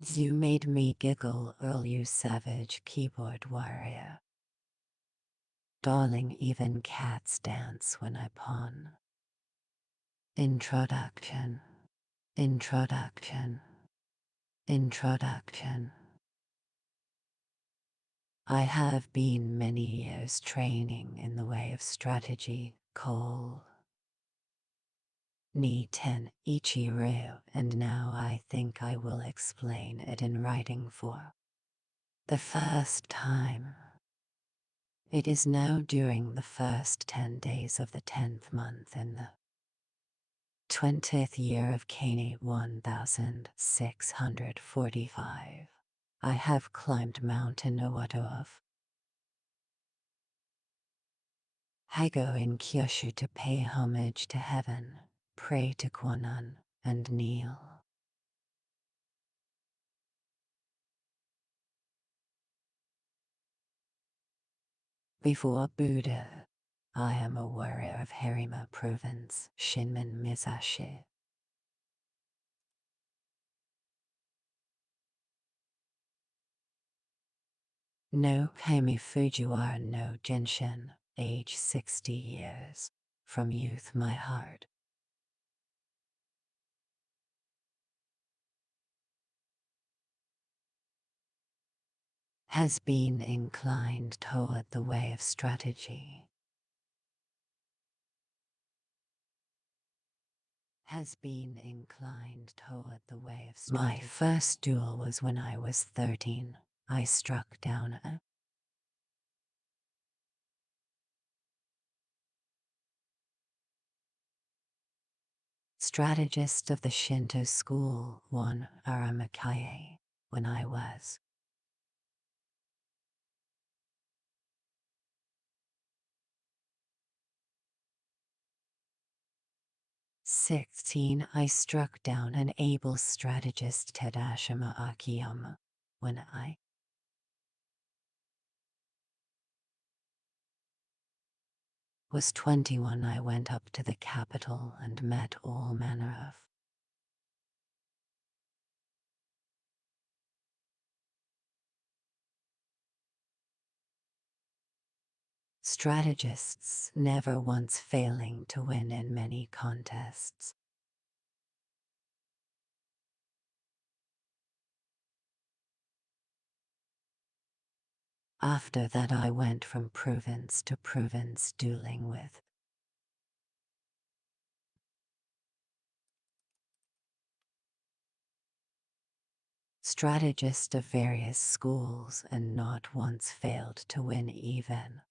You made me giggle, Earl, you savage keyboard warrior. Darling, even cats dance when I pawn. Introduction, introduction, introduction. I have been many years training in the way of strategy, Cole. Ni ten Ichiru, and now I think I will explain it in writing for the first time. It is now during the first 10 days of the 10th month in the 20th year of Kani 1645. I have climbed Mountain Owato of Hago in Kyushu to pay homage to heaven, pray to Kwannon, and kneel. Before Buddha, I am a warrior of Harima Province, Shinmin Misashi. No Kami Fujiwara no Genshin, age 60 years, from youth my heart has been inclined toward the way of strategy. Has been inclined toward the way of strategy. My first duel was when I was 13. I struck down a strategist of the Shinto school, one Aramakaye, when I was 16. I struck down an able strategist, Tadashima Akiyama, when I was 21. I went up to the capital and met all manner of strategists, never once failing to win in many contests. After that I went from province to province dueling with strategists of various schools and not once failed to win even.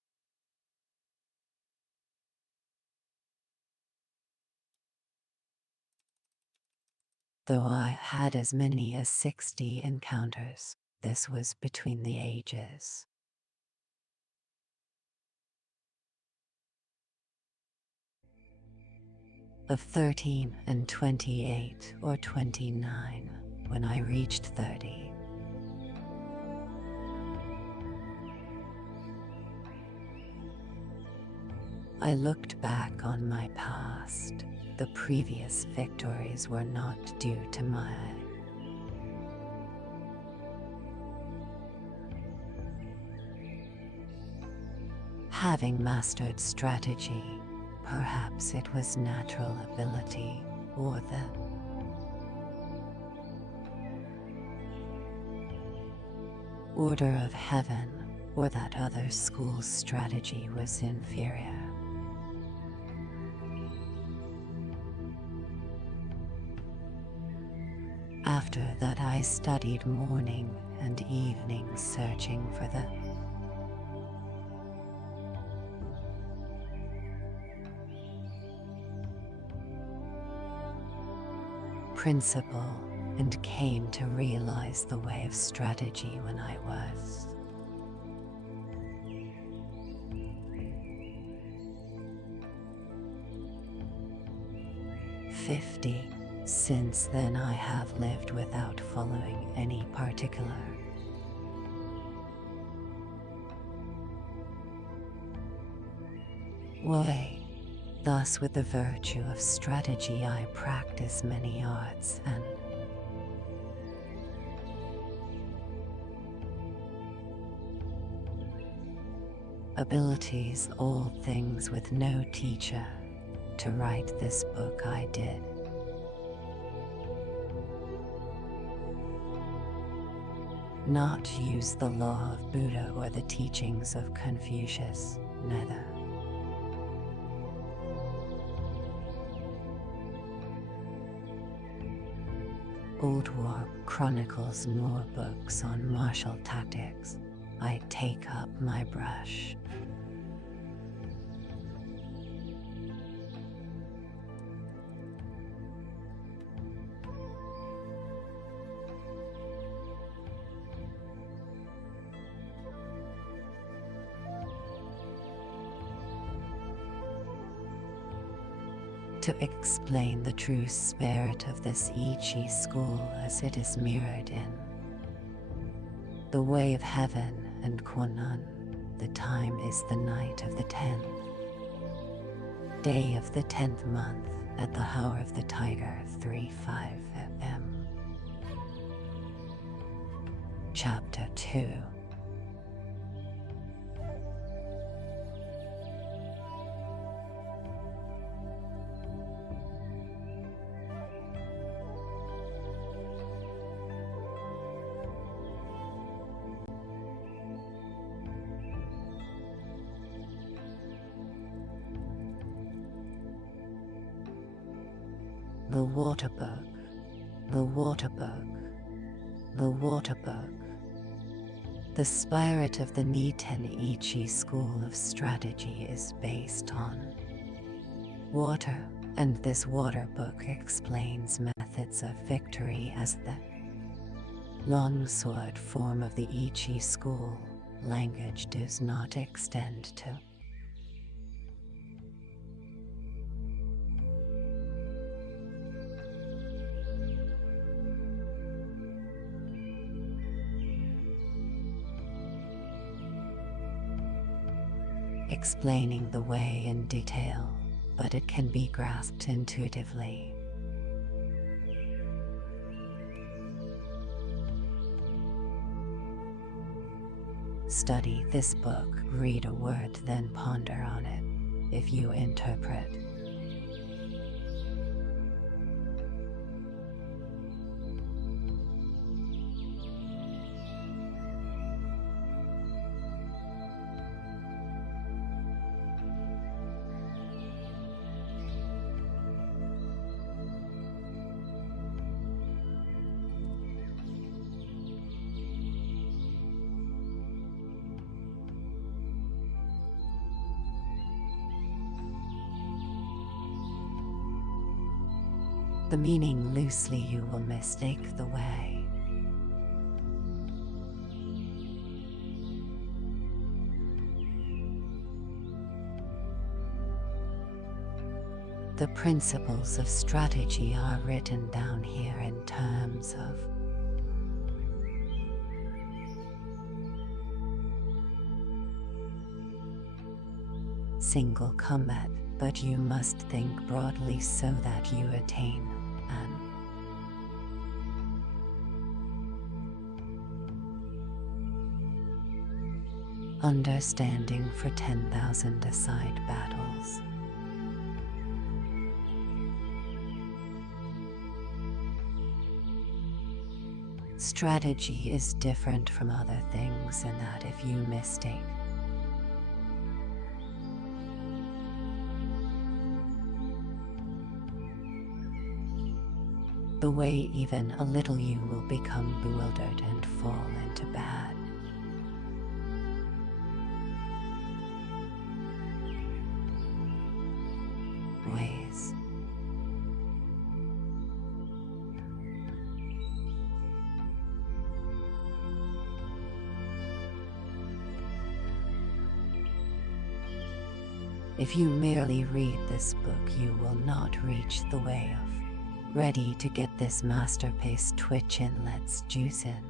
Though I had as many as 60 encounters, this was between the ages of 13 and 28 or 29 when I reached 30. I looked back on my past. The previous victories were not due to my having mastered strategy. Perhaps it was natural ability or the order of heaven, or that other school's strategy was inferior. After that I studied morning and evening, searching for the principle, and came to realize the way of strategy when I was 50. Since then I have lived without following any particular way. Thus with the virtue of strategy I practice many arts and abilities, all things with no teacher. To write this book I did. Not use the law of Buddha or the teachings of Confucius, neither. Old war chronicles nor books on martial tactics. I take up my brush. To explain the true spirit of this Ichi school as it is mirrored in the way of heaven and Kwannon, the time is the night of the 10th day of the 10th month at the hour of the tiger 3:05 am. Chapter 2. The water book, the water book, the water book. The spirit of the Niten Ichi school of strategy is based on water, and this water book explains methods of victory as the longsword form of the Ichi school. Language does not extend to explaining the way in detail, but it can be grasped intuitively. Study this book, read a word, then ponder on it. If you interpret the meaning loosely, you will mistake the way. The principles of strategy are written down here in terms of single combat, but you must think broadly so that you attain an understanding for 10,000 aside battles. Strategy is different from other things in that if you mistake the way even a little, you will become bewildered and fall into bad ways. If you merely read this book, you will not reach the way of ready to get this masterpiece. Twitch in, let's juice in.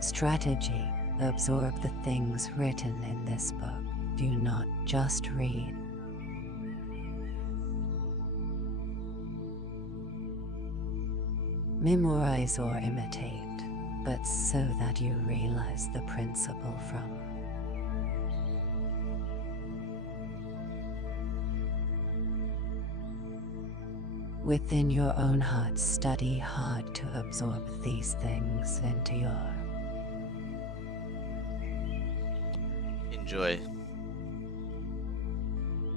Strategy. Absorb the things written in this book. Do not just read. Memorize or imitate. but so that you realize the principle from. Within your own heart, study hard to absorb these things into your enjoy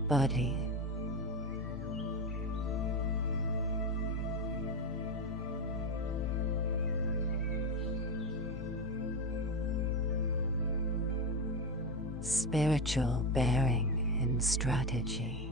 body. Spiritual bearing in strategy.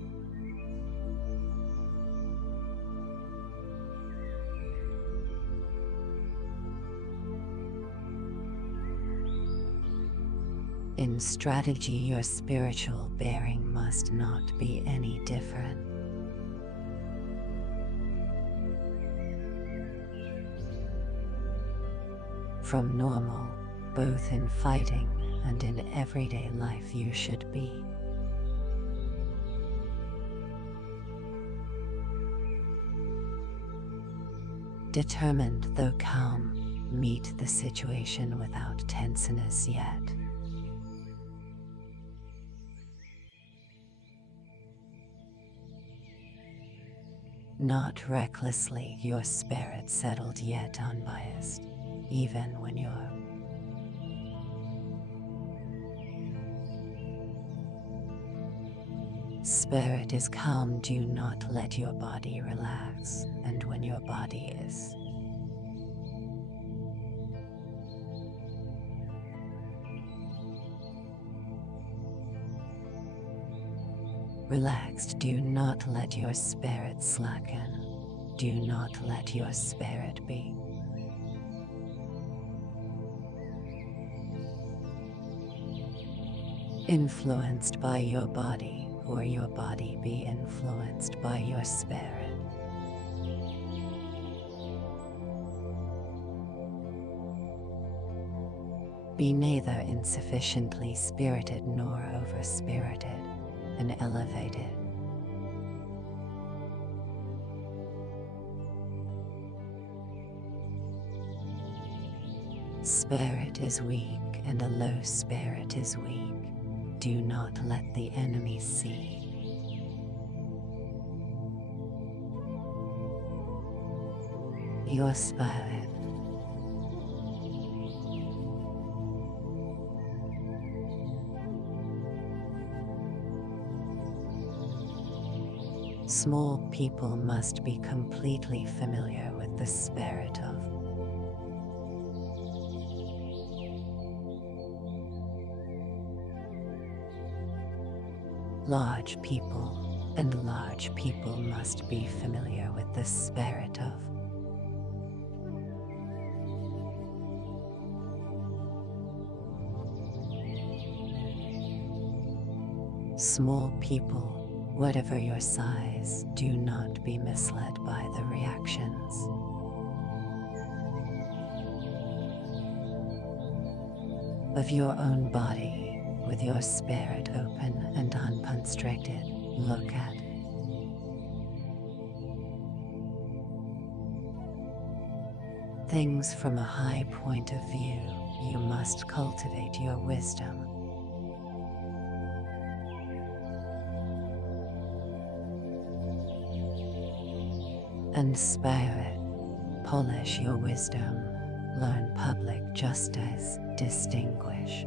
In strategy, your spiritual bearing must not be any different. From normal, both in fighting and in everyday life you should be. Determined though calm, meet the situation without tenseness yet. Not recklessly, your spirit settled yet unbiased, even when your spirit is calm. Do not let your body relax, and when your body is relaxed, do not let your spirit slacken. Do not let your spirit be influenced by your body, or your body be influenced by your spirit. Be neither insufficiently spirited nor over-spirited and elevated. Spirit is weak, and a low spirit is weak. Do not let the enemy see. Your spirit. Small people must be completely familiar with the spirit of large people, and large people must be familiar with the spirit of small people. Whatever your size, do not be misled by the reactions of your own body. With your spirit open and unconstricted, look at things from a high point of view. You must cultivate your wisdom. And spirit, polish your wisdom, learn public justice, distinguish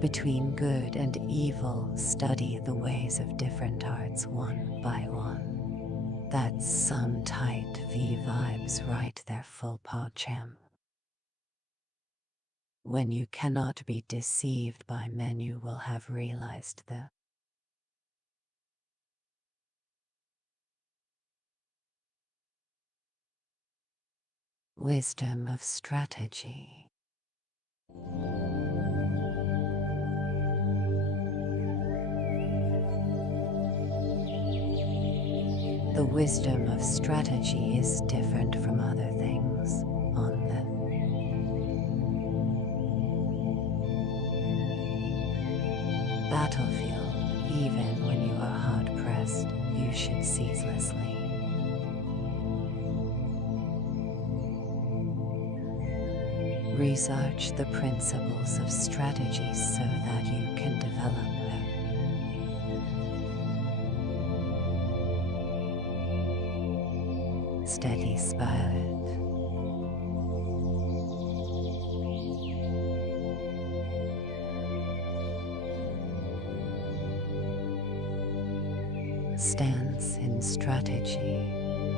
between good and evil, study the ways of different arts one by one. That's some tight V vibes right there, full PogChamp. When you cannot be deceived by men, you will have realized the wisdom of strategy. The wisdom of strategy is different from other things on the battlefield. Even when you are hard pressed, you should ceaselessly Research the principles of strategy so that you can develop them. Steady spirit. Stance in strategy.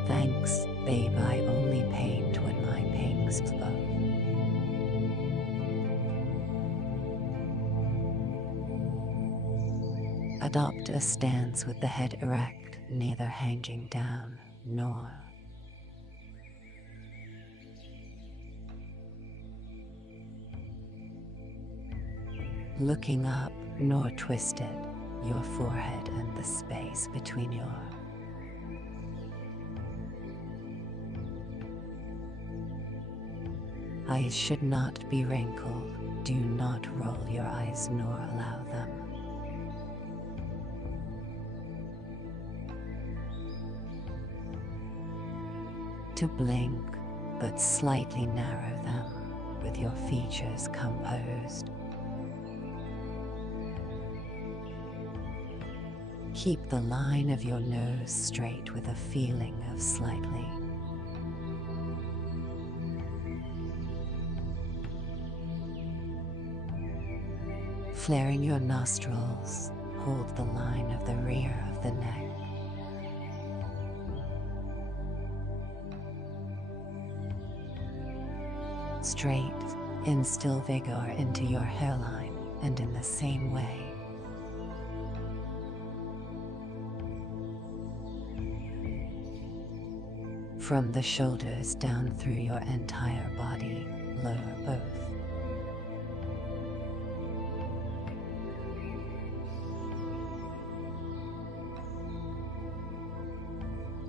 Thanks, babe, I only paint when my pings flow. Adopt a stance with the head erect, neither hanging down nor looking up, nor twisted, your forehead and the space between your eyes should not be wrinkled. Do not roll your eyes nor allow them to blink, but slightly narrow them with your features composed. Keep the line of your nose straight with a feeling of slightly flaring your nostrils. Hold the line of the rear of the neck. Straight, instill vigor into your hairline, and in the same way, from the shoulders down through your entire body, lower both.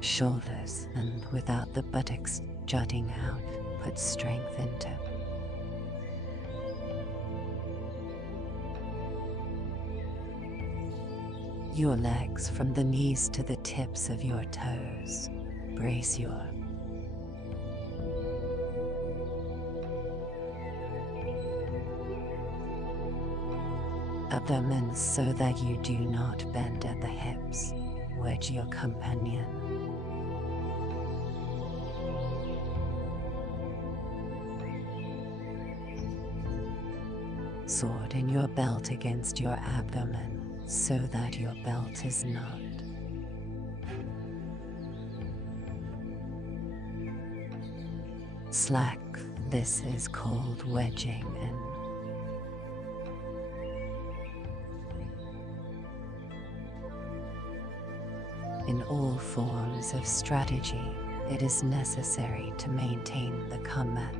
Shoulders, and without the buttocks jutting out, put strength into your legs from the knees to the tips of your toes. Brace your abdomen so that you do not bend at the hips. Wedge your companion sword in your belt against your abdomen so that your belt is not slack. This is called wedging in all forms of strategy. It is necessary to maintain the combat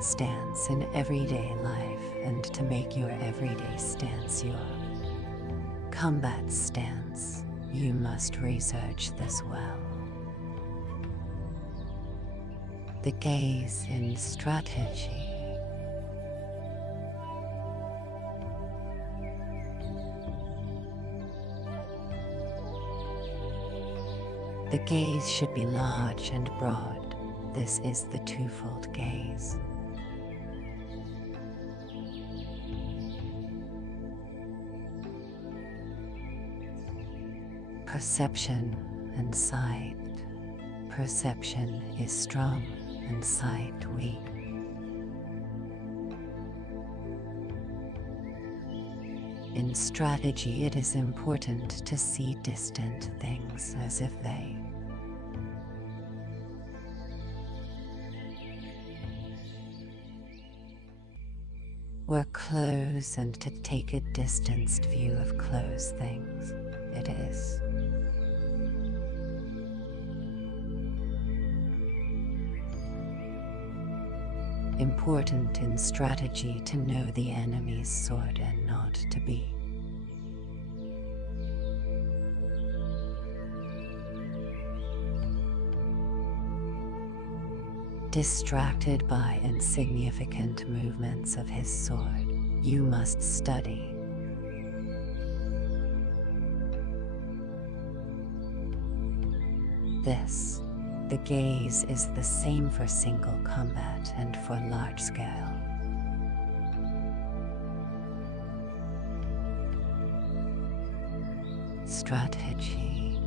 stance in everyday life, and to make your everyday stance your combat stance, you must research this well. The gaze in strategy. The gaze should be large and broad. This is the twofold gaze. Perception and sight. Perception is strong and sight weak. In strategy, it is important to see distant things as if they were close, and to take a distanced view of close things. It is important in strategy to know the enemy's sword and not to be distracted by insignificant movements of his sword. You must study The gaze is the same for single combat and for large scale. Strategy.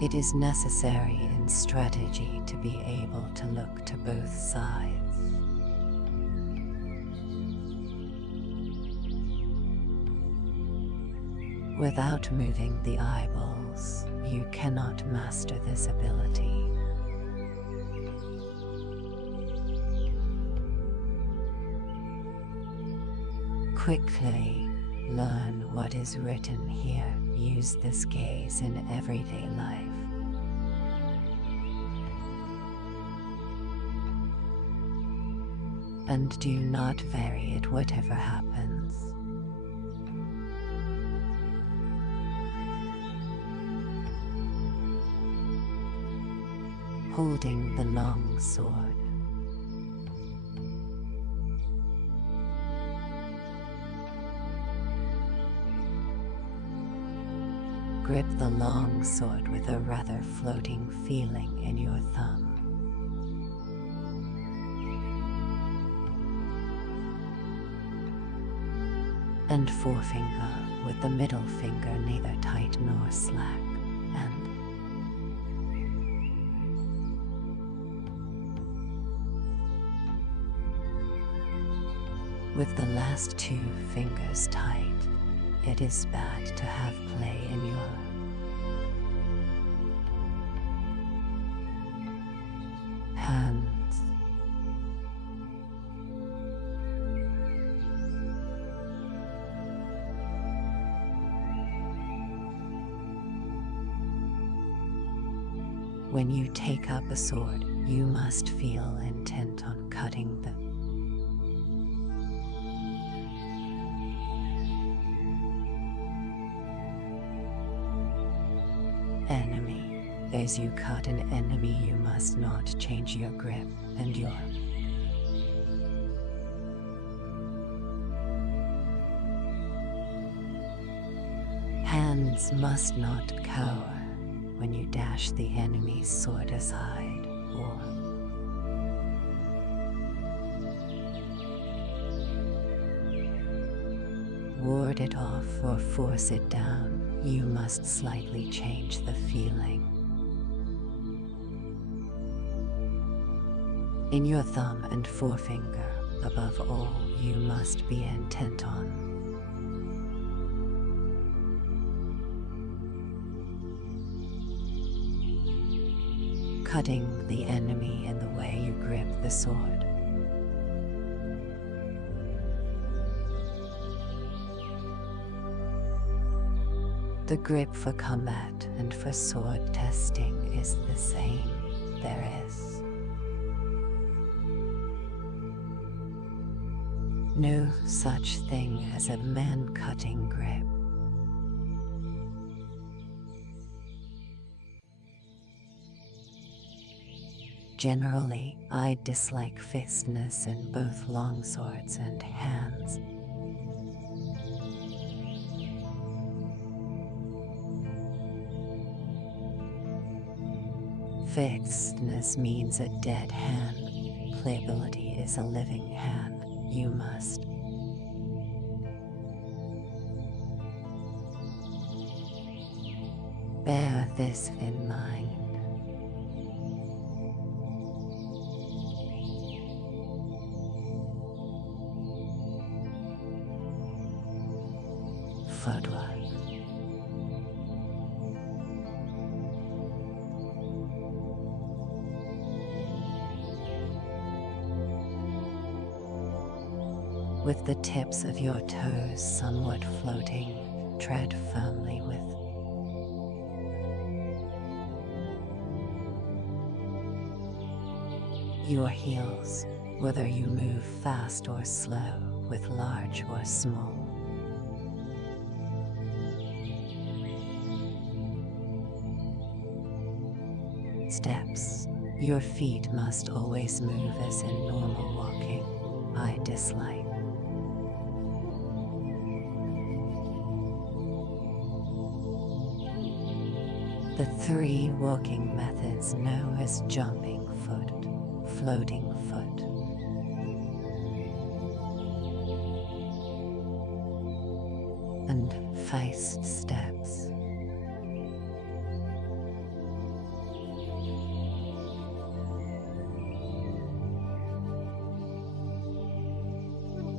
It is necessary in strategy to be able to look to both sides. Without moving the eyeballs, you cannot master this ability. Quickly learn what is written here. Use this gaze in everyday life. And do not vary it whatever happens. Holding the long sword. Grip the long sword with a rather floating feeling in your thumb. And forefinger with the middle finger neither tight nor slack, and with the last two fingers tight. It is bad to have play in your hands. When you take up a sword, you must feel intent on cutting the enemy. As you cut an enemy, you must not change your grip, and your hands must not cower when you dash the enemy's sword aside, or ward it off or force it down. You must slightly change the feeling. In your thumb and forefinger, above all, you must be intent on cutting the enemy in the way you grip the sword. The grip for combat and for sword testing is the same. There is no such thing as a man-cutting grip. Generally, I dislike fixedness in both longswords and hands. Fixedness means a dead hand. Playability is a living hand. You must bear this in mind. Footwork. With the tips of your toes somewhat floating, tread firmly with your heels, whether you move fast or slow, with large or small. Steps. Your feet must always move as in normal walking. I dislike. The 3 walking methods known as jumping foot, floating foot, and faced steps.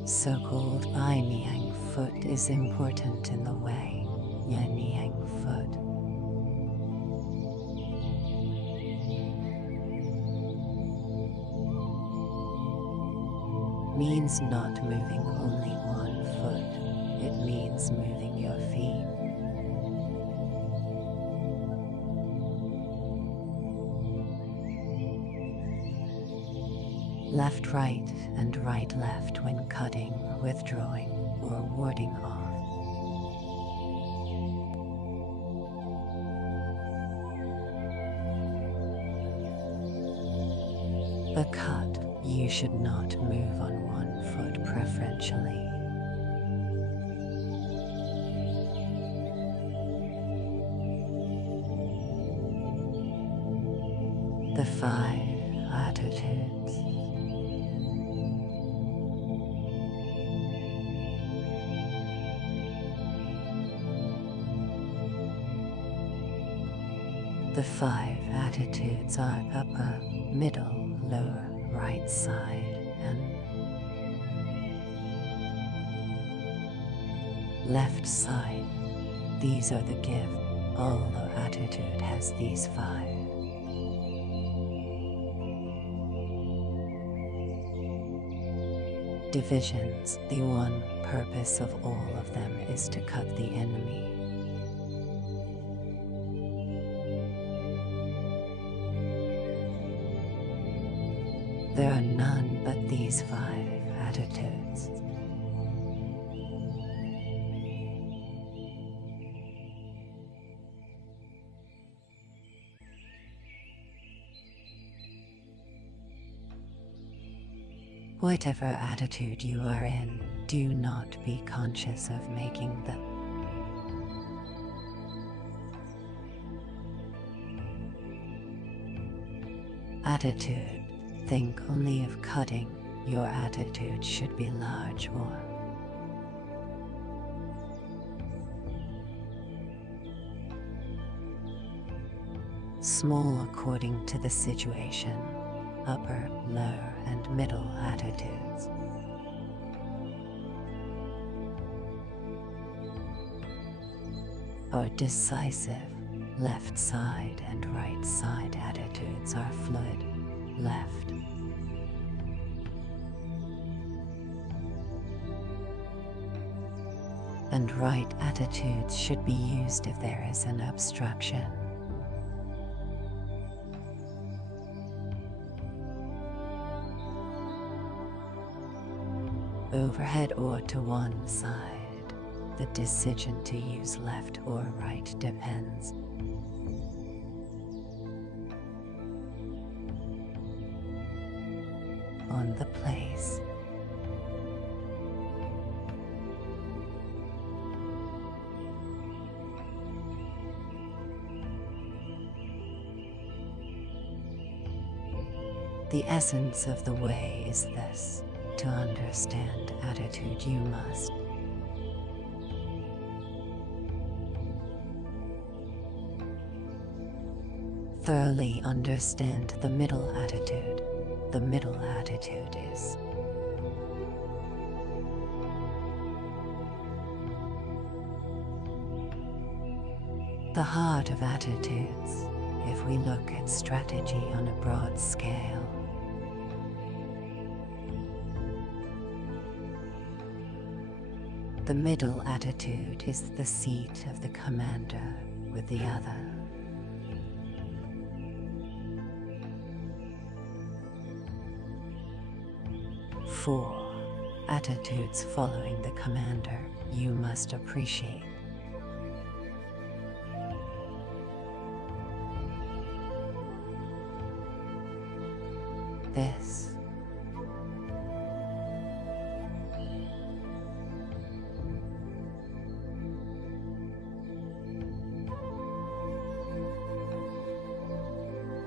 So-called yin foot is important in the way yin foot. Means not moving only one foot, it means moving your feet. Left right and right left when cutting, withdrawing, or warding off. The cut, you should not move on one foot preferentially. The 5 attitudes. The 5 attitudes are upper, middle, lower, right side, and left side. These are the give. All the attitude has these 5. Divisions. The one purpose of all of them is to cut the enemy. There are none but these 5 attitudes. Whatever attitude you are in, do not be conscious of making them. Attitude. Think only of cutting. Your attitude should be large or small according to the situation. Upper, lower, and middle attitudes. Are decisive. Left side and right side attitudes are fluid. Left. And right attitudes should be used if there is an obstruction. Overhead or to one side. The decision to use left or right depends on the place. The essence of the way is this: to understand attitude you must thoroughly understand the middle attitude. The middle attitude is the heart of attitudes, if we look at strategy on a broad scale. The middle attitude is the seat of the commander with the other. Four attitudes following the commander you must appreciate. this.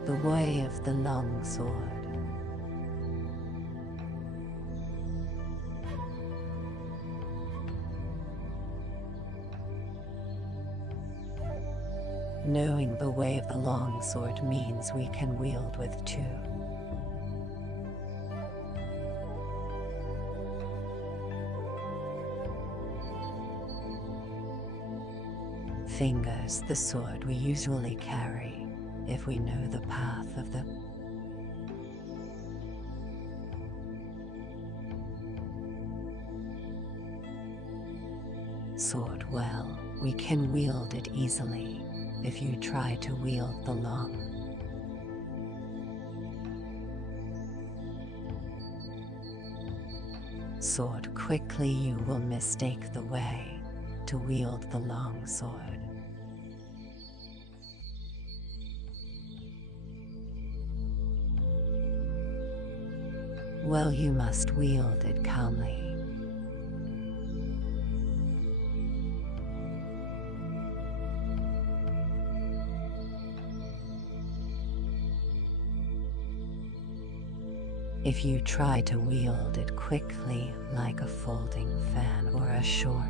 The way of the long sword. Knowing the way of the long sword means we can wield with two fingers, the sword we usually carry, if we know the path of the sword well. We can wield it easily if you try to wield the long sword quickly. You will mistake the way to wield the long sword. Well, you must wield it calmly. If you try to wield it quickly like a folding fan or a short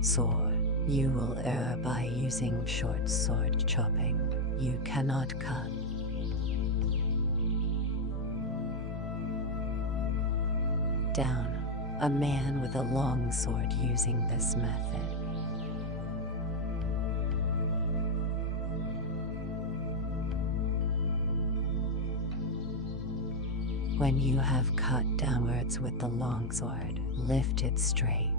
sword, you will err by using short sword chopping. You cannot cut down a man with a long sword using this method. When you have cut downwards with the longsword, lift it straight.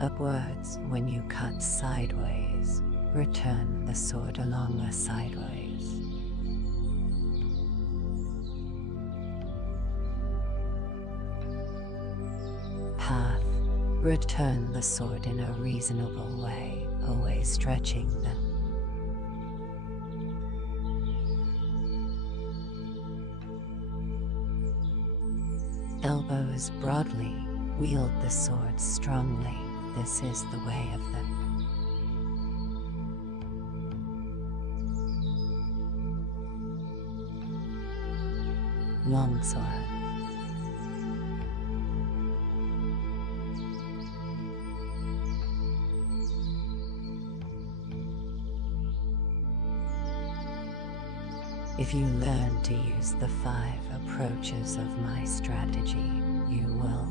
Upwards, when you cut sideways, return the sword along the sideways path. Return the sword in a reasonable way, always stretching the elbows broadly. Wield the sword strongly. This is the way of the longsword. If you learn to use the 5 approaches of my strategy, you will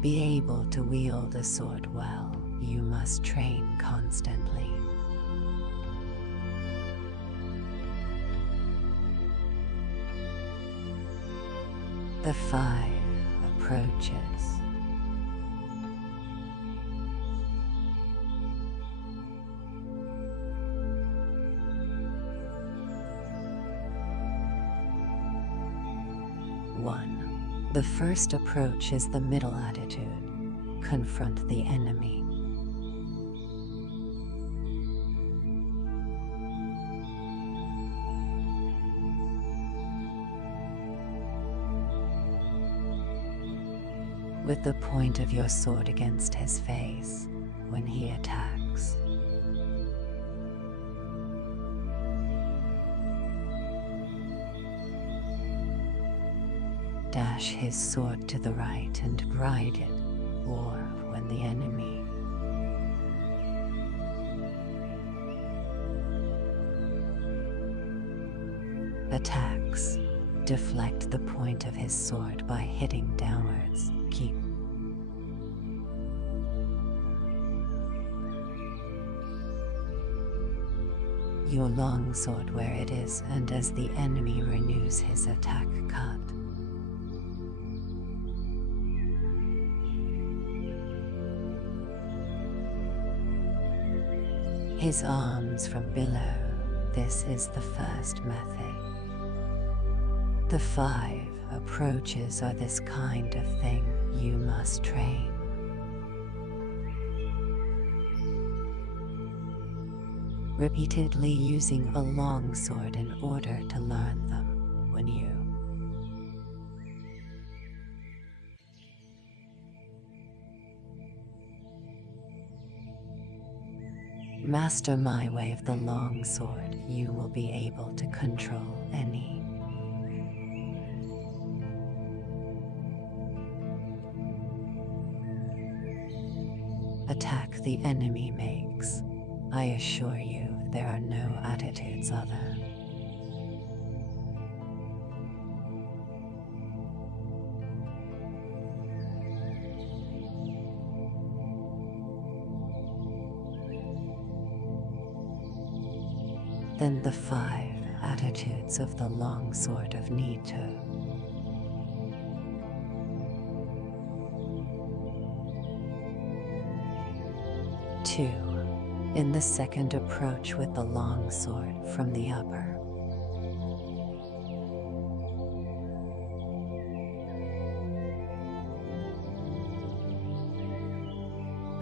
be able to wield a sword well. You must train constantly. The 5 approaches. The first approach is the middle attitude. Confront the enemy. With the point of your sword against his face when he attacks. Dash his sword to the right and ride it, or when the enemy attacks, deflect the point of his sword by hitting downwards. Keep your long sword where it is, and as the enemy renews his attack, cut his arms from below. This is the first method. The 5 approaches are this kind of thing you must train. Repeatedly using a longsword in order to learn them. When you master my way of the longsword, you will be able to control any attack the enemy makes. I assure you, there are no attitudes other. Than the 5 attitudes of the longsword of Nito. Two, in the second approach with the longsword from the upper.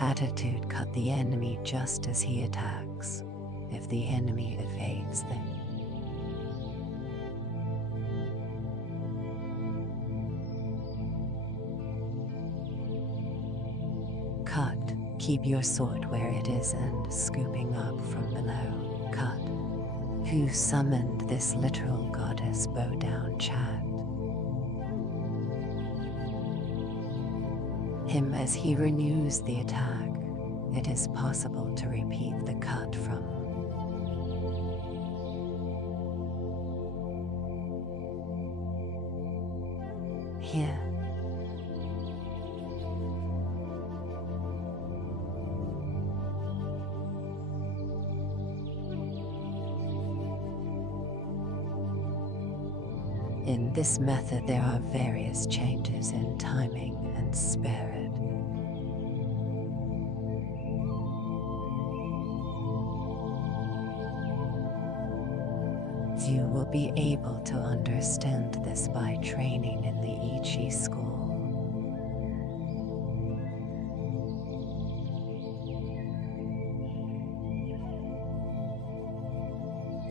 Attitude: cut the enemy just as he attacks. If the enemy evades them, cut. Keep your sword where it is and scooping up from below. Cut. Who summoned this literal goddess? Bow down, chat. Him as he renews the attack. It is possible to repeat the cut from here. In this method there are various changes in timing and spirit. You will be able to understand this by training in the Ichi school.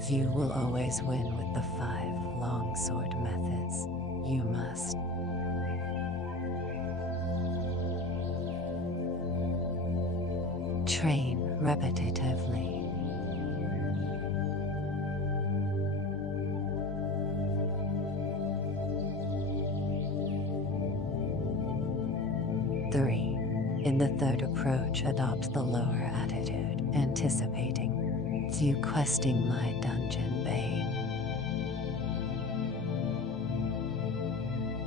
You will always win with the 5 longsword methods. You must train repetitively. Three, in the third approach, adopt the lower attitude, anticipating you questing my dungeon bane.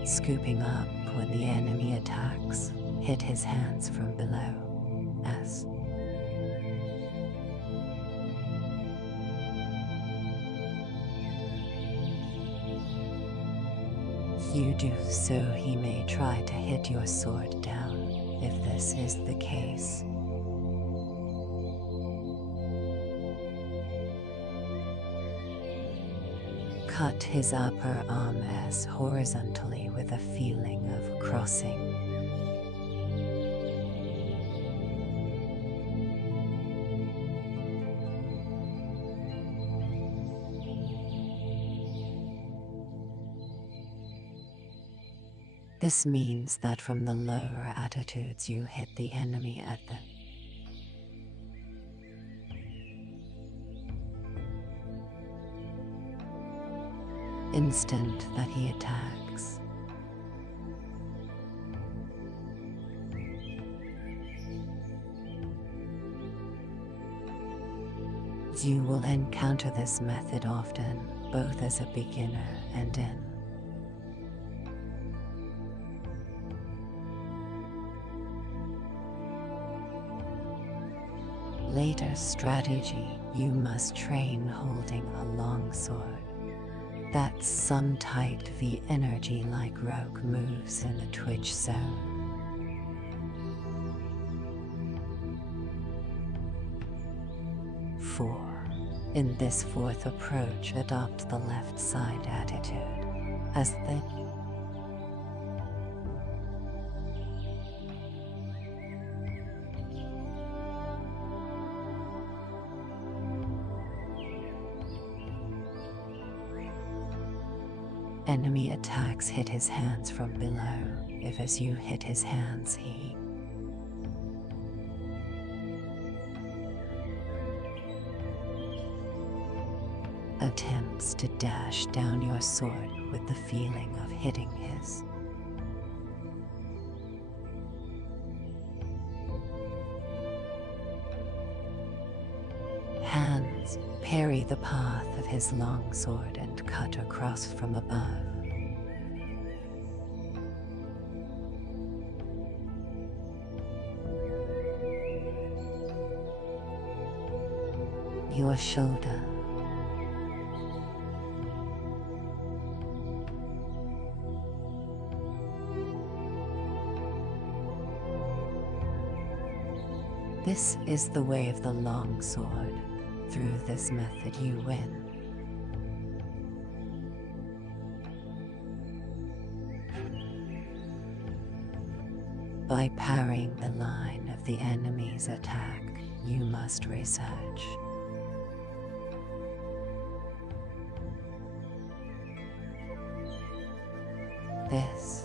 Scooping up when the enemy attacks, hit his hands from below, as you do so he may try to hit your sword down. If this is the case, cut his upper arm as horizontally with a feeling of crossing. This means that from the lower attitudes you hit the enemy at the instant that he attacks. You will encounter this method often, both as a beginner and in later strategy. You must train holding a longsword. That's some tight V energy like rogue moves in the twitch zone. 4. In this fourth approach, adopt the left side attitude as the enemy attacks hit his hands from below. If as you hit his hands, he attempts to dash down your sword with the feeling of hitting his. Hands parry the path of his long sword and cut across from above. Your shoulder. This is the way of the long sword. Through this method you win. By parrying the line of the enemy's attack, you must research. This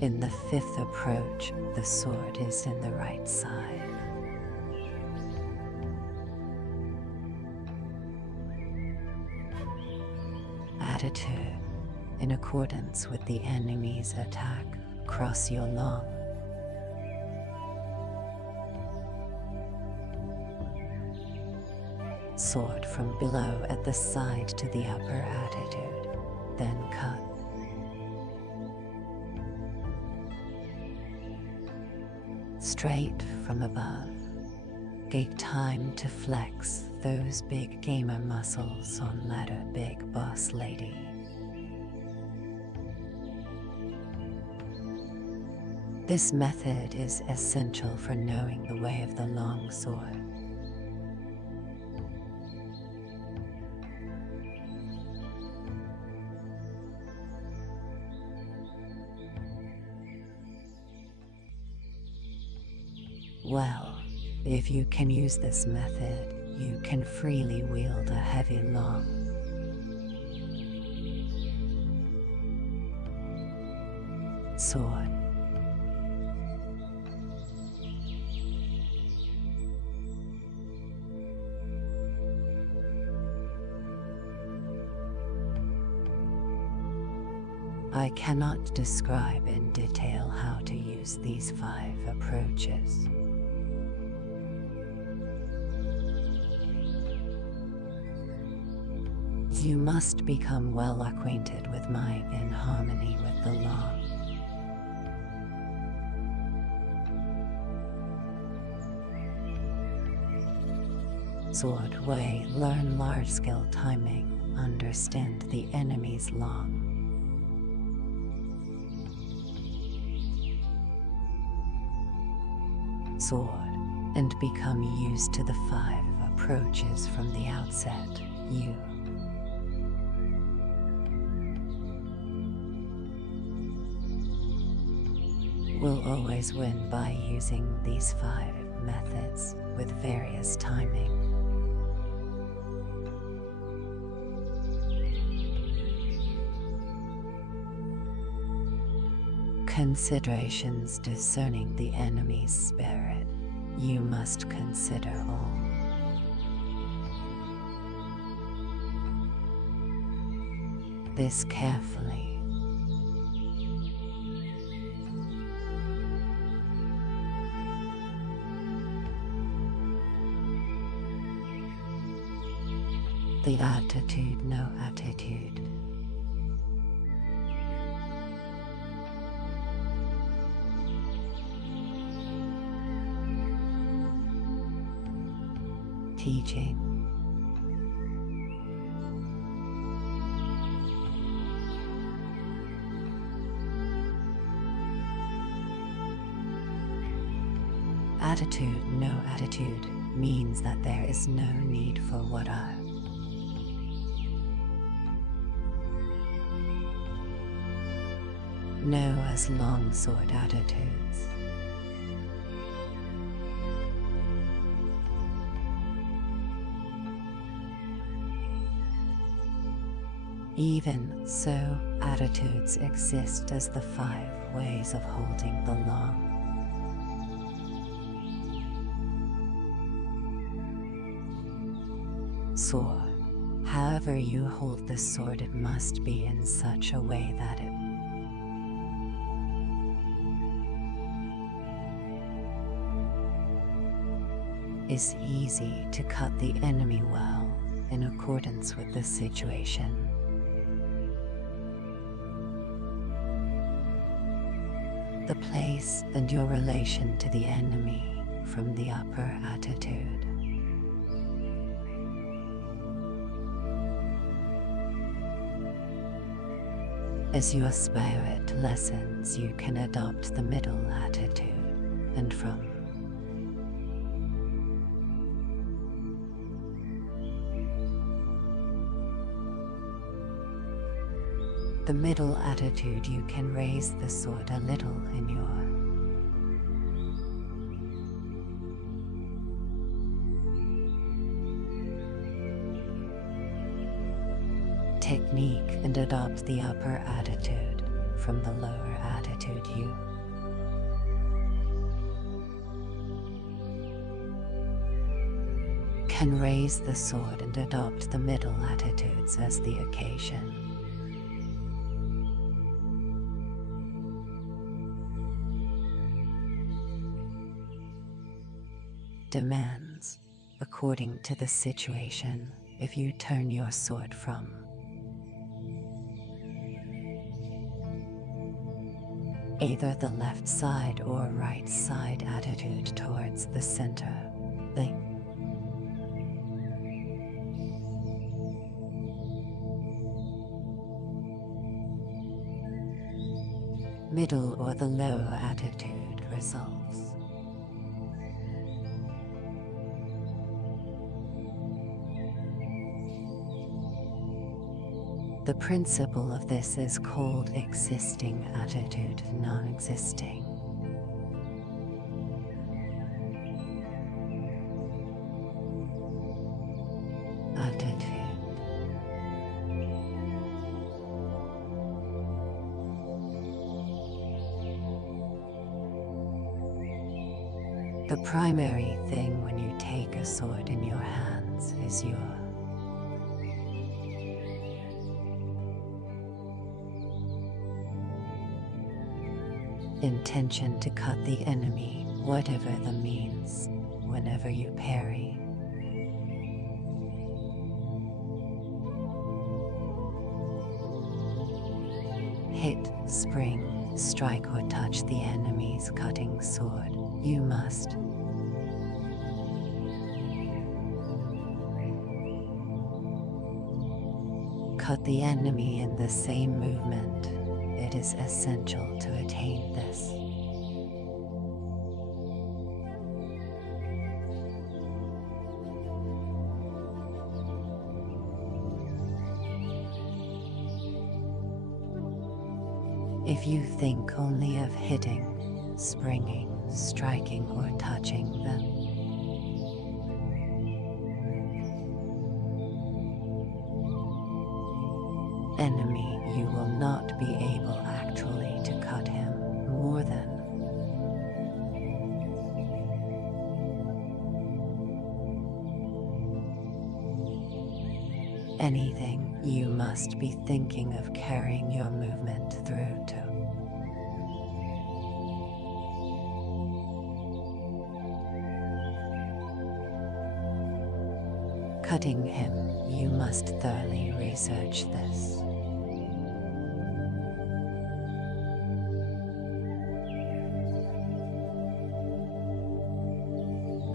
in the fifth approach, the sword is in the right side. Attitude. In accordance with the enemy's attack, cross your long sword from below at the side to the upper attitude, then cut. Straight from above. Take time to flex those big gamer muscles on ladder, big boss lady. This method is essential for knowing the way of the long sword. Well, if you can use this method, you can freely wield a heavy long sword. I cannot describe in detail how to use these 5 approaches. You must become well acquainted with my in harmony with the law. Sword way, learn large-scale timing, understand the enemy's long sword, and become used to the 5 approaches from the outset. You will always win by using these 5 methods with various timing. Considerations discerning the enemy's spirit. You must consider all. This carefully. The attitude, no attitude. Teaching. Attitude, no attitude, means that there is no need for what are. No as longsword attitudes. Even so, attitudes exist as the 5 ways of holding the long. Sword. However you hold the sword, it must be in such a way that it is easy to cut the enemy well in accordance with the situation. The place and your relation to the enemy from the upper attitude. As your spirit lessens, you can adopt the middle attitude, and from the middle attitude you can raise the sword a little in your technique and adopt the upper attitude from the lower attitude you can raise the sword and adopt the middle attitudes as the occasion. Demands, according to the situation, if you turn your sword from either the left side or right side attitude towards the center, the middle or the lower attitude resolves. The principle of this is called existing attitude, non-existing. Attitude. The primary thing when you take a sword in your hands is your intention to cut the enemy, whatever the means, whenever you parry. Hit, spring, strike or touch the enemy's cutting sword, you must cut the enemy in the same movement. It is essential to attain this. If you think only of hitting, springing, striking, or touching them, enemy, you will not be able actually to cut him more than anything. You must be thinking of carrying your movement through to cutting him. You must thoroughly research this.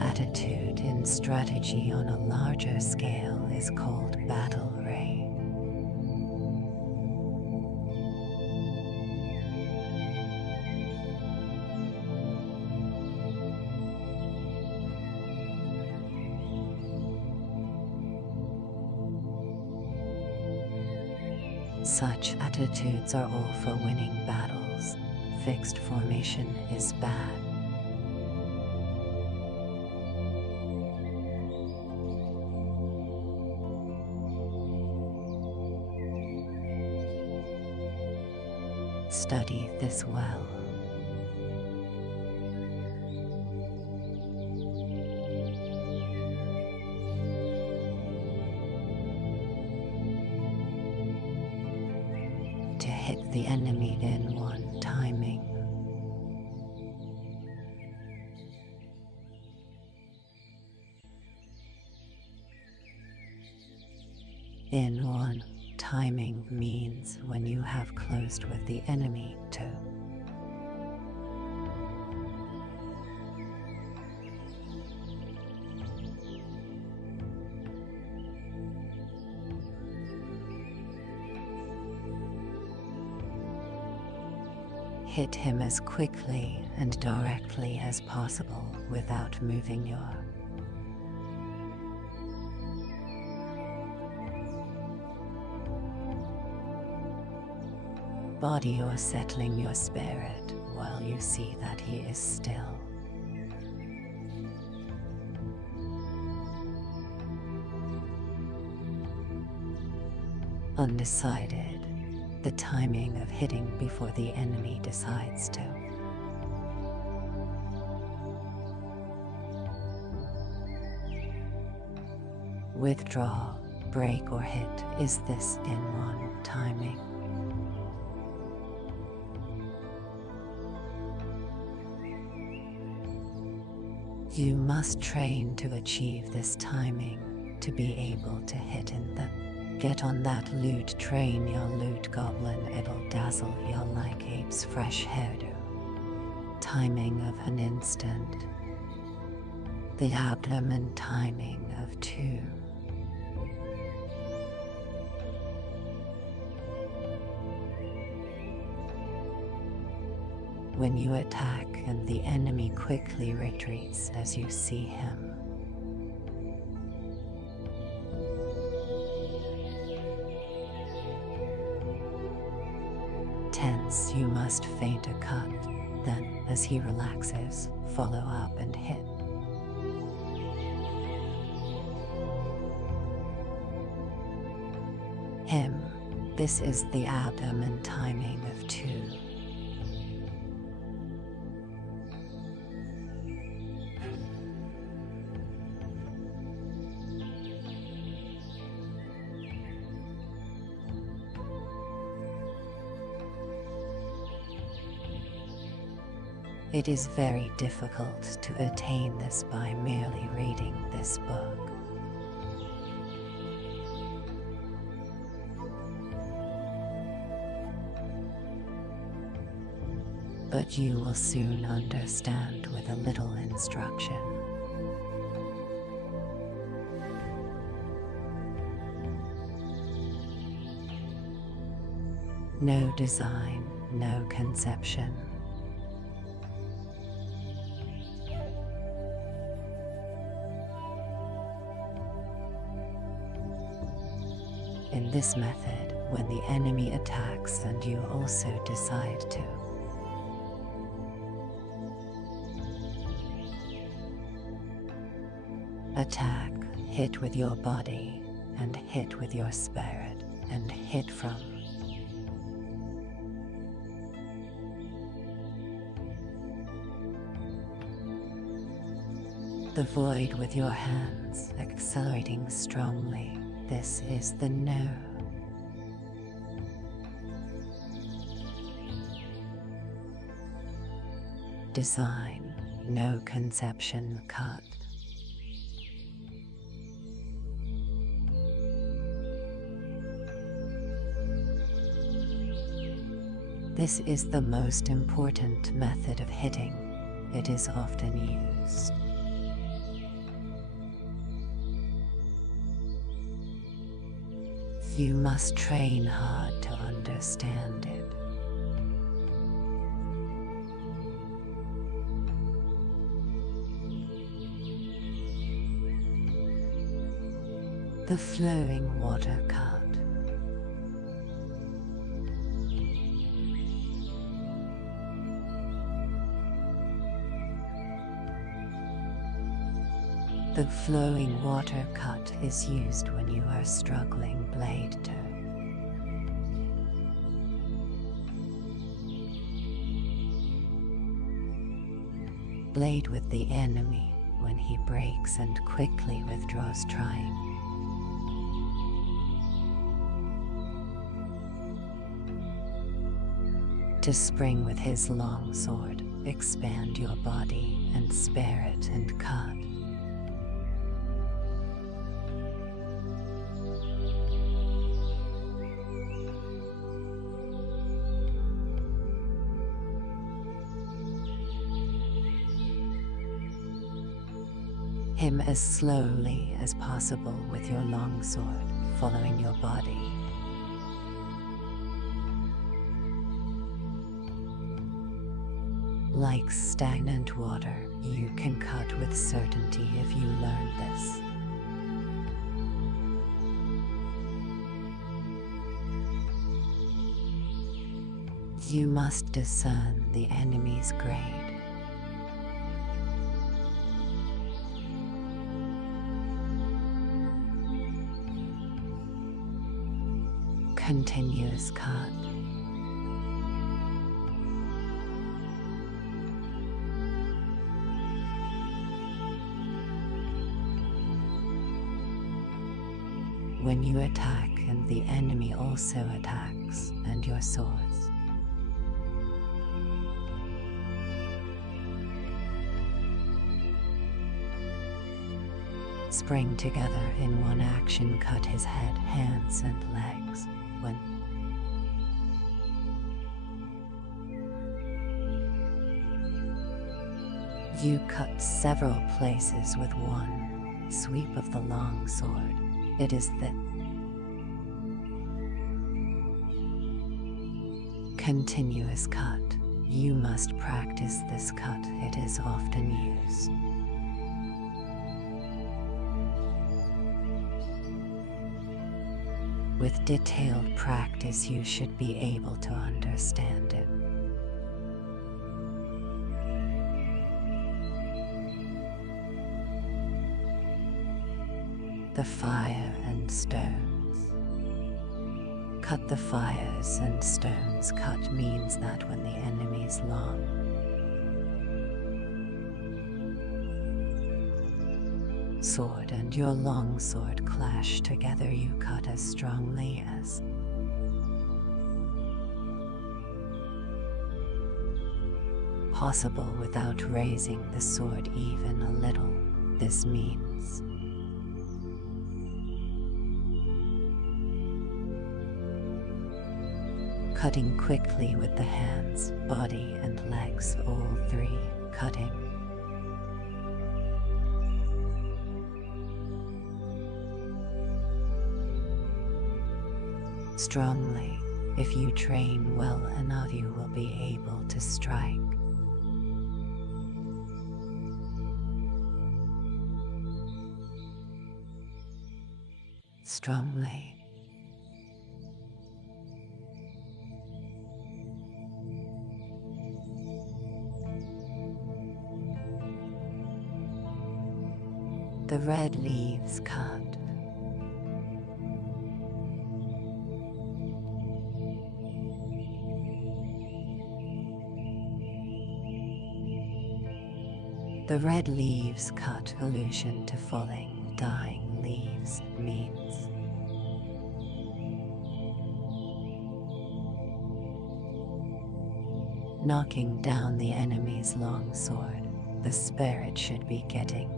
Attitude in strategy on a larger scale is called battle ray. Such attitudes are all for winning battles. Fixed formation is bad. Study this well. To hit the enemy in one timing. In one timing means when you have closed with the enemy too. Hit him as quickly and directly as possible without moving your body or settling your spirit while you see that he is still. Undecided, the timing of hitting before the enemy decides to. Withdraw, break or hit is this in one timing. You must train to achieve this timing to be able to hit in the get on that loot train, your loot goblin, it'll dazzle you like ape's fresh hairdo. Timing of an instant. The abdomen timing of 2. When you attack and the enemy quickly retreats as you see him. Tense, you must feint a cut, then, as he relaxes, follow up and hit. Him, this is the abdomen timing of 2. It is very difficult to attain this by merely reading this book. But you will soon understand with a little instruction. No design, no conception. In this method, when the enemy attacks and you also decide to attack, hit with your body, and hit with your spirit, and hit from the void with your hands, accelerating strongly. This is the no. Design, no conception cut. This is the most important method of hitting. It is often used. You must train hard to understand it. The flowing water cut. The flowing water cut is used when you are struggling blade to blade with the enemy when he breaks and quickly withdraws trying to spring with his long sword, expand your body and spare it and cut. Him as slowly as possible with your long sword, following your body. Like stagnant water, you can cut with certainty if you learn this. You must discern the enemy's grade. Continuous cut. When you attack and the enemy also attacks, and your swords spring together in one action, cut his head, hands and legs. When you cut several places with one sweep of the long sword, it is the continuous cut. You must practice this cut, it is often used with detailed practice. You should be able to understand it. The fire and stones. Cut the fires and stones. Cut means that when the enemy's long sword and your long sword clash together, you cut as strongly as possible without raising the sword even a little. This means cutting quickly with the hands, body and legs, all three, cutting strongly. If you train well enough, you will be able to strike strongly. The red leaves cut. The red leaves cut, allusion to falling, dying leaves, means knocking down the enemy's long sword. The spirit should be getting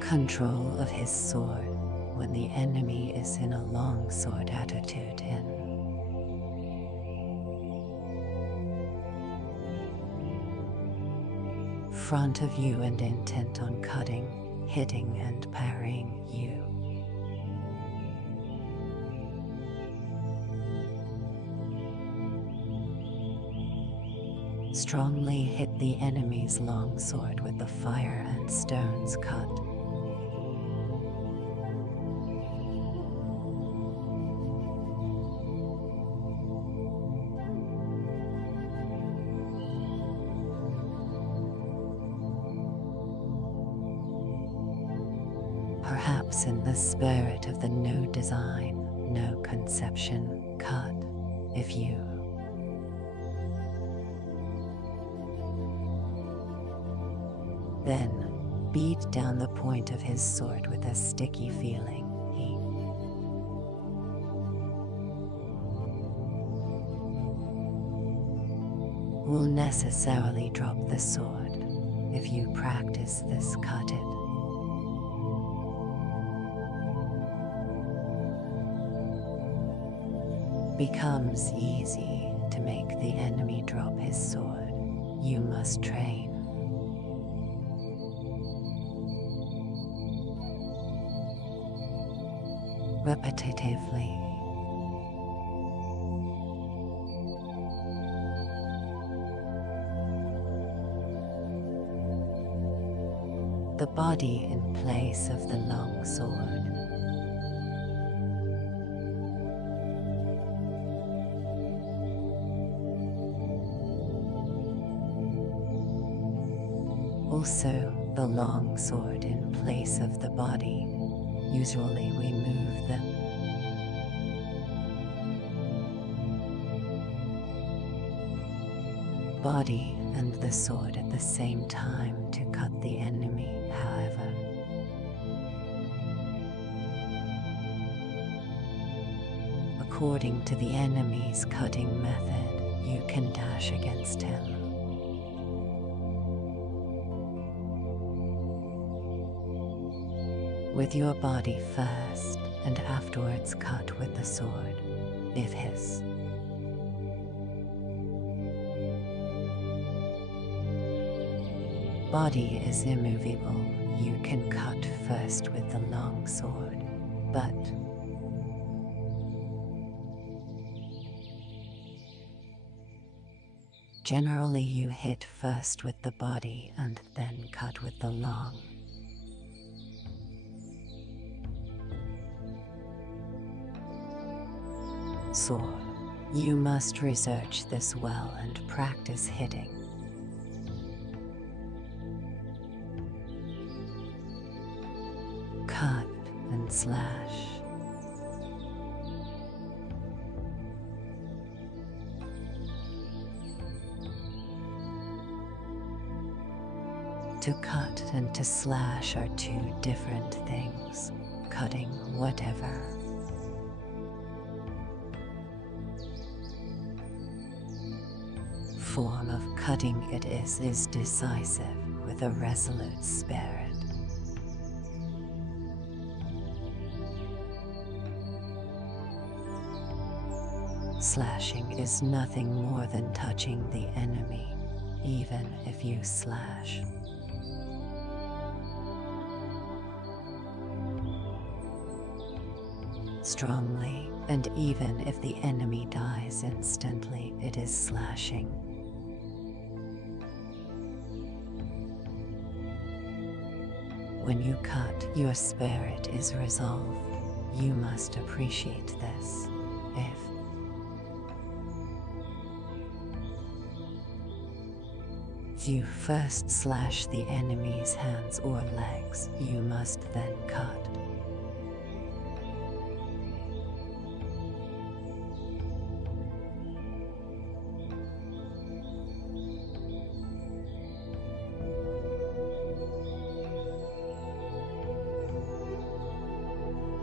control of his sword when the enemy is in a long sword attitude, in front of you and intent on cutting, hitting and parrying you. Strongly hit the enemy's long sword with the fire and stones cut. Perhaps in the spirit of the no design, no conception cut, if you then beat down the point of his sword with a sticky feeling. He will necessarily drop the sword if you practice this cut it. Becomes easy to make the enemy drop his sword. You must train. Repetitively. The body in place of the long sword. Also, the long sword in place of the body. Usually we move the body and the sword at the same time to cut the enemy, however. According to the enemy's cutting method, you can dash against him. With your body first, and afterwards cut with the sword, if his body is immovable, you can cut first with the long sword, but generally you hit first with the body and then cut with the long. Sword. You must research this well and practice hitting. Cut and slash. To cut and to slash are two different things. Cutting whatever form of cutting it is decisive with a resolute spirit. Slashing is nothing more than touching the enemy, even if you slash. Strongly, and even if the enemy dies instantly, it is slashing. When you cut, your spirit is resolved. You must appreciate this. If you first slash the enemy's hands or legs, you must then cut.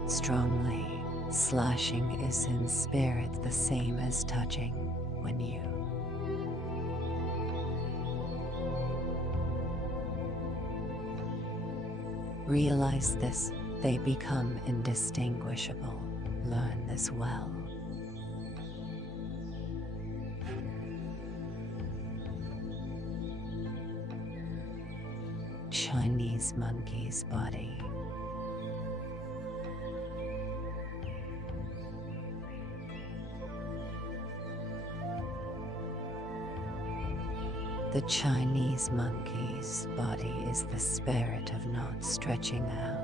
Strongly, slashing is in spirit the same as touching. When you realize this, they become indistinguishable. Learn this well. Chinese monkey's body. The Chinese monkey's body is the spirit of not stretching out.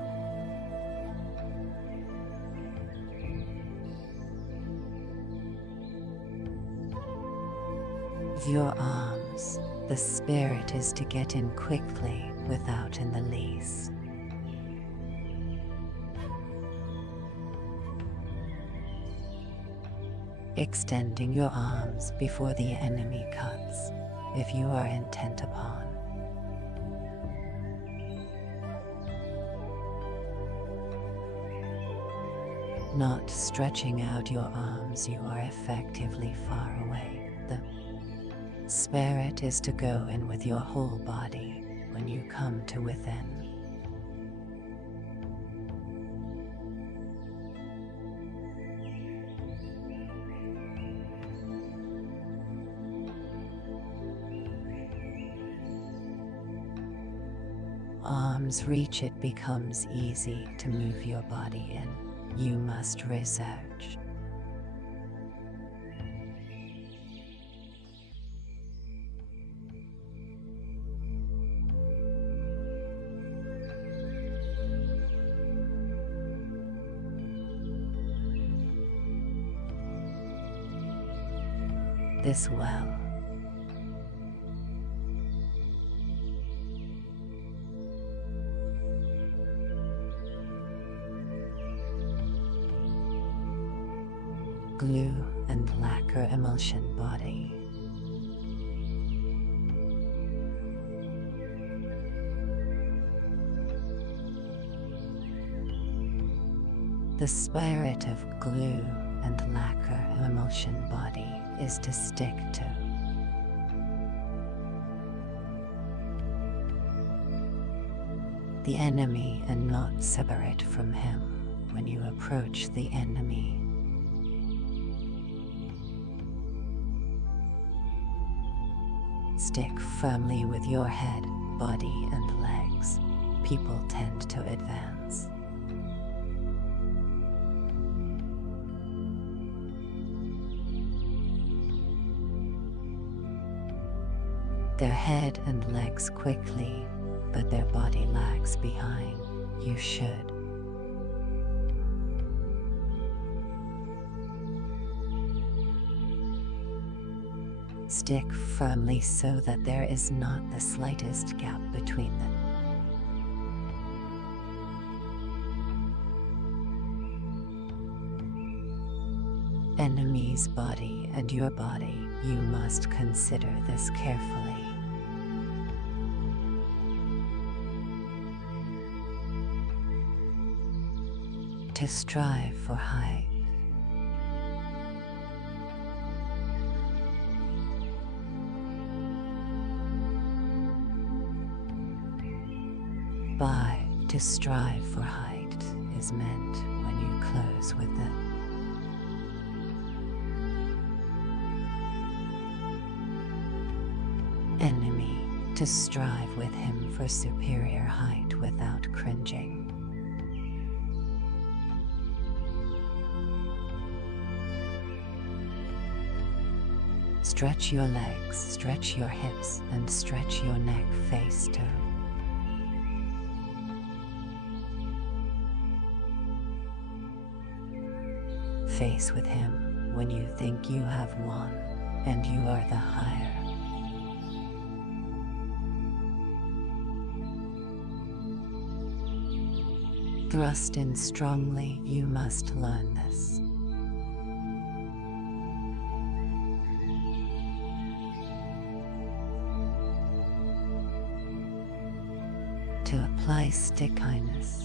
Your arms, the spirit is to get in quickly without in the least extending your arms before the enemy cuts, if you are intent upon. Not stretching out your arms, you are effectively far away. The spirit is to go in with your whole body when you come to within. Arms reach, it becomes easy to move your body in. You must research. This well. Glue and lacquer emulsion body. The spirit of glue and lacquer emulsion body is to stick to. The enemy and not separate from him when you approach the enemy. Stick firmly with your head, body, and legs. People tend to advance. Their head and legs quickly, but their body lags behind. You should. Stick firmly so that there is not the slightest gap between them. Enemy's body and your body, you must consider this carefully. To strive for height. To strive for height is meant when you close with the enemy, to strive with him for superior height without cringing. Stretch your legs, stretch your hips, and stretch your neck face to. Face with him when you think you have won and you are the higher. Thrust in strongly, you must learn this. To apply stickiness.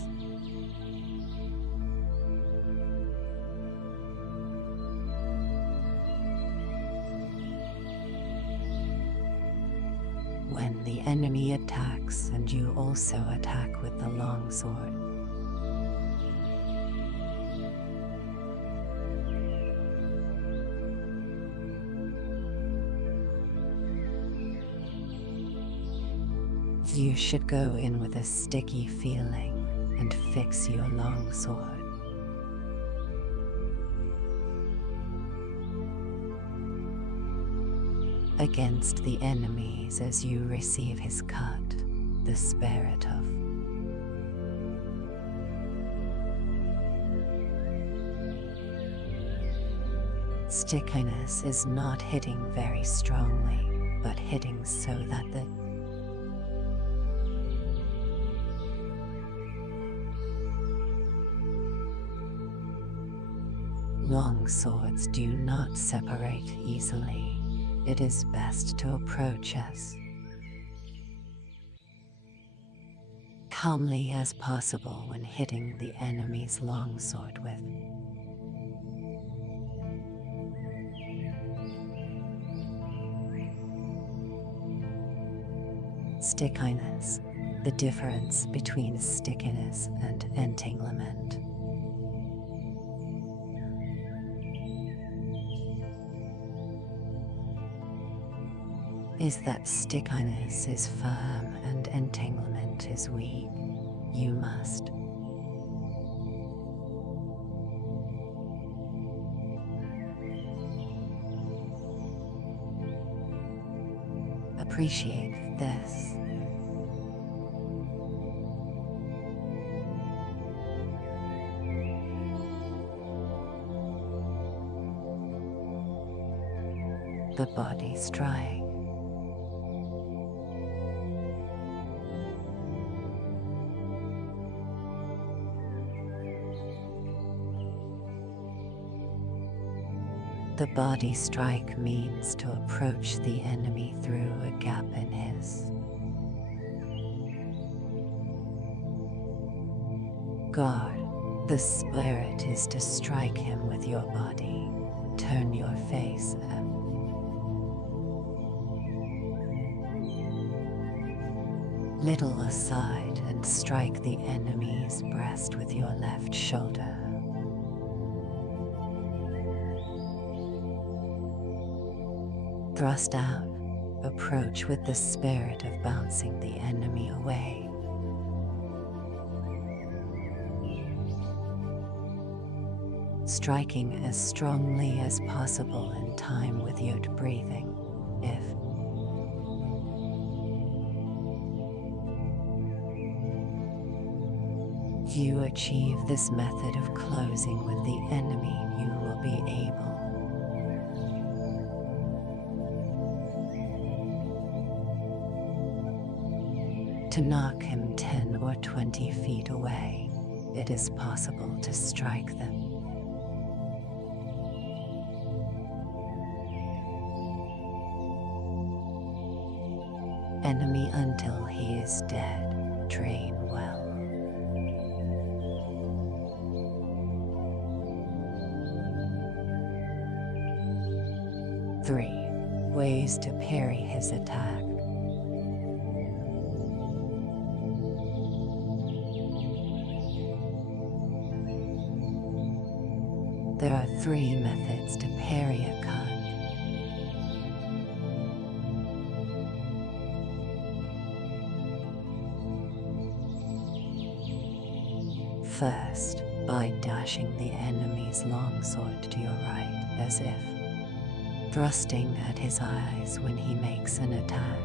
When the enemy attacks and you also attack with the long sword. You should go in with a sticky feeling and fix your long sword. Against the enemies as you receive his cut, the spirit of stickiness is not hitting very strongly, but hitting so that the Long swords do not separate easily. It is best to approach as calmly as possible when hitting the enemy's longsword with stickiness. The difference between stickiness and entanglement is that stickiness is firm and entanglement is weak. You must appreciate this. The body strike. The body strike means to approach the enemy through a gap in his guard. The spirit is to strike him with your body. Turn your face a little aside and strike the enemy's breast with your left shoulder. Thrust out, approach with the spirit of bouncing the enemy away. Striking as strongly as possible in time with your breathing. If you achieve this method of closing with the enemy, you will be able to knock him 10 or 20 feet away. It is possible to strike them enemy until he is dead. Train well. Three ways to parry his attack. There are 3 methods to parry a cut. First, by dashing the enemy's longsword to your right, as if thrusting at his eyes when he makes an attack.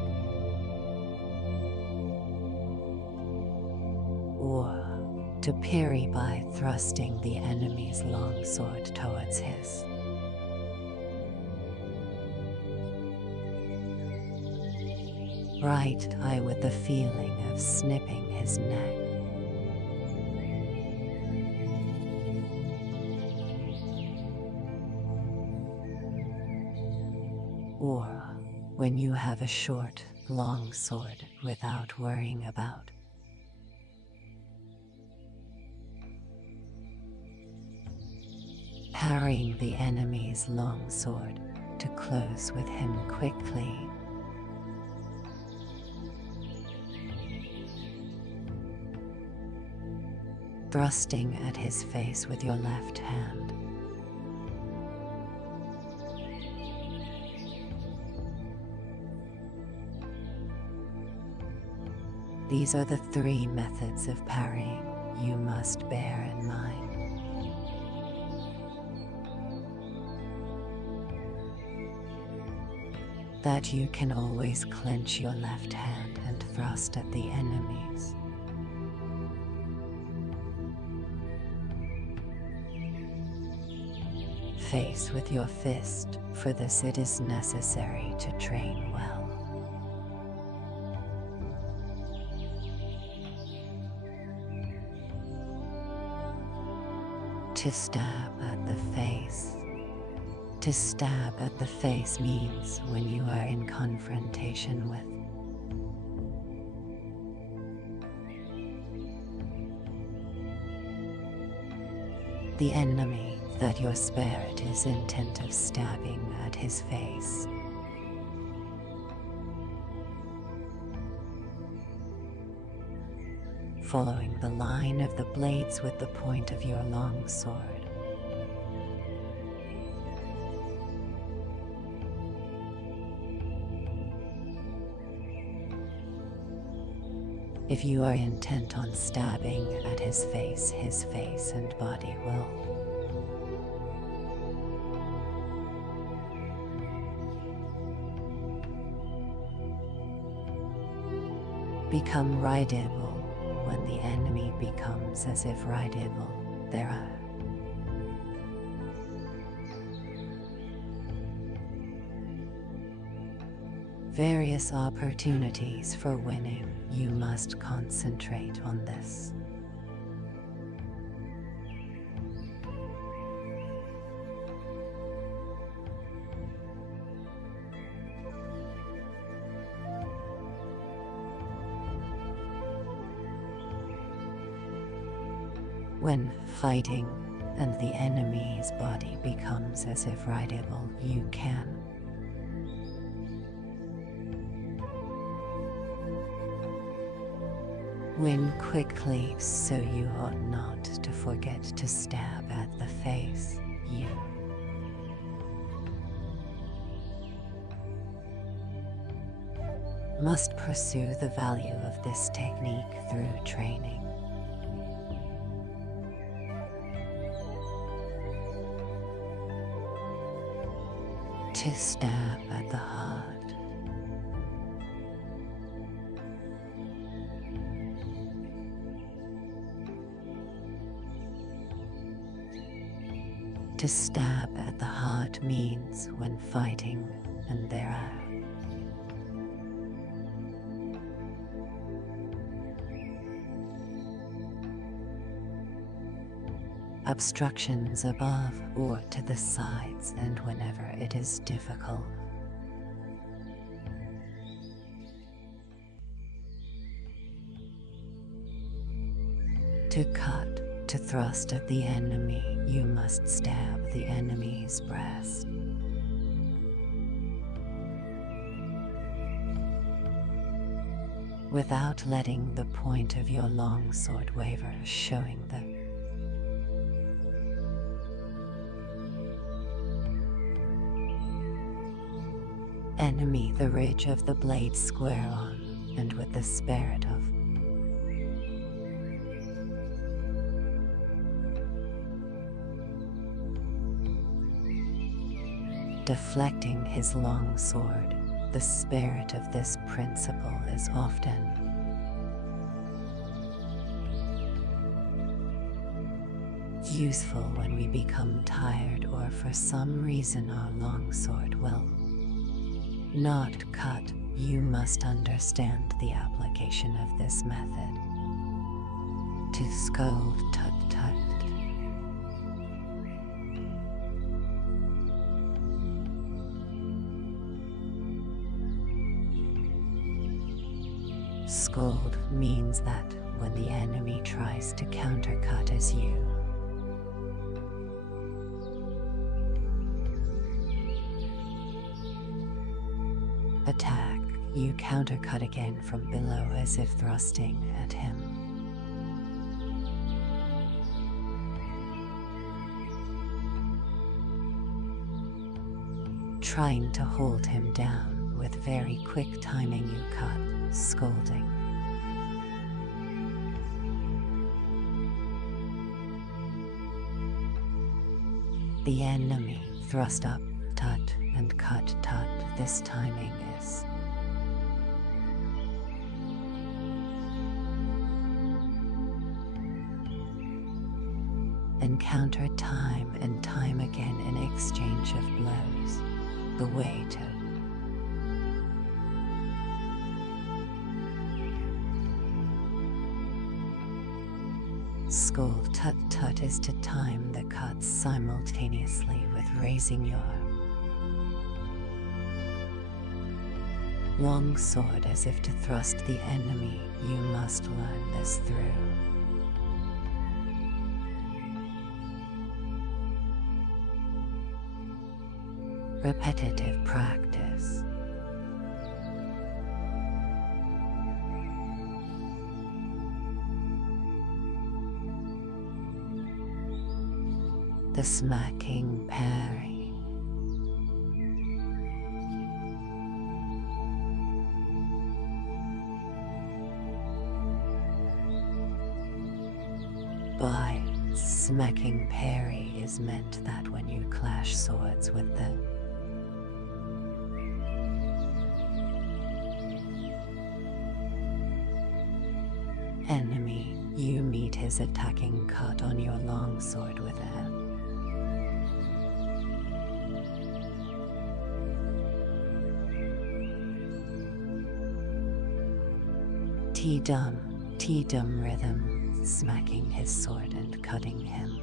Or to parry by thrusting the enemy's longsword towards his right eye with the feeling of snipping his neck. Or when you have a short, long sword without worrying about parrying the enemy's long sword to close with him quickly. Thrusting at his face with your left hand. These are the 3 methods of parrying you must bear in mind. That you can always clench your left hand and thrust at the enemies. Face with your fist, for this it is necessary to train well. To stab at the face. To stab at the face means when you are in confrontation with the enemy that your spirit is intent of stabbing at his face. Following the line of the blades with the point of your long sword. If you are intent on stabbing at his face and body will become rideable when the enemy becomes as if rideable there are. Various opportunities for winning, you must concentrate on this. When fighting and the enemy's body becomes as if rideable, you can win quickly, so you ought not to forget to stab at the face. You must pursue the value of this technique through training. To stab at the heart. To stab at the heart means when fighting and there are obstructions above or to the sides, and whenever it is difficult to cut, to thrust at the enemy, you must stab the enemy's breast. Without letting the point of your long sword waver, showing the enemy the ridge of the blade square on, and with the spirit of deflecting his long sword. The spirit of this principle is often useful when we become tired or for some reason our long sword will not cut. You must understand the application of this method. To scold, tut tut. Scold means that when the enemy tries to countercut as you attack, you countercut again from below as if thrusting at him. Trying to hold him down, with very quick timing you cut, scolding. The enemy thrust up, tut, and cut, tut. This timing is encountered time and time again in exchange of blows. The way to Skull tut-tut is to time the cuts simultaneously with raising your long sword as if to thrust the enemy. You must learn this through repetitive practice. The smacking parry. By smacking parry is meant that when you clash swords with the enemy, you meet his attacking cut on your longsword with a T-dum rhythm, smacking his sword and cutting him.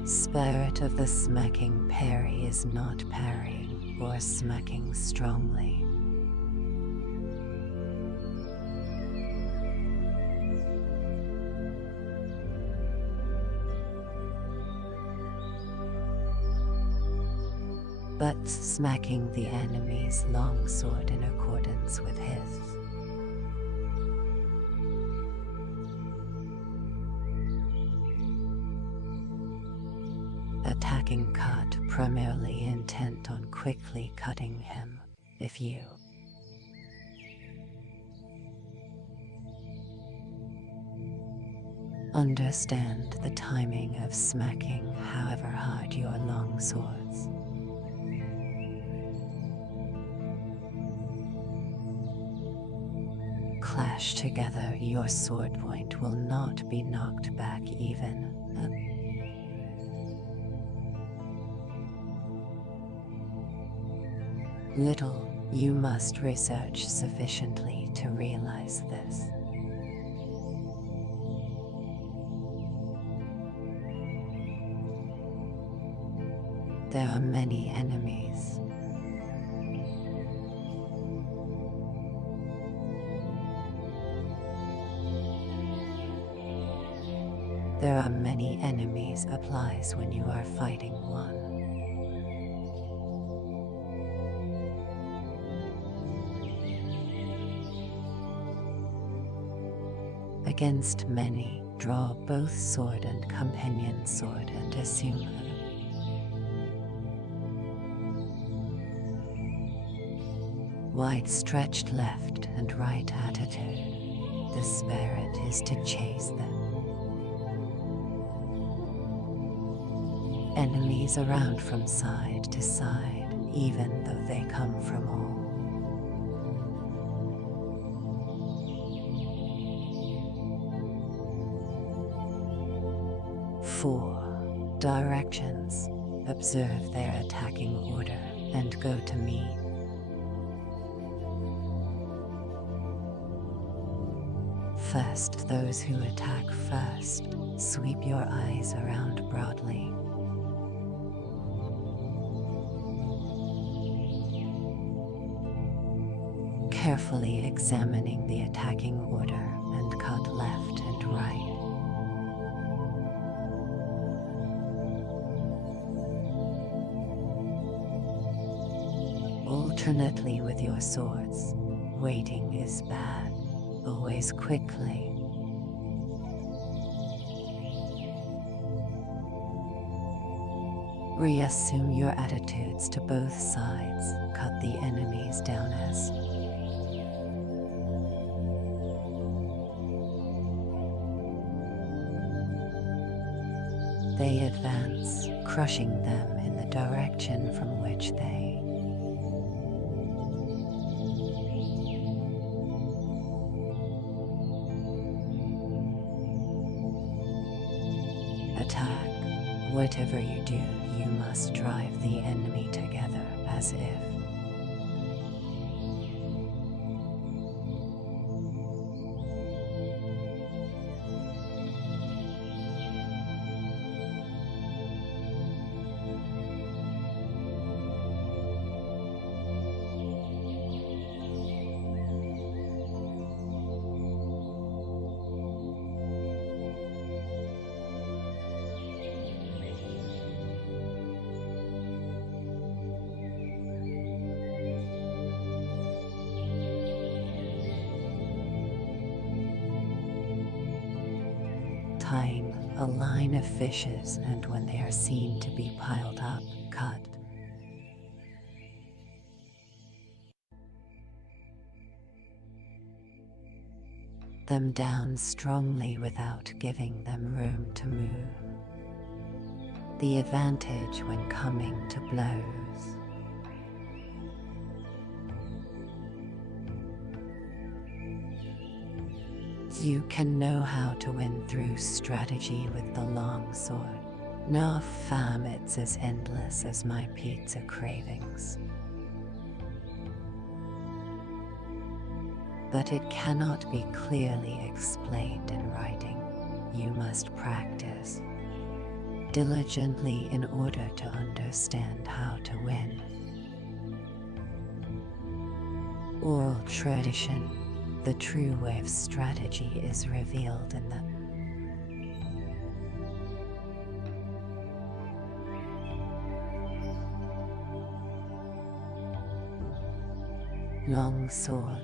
The spirit of the smacking parry is not parrying or smacking strongly. But smacking the enemy's longsword in accordance with his attacking cut, primarily intent on quickly cutting him. If you understand the timing of smacking, however hard your longswords clash together, your sword point will not be knocked back even a little. You must research sufficiently to realize this. There are many enemies. There are many enemies applies when you are fighting one. Against many, draw both sword and companion sword and assume a wide stretched left and right attitude. The spirit is to chase them. Enemies around from side to side, even though they come from all. Four directions. Observe their attacking order and go to meet. First, those who attack first. Sweep your eyes around broadly. Carefully examining the attacking order and cut left and right. Alternately with your swords. Waiting is bad. Always quickly. Reassume your attitudes to both sides. Cut the enemies down as they advance, crushing them in the direction from which they attack. Whatever you do, you must drive the enemy together as if tying a line of fishes, and when they are seen to be piled up, cut. Them down strongly without giving them room to move. The advantage when coming to blows. You can know how to win through strategy with the long sword. No fam, it's as endless as my pizza cravings. But it cannot be clearly explained in writing. You must practice diligently in order to understand how to win. Oral tradition, the true way of strategy is revealed in the long sword.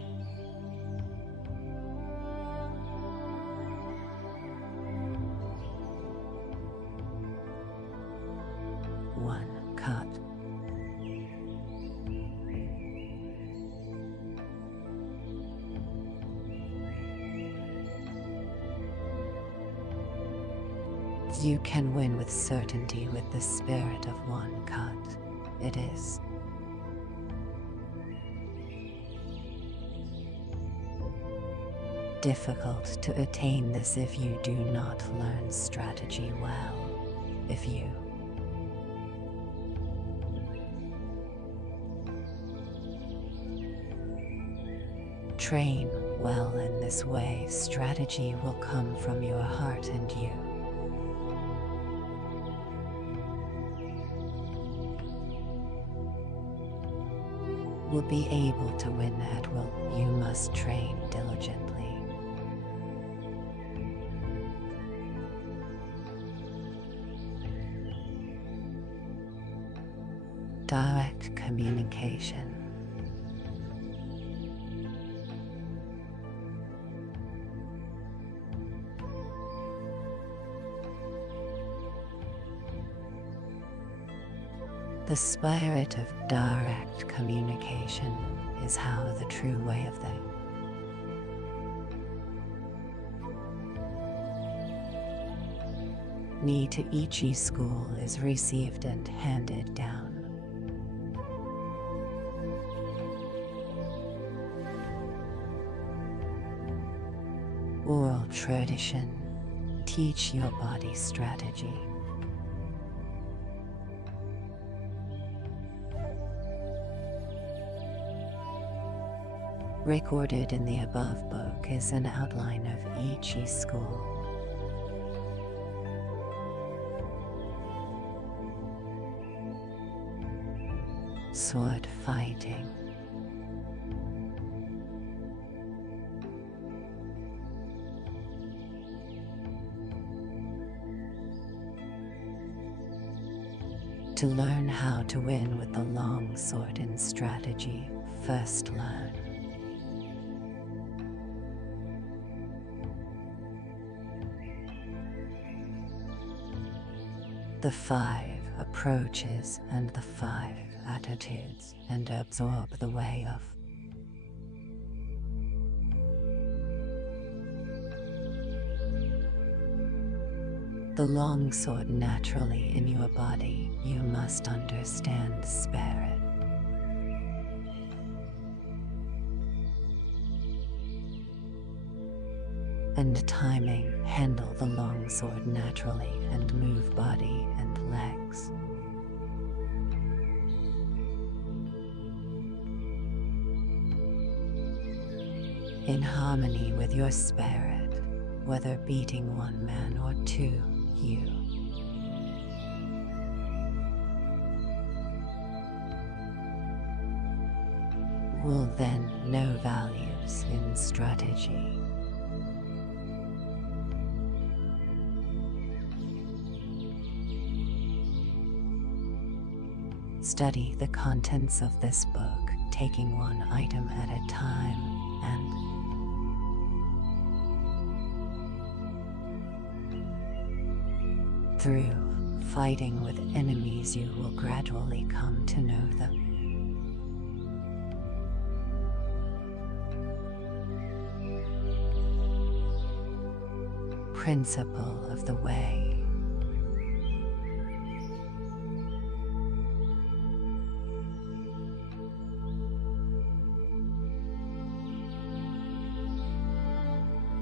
One cut. You can win with certainty with the spirit of one cut. It is difficult to attain this if you do not learn strategy well. If you train well in this way, strategy will come from your heart and you will be able to win at will. You must train diligently. Direct communication. The spirit of direct communication is how the true way of the knee to each school is received and handed down. Oral tradition, teach your body strategy. Recorded in the above book is an outline of each school. Sword fighting. To learn how to win with the long sword in strategy, first learn the 5 approaches and the 5 attitudes, and absorb the way of the long sword naturally in your body. You must understand spirit. And timing, handle the long sword naturally and move body and legs. In harmony with your spirit, whether beating one man or 2, you will then know values in strategy. Study the contents of this book, taking one item at a time, and Through fighting with enemies, you will gradually come to know them. Principle of the way.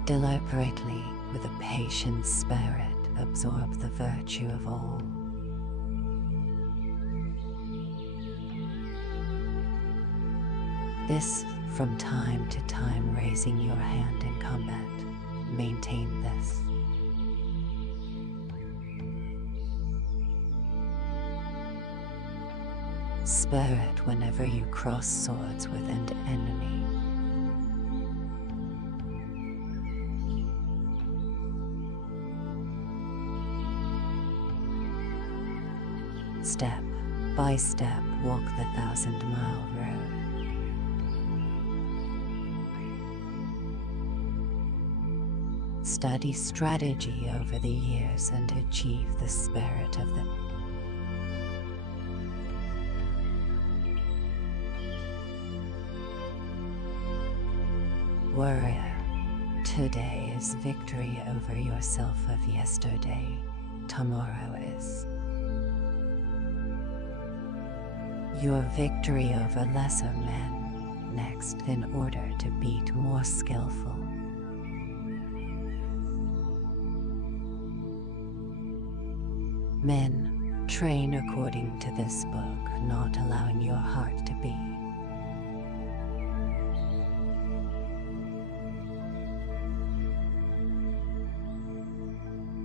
Deliberately, with a patient spirit, absorb the virtue of all. This, from time to time, raising your hand in combat. Maintain this. Spirit whenever you cross swords with an enemy. Step by step, walk the 1,000-mile road. Study strategy over the years and achieve the spirit of the warrior. Today is victory over yourself of yesterday. Tomorrow is your victory over lesser men. Next, in order to beat more skillful. Men, train according to this book, not allowing your heart to be.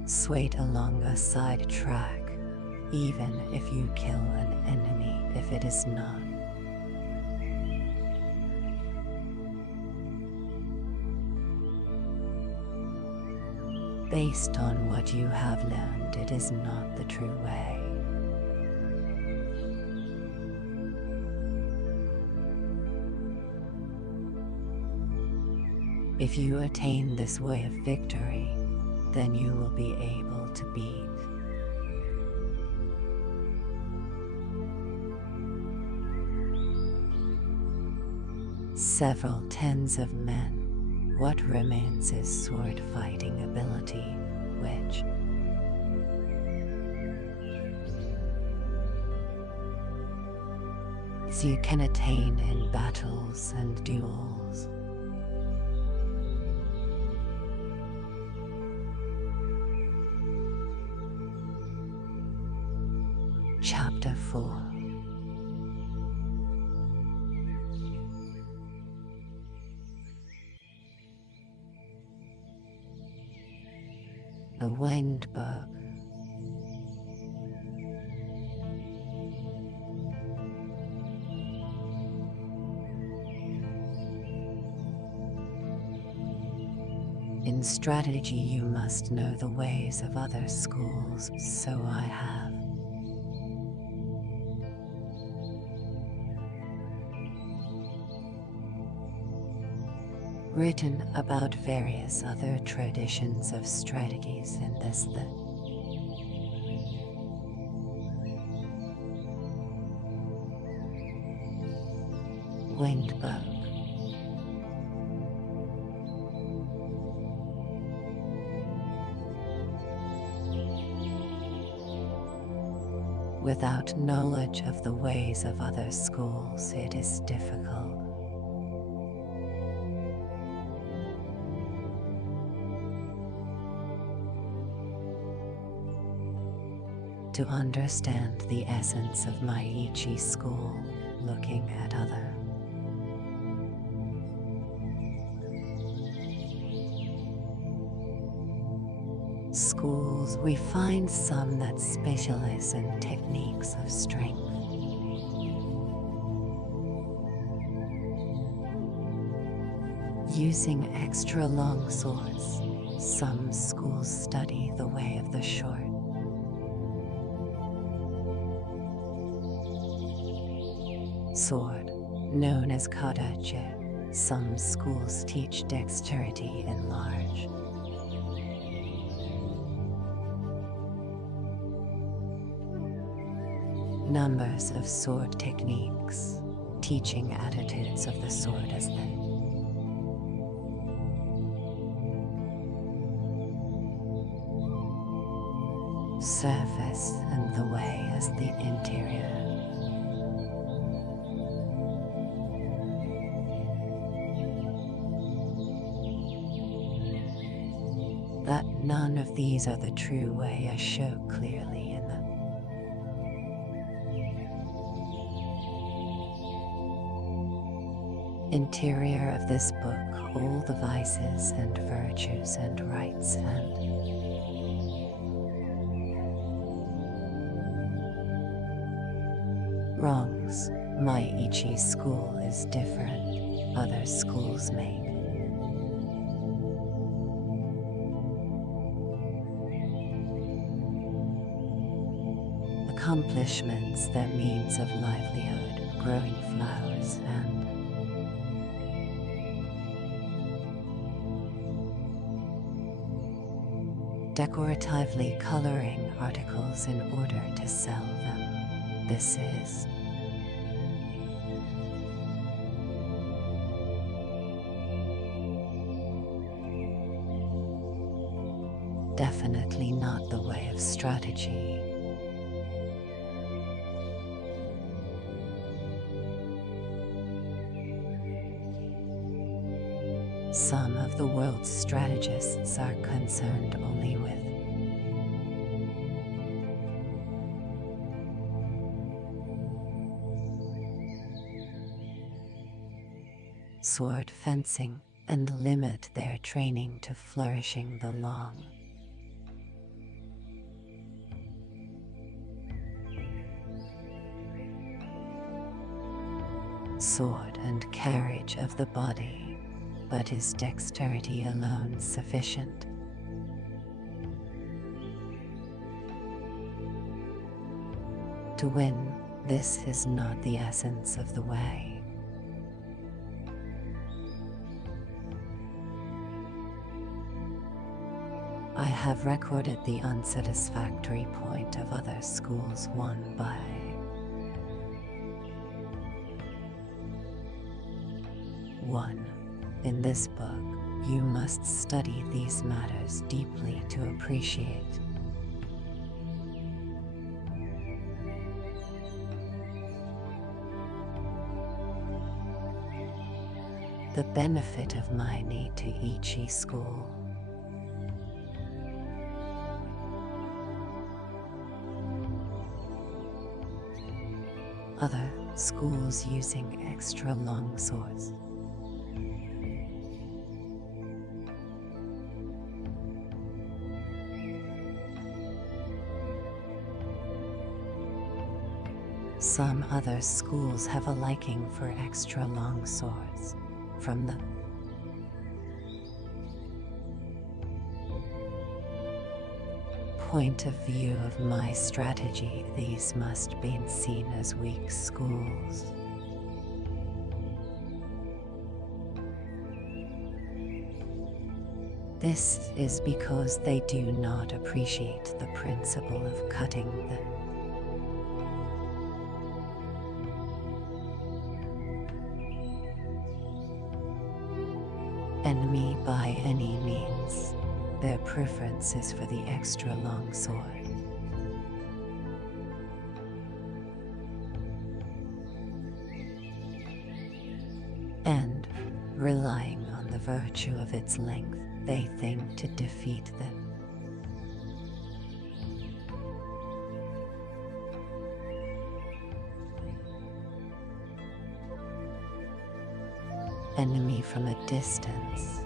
Swayed along a side track, even if you kill an enemy, if it is not based on what you have learned, it is not the true way. If you attain this way of victory, then you will be able to beat several tens of men. What remains is sword fighting ability, which you can attain in battles and duels. Chapter 4. The Wind Book. In strategy, you must know the ways of other schools, so I have. Written about various other traditions of strategies in this the Wind Book. Without knowledge of the ways of other schools, it is difficult to understand the essence of my Ichi school, looking at other schools. We find some that specialize in techniques of strength. Using extra long swords. Some schools study the way of the short. Sword, known as kadachi. Some schools teach dexterity in large numbers of sword techniques, teaching attitudes of the sword as they surface and the way as the interior. That none of these are the true way as show clearly in the interior of this book, all the vices and virtues and rights and wrongs. My Ichi school is different, other schools make accomplishments their means of livelihood, growing flowers and decoratively coloring articles in order to sell them. This is definitely not the way of strategy. Some of the world's strategists are concerned only with sword fencing and limit their training to flourishing the long sword and carriage of the body, but is dexterity alone sufficient? To win, this is not the essence of the way. I have recorded the unsatisfactory point of other schools won by one. In this book, you must study these matters deeply to appreciate the benefit of my need to Ichi school. Other schools using extra long swords. Some other schools have a liking for extra long swords. From the point of view of my strategy, these must be seen as weak schools. This is because they do not appreciate the principle of cutting the enemy by any means. Their preference is for the extra long sword. And, relying on the virtue of its length, they think to defeat the enemy from a distance.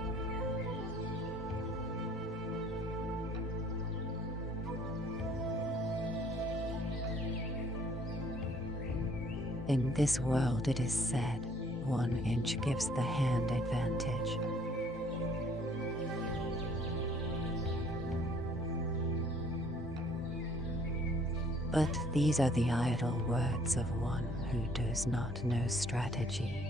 In this world it is said, 1 inch gives the hand advantage. But these are the idle words of one who does not know strategy.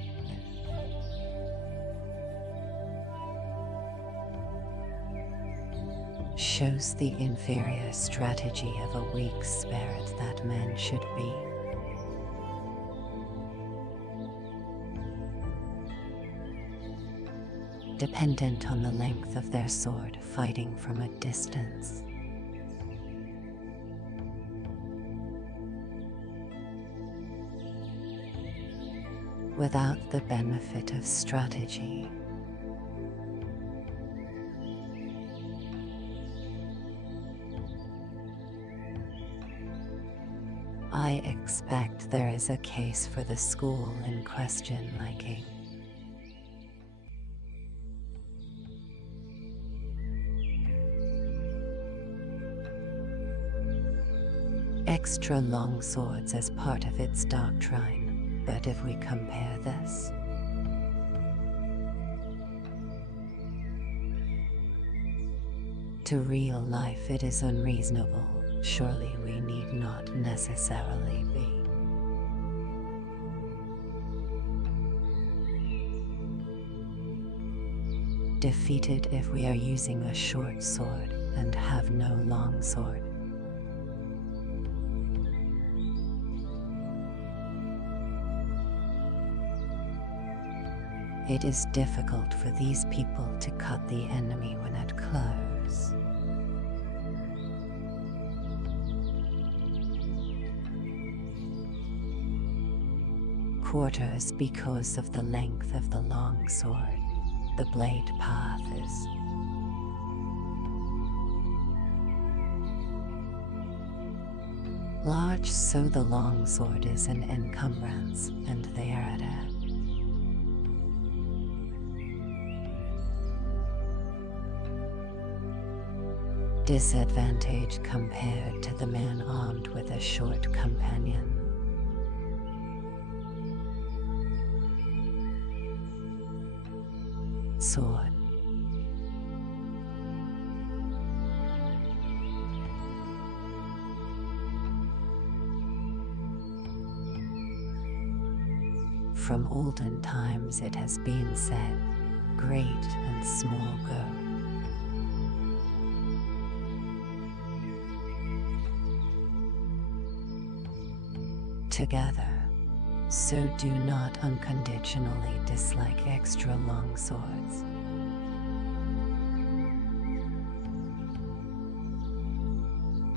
Shows the inferior strategy of a weak spirit that men should be dependent on the length of their sword, fighting from a distance. Without the benefit of strategy. I expect there is a case for the school in question liking. Extra long swords as part of its doctrine, but if we compare this to real life, it is unreasonable. Surely we need not necessarily be. Defeated if we are using a short sword and have no long sword. It is difficult for these people to cut the enemy when at close. Quarters because of the length of the long sword. The blade path is large, so the long sword is an encumbrance, and they are at a disadvantage compared to the man armed with a short companion. Sword. From olden times it has been said, great and small go. Together. So do not unconditionally dislike extra long swords.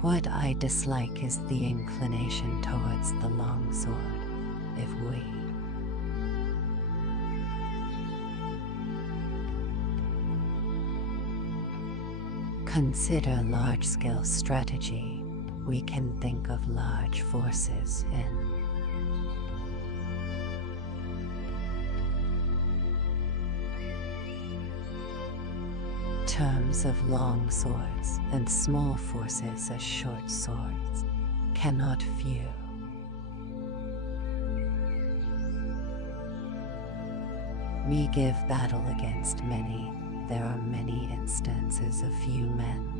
What I dislike is the inclination towards the long sword. If we consider large-scale strategy, we can think of large forces in terms of long swords and small forces as short swords. Cannot few. We give battle against many. There are many instances of few men.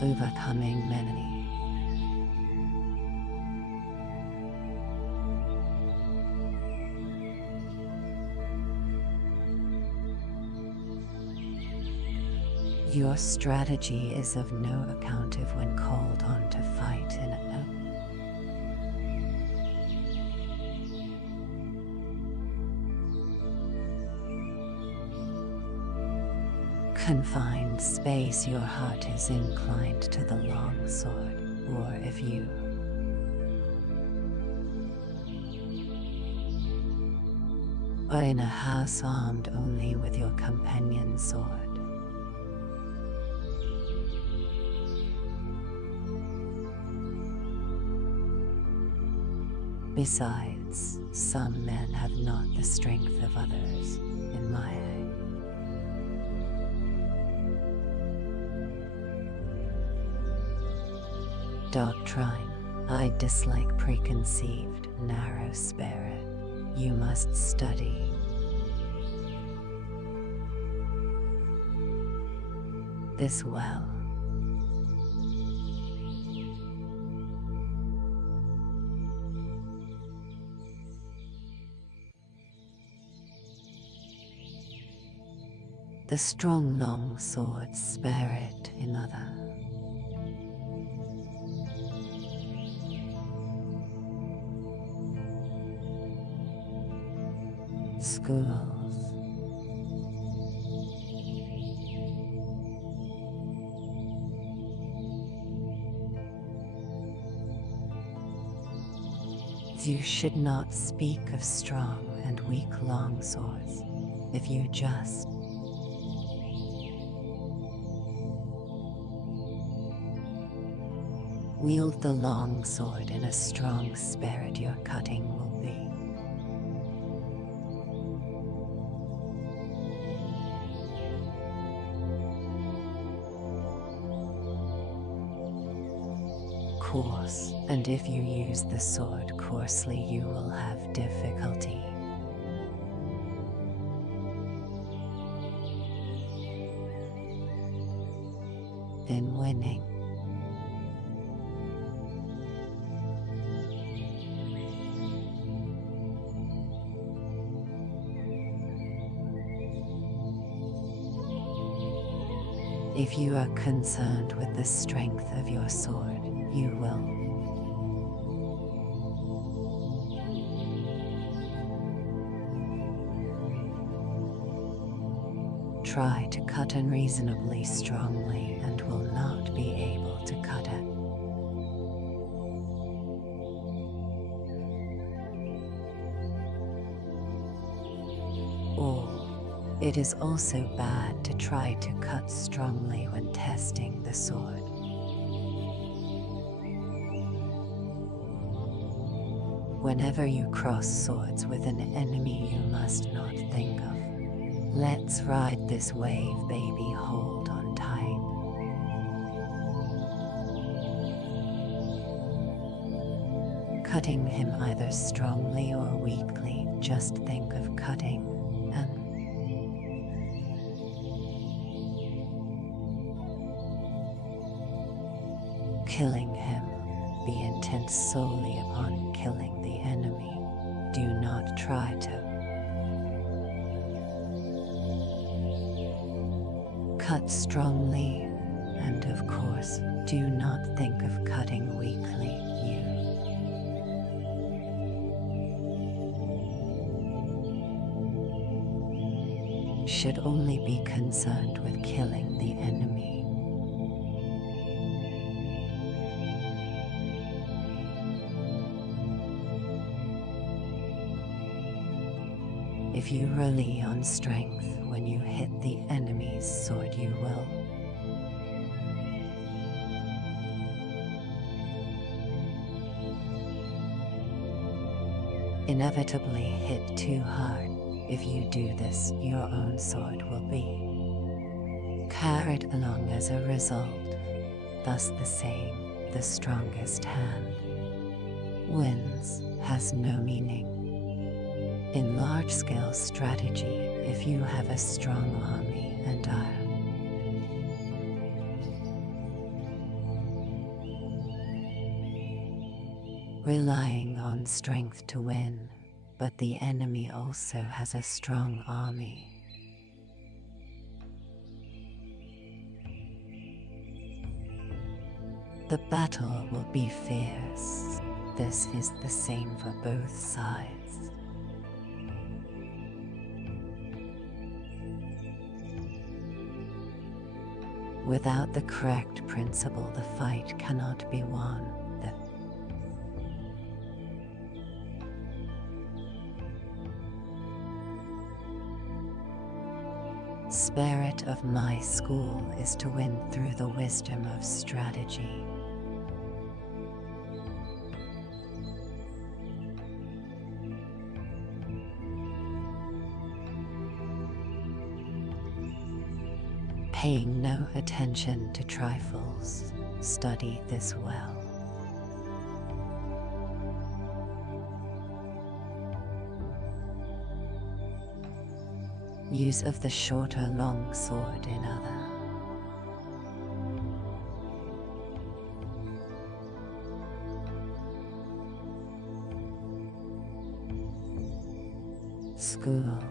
Overcoming many. Your strategy is of no account if when called on to fight in a confined space. Your heart is inclined to the long sword, or if you are in a house armed only with your companion sword. Besides, some men have not the strength of others, in my doctrine. I dislike preconceived, narrow spirit. You must study this well. The strong long swords spare it in other. schools, you should not speak of strong and weak longswords if you just wield the longsword in a strong spirit. Your cutting will be coarse, and if you use the sword coarsely, you will have difficulty in winning. If you are concerned with the strength of your sword, you will try to cut unreasonably strongly and will not be able to cut it. Or it is also bad to try to cut strongly when testing the sword. Whenever you cross swords with an enemy, you must not think of, "Let's ride this wave, baby, hold on tight." Cutting him either strongly or weakly, just think of cutting and killing him. Be intent solely upon killing the enemy. Do not try to cut strongly, and of course, do not think of cutting weakly. You should only be concerned with killing the enemy. If you rely on strength when you hit the enemy's sword, you will inevitably hit too hard. If you do this, your own sword will be carried along as a result. Thus the saying, "The strongest hand wins," has no meaning. In large-scale strategy, if you have a strong army and are relying on strength to win, but the enemy also has a strong army, the battle will be fierce. This is the same for both sides. Without the correct principle, the fight cannot be won. The spirit of my school is to win through the wisdom of strategy. Paying no attention to trifles, study this well. Use of the shorter long sword in other schools.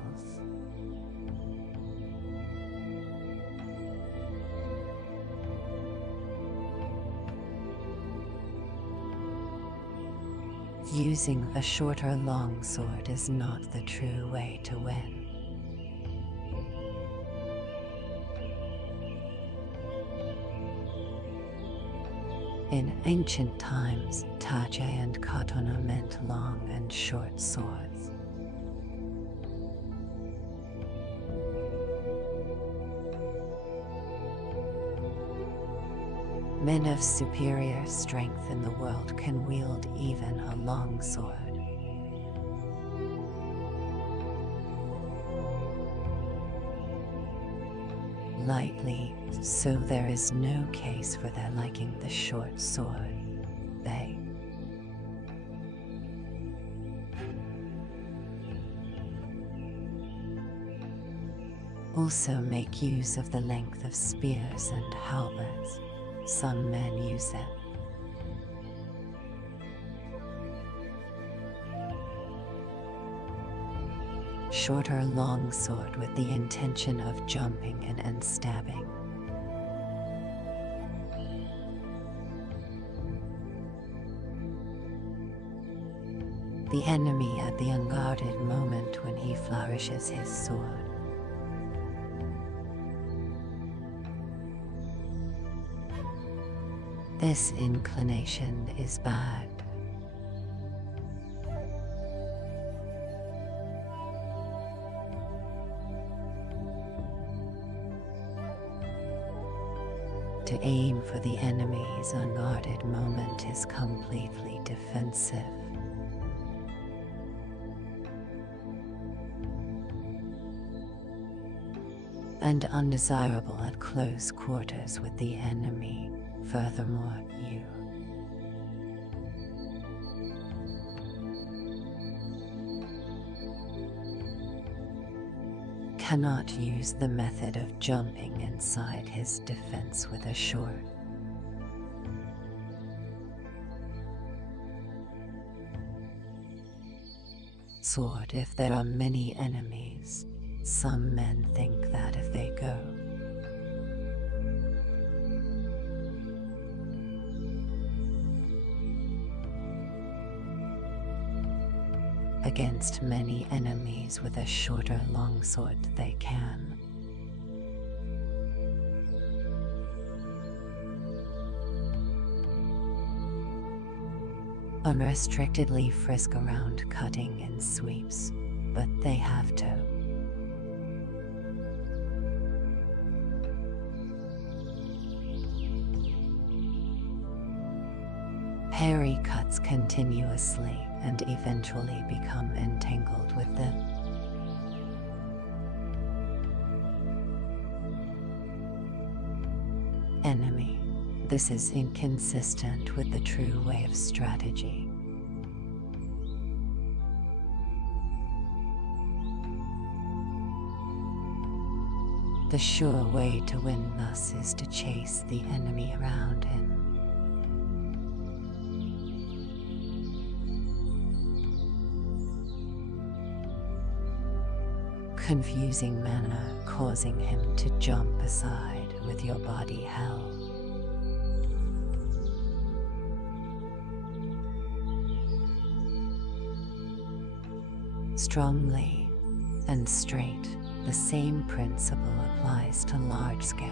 Using a short or long sword is not the true way to win. In ancient times, tache and katana meant long and short swords. Men of superior strength in the world can wield even a long sword. Lightly, so there is no case for their liking the short sword. They also make use of the length of spears and halberds. Some men use it. Short or long sword with the intention of jumping and stabbing. The enemy at the unguarded moment when he flourishes his sword. This inclination is bad. To aim for the enemy's unguarded moment is completely defensive. And undesirable at close quarters with the enemy. Furthermore, you cannot use the method of jumping inside his defense with a short sword. If there are many enemies, some men think that if they go against many enemies with a shorter longsword, they can unrestrictedly frisk around cutting in sweeps, but they have to parry cuts continuously and eventually become entangled with them. Enemy. This is inconsistent with the true way of strategy. The sure way to win thus is to chase the enemy around him. Confusing manner, causing him to jump aside with your body held. Strongly and straight, the same principle applies to large scale.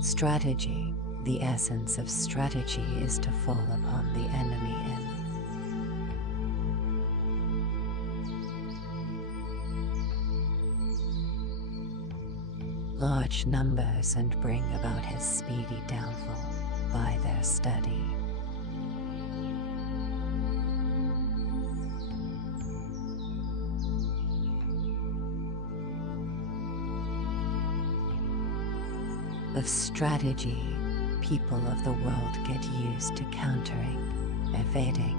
Strategy. The essence of strategy is to fall upon the enemy in large numbers and bring about his speedy downfall by their study. Of strategy, people of the world get used to countering, evading,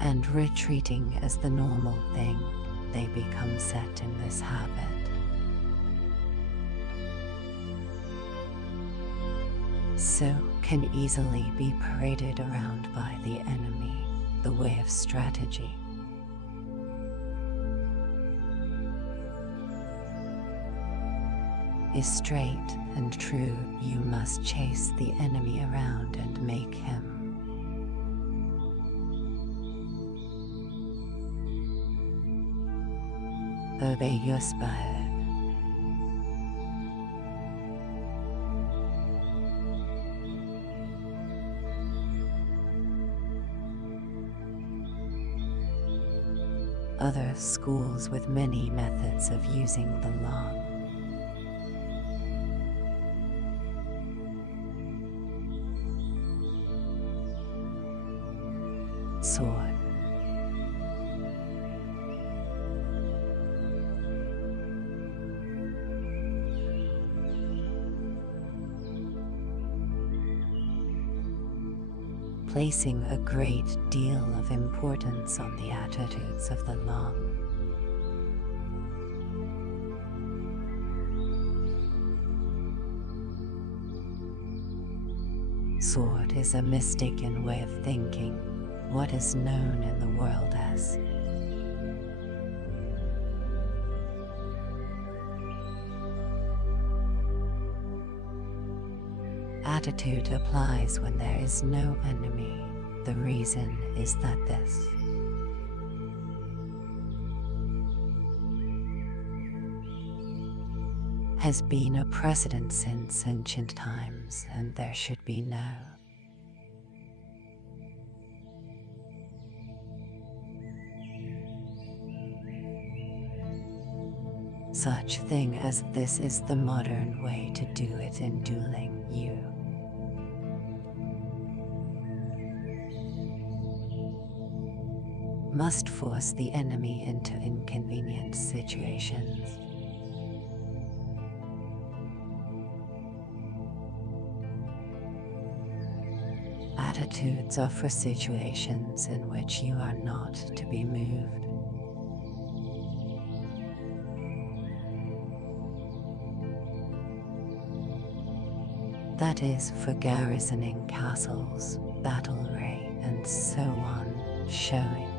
and retreating as the normal thing. They become set in this habit. So can easily be paraded around by the enemy, the way of strategy. is straight and true, you must chase the enemy around and make him obey your spirit. Other schools with many methods of using the long sword. Placing a great deal of importance on the attitudes of the long sword is a mistaken way of thinking what is known in the world as attitude applies when there is no enemy. The reason is that this has been a precedent since ancient times, and there should be no such thing as this is the modern way to do it in dueling. You must force the enemy into inconvenient situations. Attitudes are for situations in which you are not to be moved. That is for garrisoning castles, battle array, and so on, showing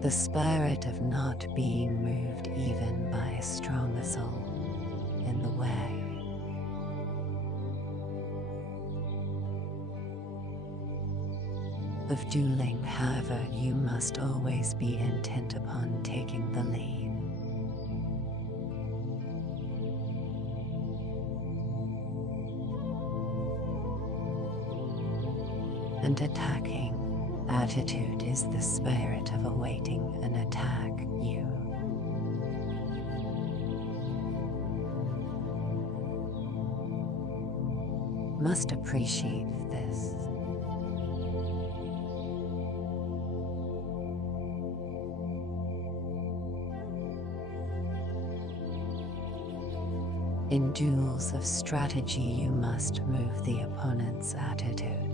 the spirit of not being moved even by a strong assault in the way of dueling. However, you must always be intent upon taking the lead and attacking. Attitude is the spirit of awaiting an attack. You must appreciate this. In duels of strategy, you must move the opponent's attitude.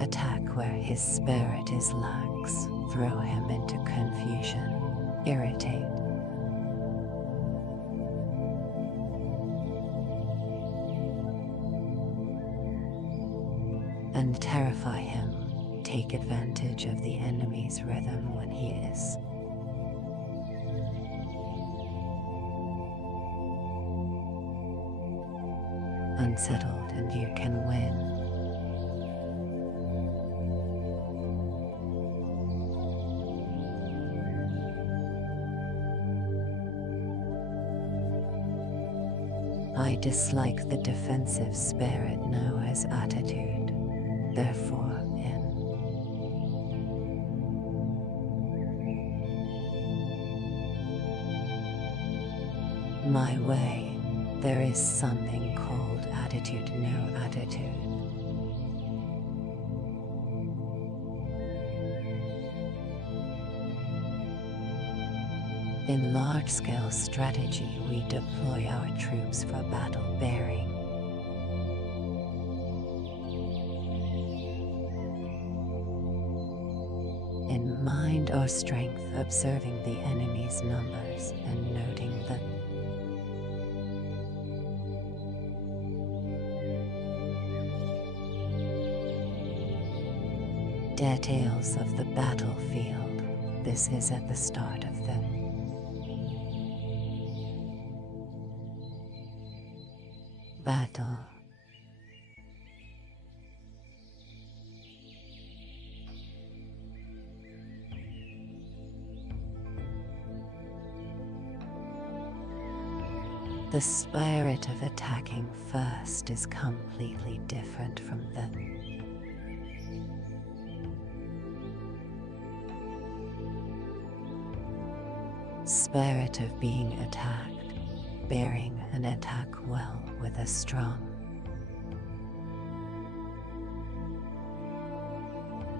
Attack where his spirit is lax, throw him into confusion, irritate. And terrify him, take advantage of the enemy's rhythm when he is unsettled, and you can win. I dislike the defensive spirit known as attitude. Therefore, in my way, there is something called attitude, no attitude. In large-scale strategy, we deploy our troops for battle bearing. In mind or strength, observing the enemy's numbers and noting the Details of the battlefield. This is at the start of the battle. The spirit of attacking first is completely different from the spirit of being attacked, bearing an attack well with a strong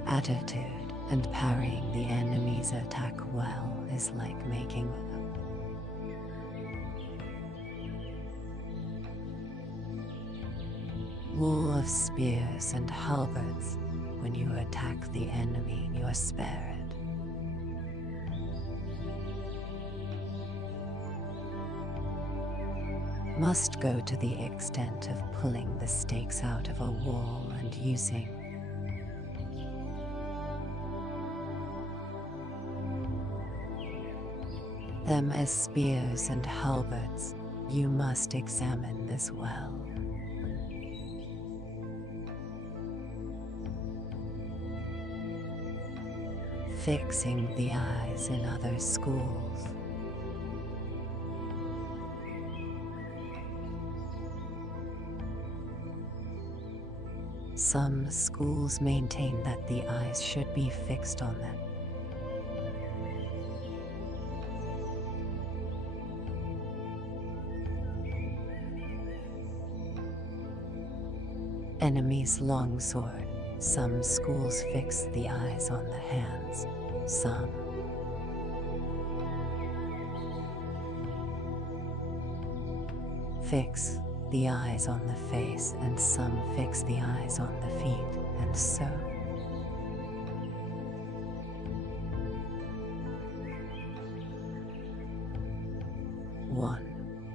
attitude, and parrying the enemy's attack well is like making wall of spears and halberds. When you attack the enemy, your spirit must go to the extent of pulling the stakes out of a wall and using them as spears and halberds. You must examine this well. Fixing the eyes in other schools. Some schools maintain that the eyes should be fixed on them. Enemy's longsword. Some schools fix the eyes on the hands. Some fix the eyes on the face, and some fix the eyes on the feet, and so one.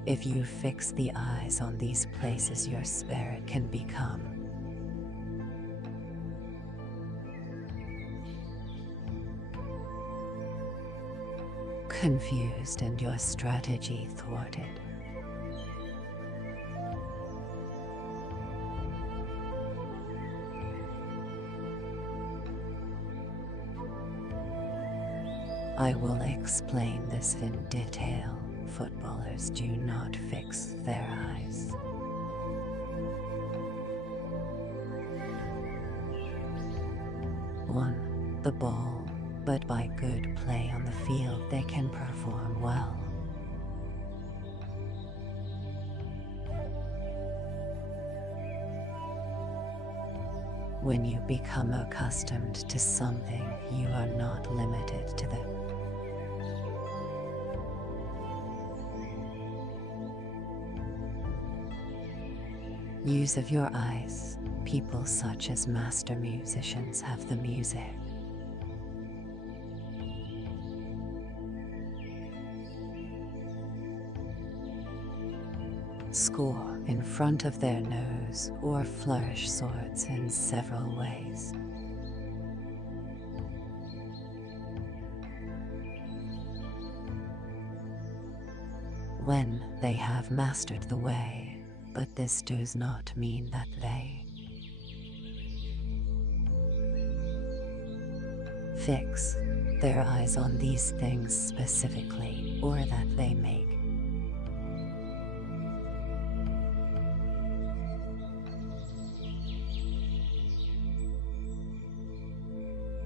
If you fix the eyes on these places, your spirit can become confused and your strategy thwarted. I will explain this in detail. Footballers do not fix their eyes. One, the ball, but by good play on the field they can perform well. When you become accustomed to something, you are not limited to the use of your eyes. People such as master musicians have the music score in front of their nose or flourish swords in several ways. When they have mastered the way, but this does not mean that they fix their eyes on these things specifically, or that they make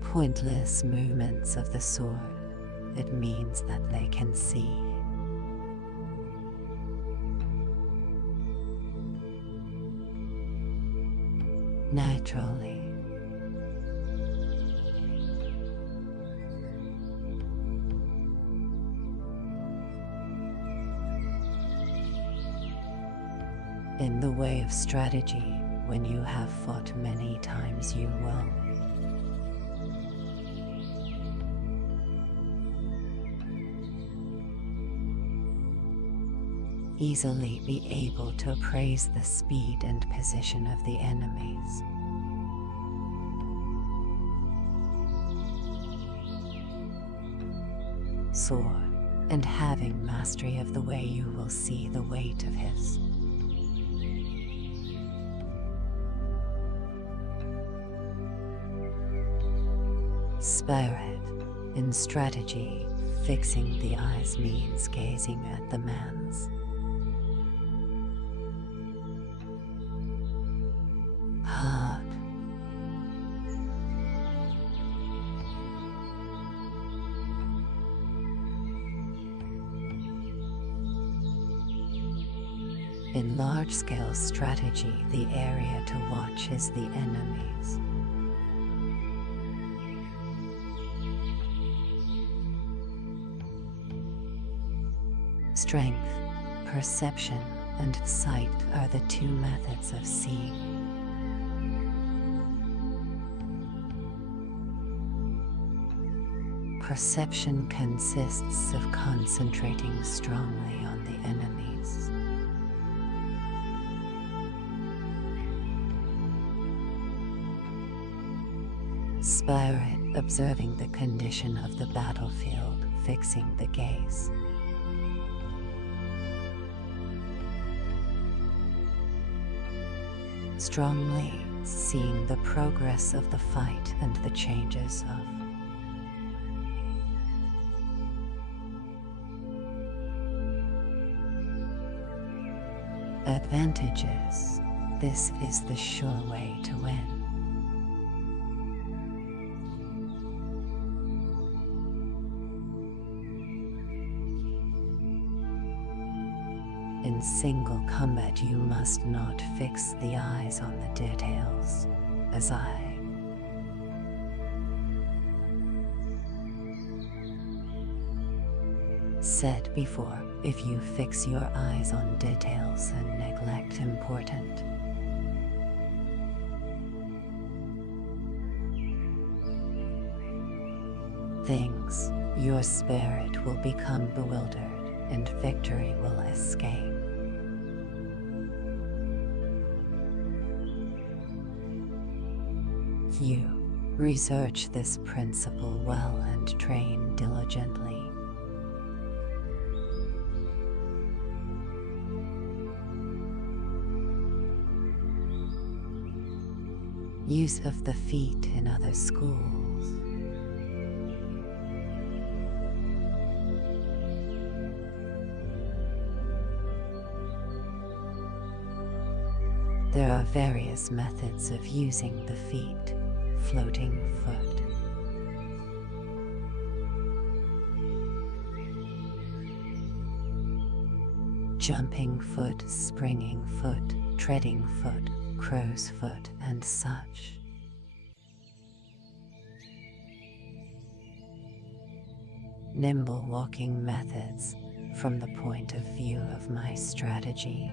pointless movements of the sword. It means that they can see naturally. In the way of strategy, when you have fought many times, you will easily be able to appraise the speed and position of the enemies. soar, and having mastery of the way you will see the weight of his. Spirit. In strategy, fixing the eyes means gazing at the man's heart. In large-scale strategy, the area to watch is the enemies. Strength, perception, and sight are the two methods of seeing. Perception consists of concentrating strongly on the enemies. Spirit, observing the condition of the battlefield, fixing the gaze. Strongly, seeing the progress of the fight and the changes of advantages. This is the sure way to win. In single combat, you must not fix the eyes on the details, as I said before. If you fix your eyes on details and neglect important things, your spirit will become bewildered and victory will escape. You research this principle well and train diligently. Use of the feet in other schools. There are various methods of using the feet. Floating foot, jumping foot, springing foot, treading foot, crow's foot, and such. Nimble walking methods from the point of view of my strategy.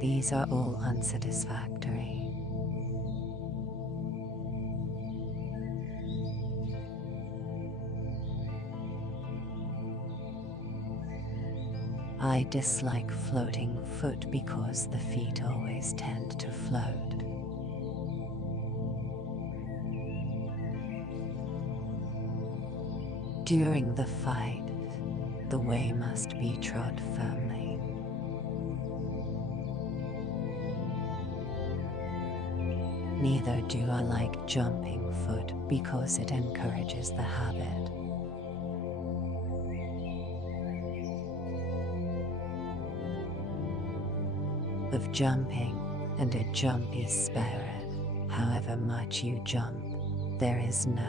These are all unsatisfactory. I dislike floating foot because the feet always tend to float. During the fight, the way must be trod firmly. Neither do I like jumping foot because it encourages the habit of jumping, and a jumpy spirit. However much you jump, there is no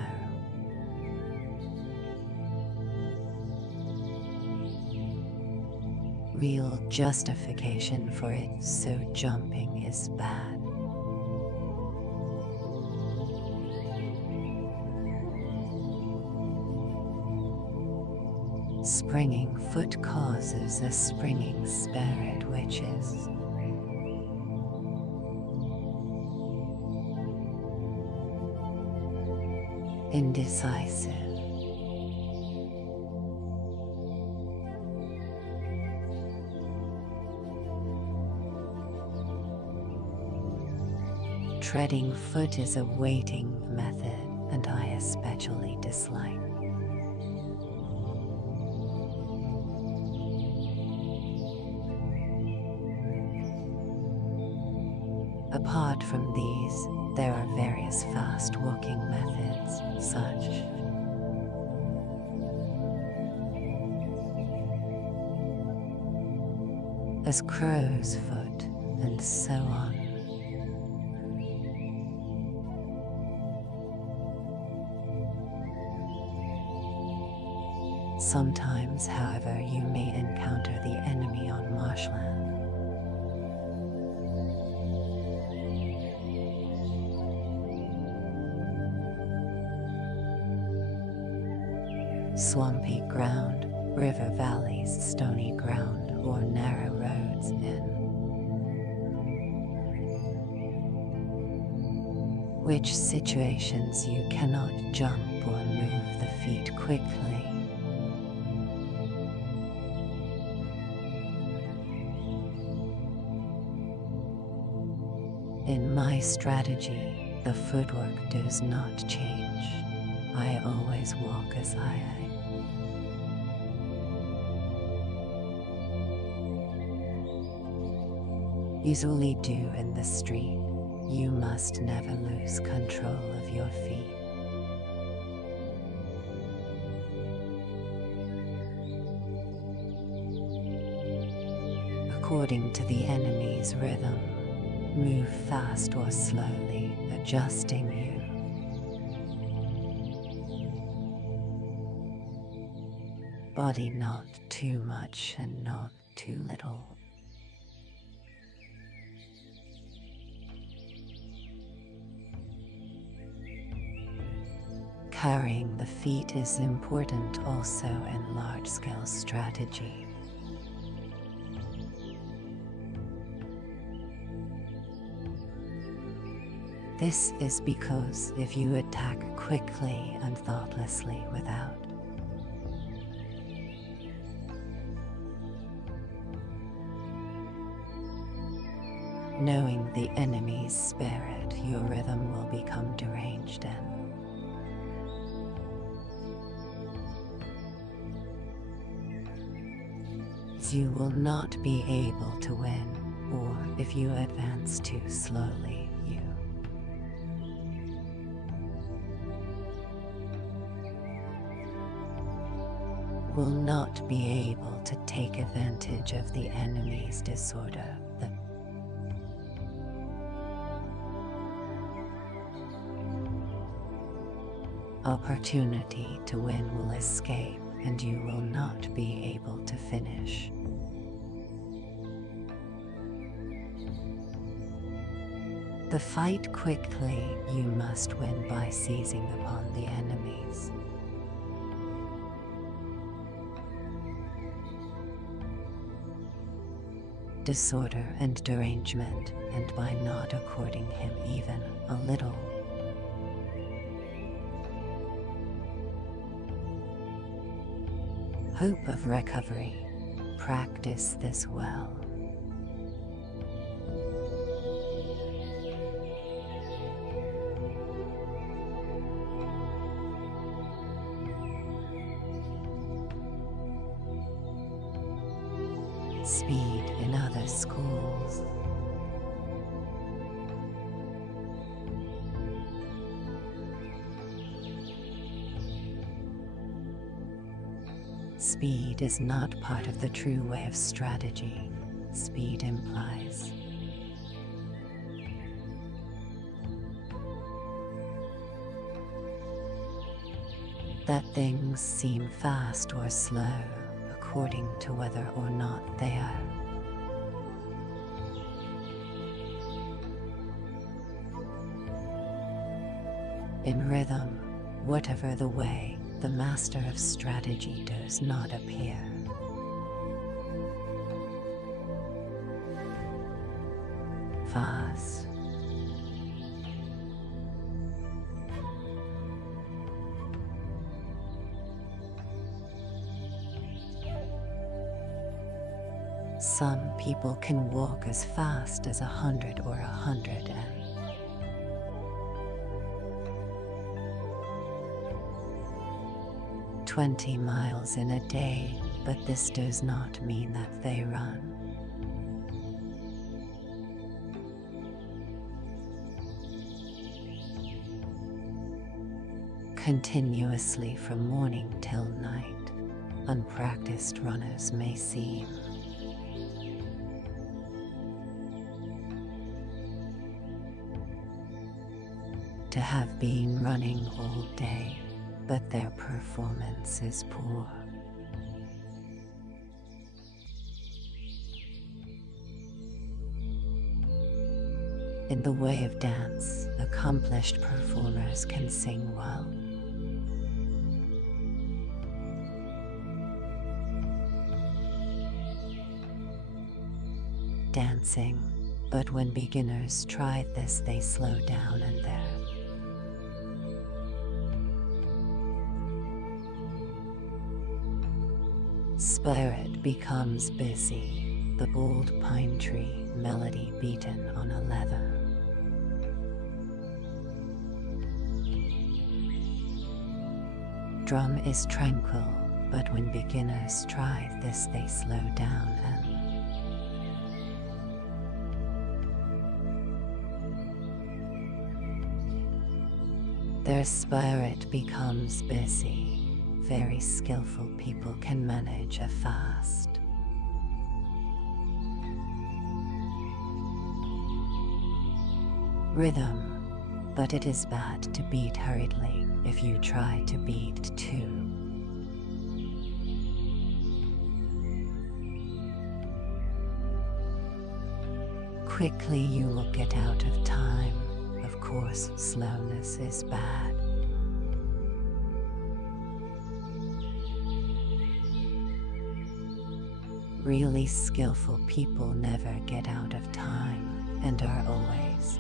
real justification for it, so jumping is bad. Springing foot causes a springing spirit, which is indecisive. Treading foot is a waiting method, and I especially dislike. Apart from these, there are various fast walking methods, such as crow's foot, and so on. Sometimes, however, you may encounter the enemy on marshland. Swampy ground, river valleys, stony ground, or narrow roads in which situations you cannot jump or move the feet quickly. In my strategy, the footwork does not change. I always walk as I usually do in the street. You must never lose control of your feet. According to the enemy's rhythm, move fast or slowly, adjusting you. Body not too much and not too little. Carrying the feet is important also in large-scale strategy. This is because if you attack quickly and thoughtlessly without knowing the enemy's spirit, your rhythm will become deranged and you will not be able to win, or if you advance too slowly, you will not be able to take advantage of the enemy's disorder. The opportunity to win will escape, and you will not be able to finish. The fight quickly, you must win by seizing upon the enemies. Disorder and derangement, and by not according him even a little. Hope of recovery. Practice this well. Speed in other schools. Speed is not part of the true way of strategy. Speed implies that things seem fast or slow according to whether or not they are. In rhythm, whatever the way, the master of strategy does not appear. Fast. Some people can walk as fast as 100 or 110. 20 miles in a day, but this does not mean that they run. Continuously from morning till night, unpracticed runners may seem. To have been running all day, but their performance is poor. In the way of dance, accomplished performers can sing well. Dancing, but when beginners try this, they slow down and there. Spirit becomes busy, the old pine tree melody beaten on a leather. Drum is tranquil, but when beginners try this, they slow down and their spirit becomes busy. Very skillful people can manage a fast. Rhythm, but it is bad to beat hurriedly if you try to beat too. Quickly you will get out of time. Of course, slowness is bad. Really skillful people never get out of time and are always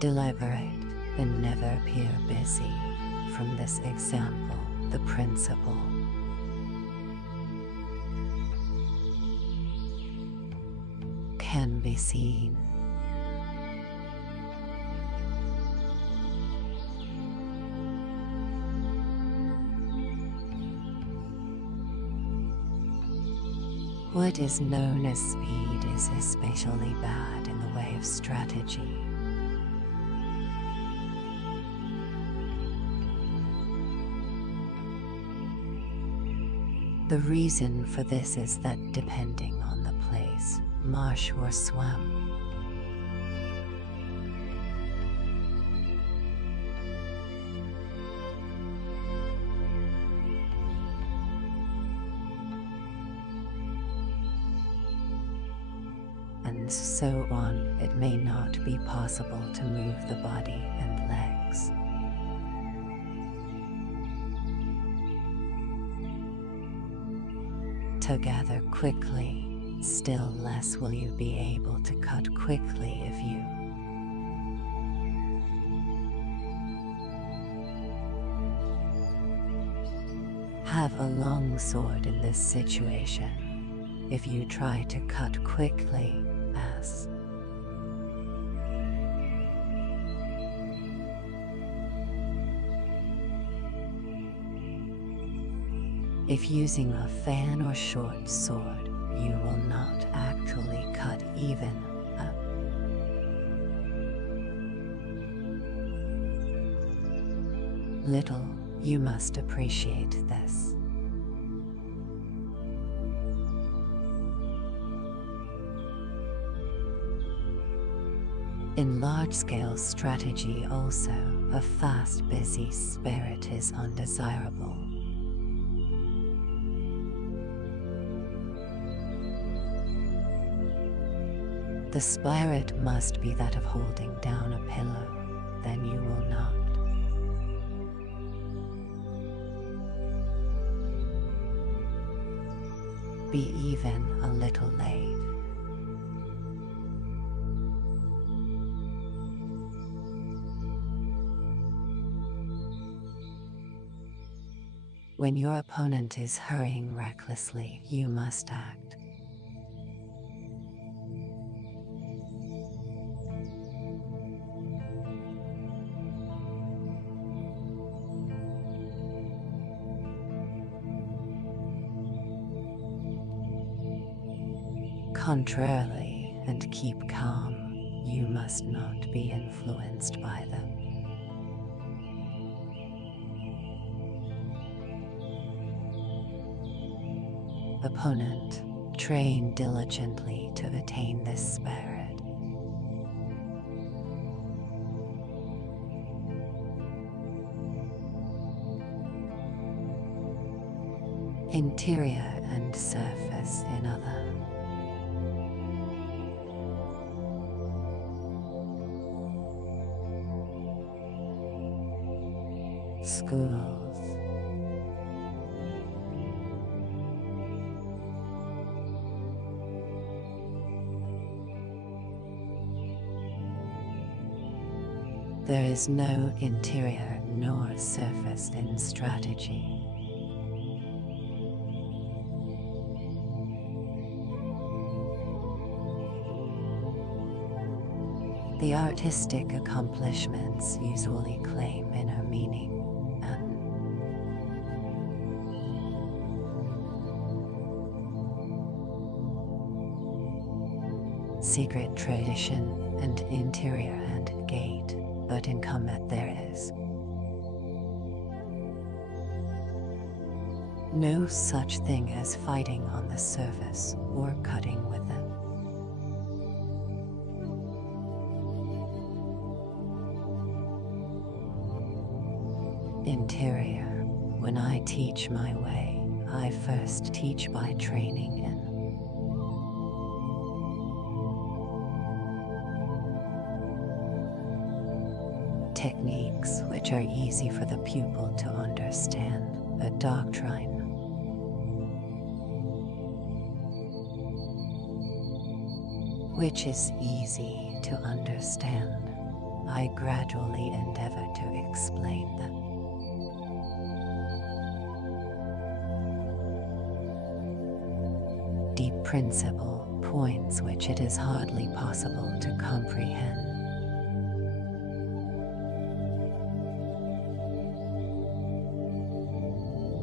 deliberate and never appear busy. From this example, the principle can be seen. What is known as speed is especially bad in the way of strategy. The reason for this is that depending on the place, marsh or swamp, and so on, it may not be possible to move the body and legs. To gather quickly, still less will you be able to cut quickly if you have a long sword in this situation. If you try to cut quickly, as if using a fan or short sword, you will not actually cut even a little. You must appreciate this. In large-scale strategy also, a fast, busy spirit is undesirable. The spirit must be that of holding down a pillow, then you will not be even a little late. When your opponent is hurrying recklessly, you must act Contrarily, and keep calm, you must not be influenced by them. Opponent, train diligently to attain this spirit. Interior and surface in other. Schools. There is no interior nor surface in strategy. The artistic accomplishments usually claim inner meaning and secret tradition and interior and gate, but in combat there is no such thing as fighting on the surface or cutting with them. Interior. When I teach my way, I first teach by training in techniques which are easy for the pupil to understand, a doctrine which is easy to understand. I gradually endeavor to explain them. Deep principle points which it is hardly possible to comprehend.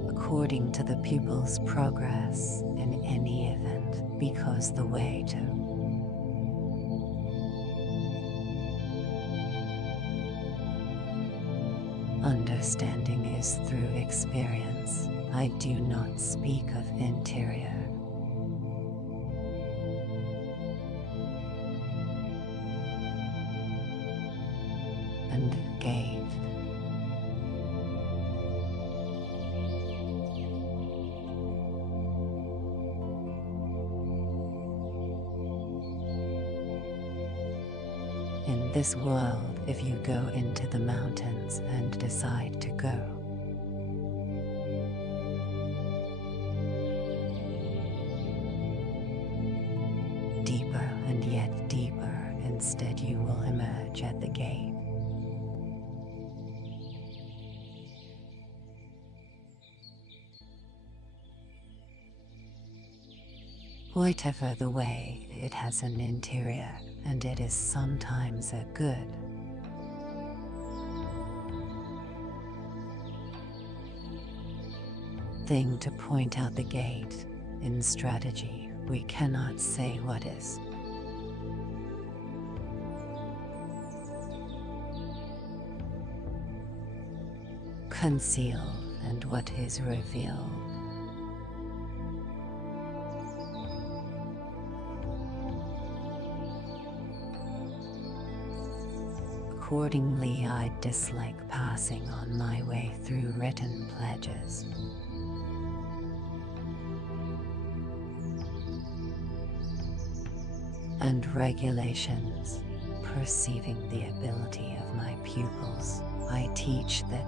According to the pupil's progress in any event, because the way to understanding is through experience. I do not speak of interior. And gate. In this world, if you go into the mountains and decide to go, deeper and yet deeper, instead you will emerge at the gate. Whatever the way, it has an interior, and it is sometimes a good thing to point out the gate. In strategy, we cannot say what is concealed and what is revealed. Accordingly, I dislike passing on my way through written pledges. And regulations, perceiving the ability of my pupils, I teach that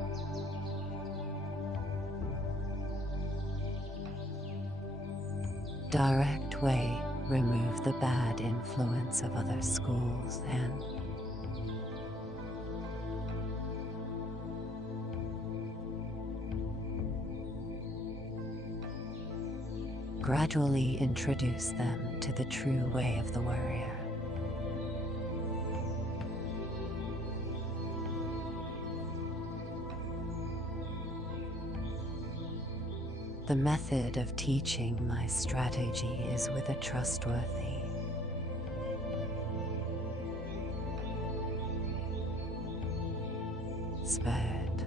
direct way, remove the bad influence of other schools and gradually introduce them to the true way of the warrior. The method of teaching my strategy is with a trustworthy spared.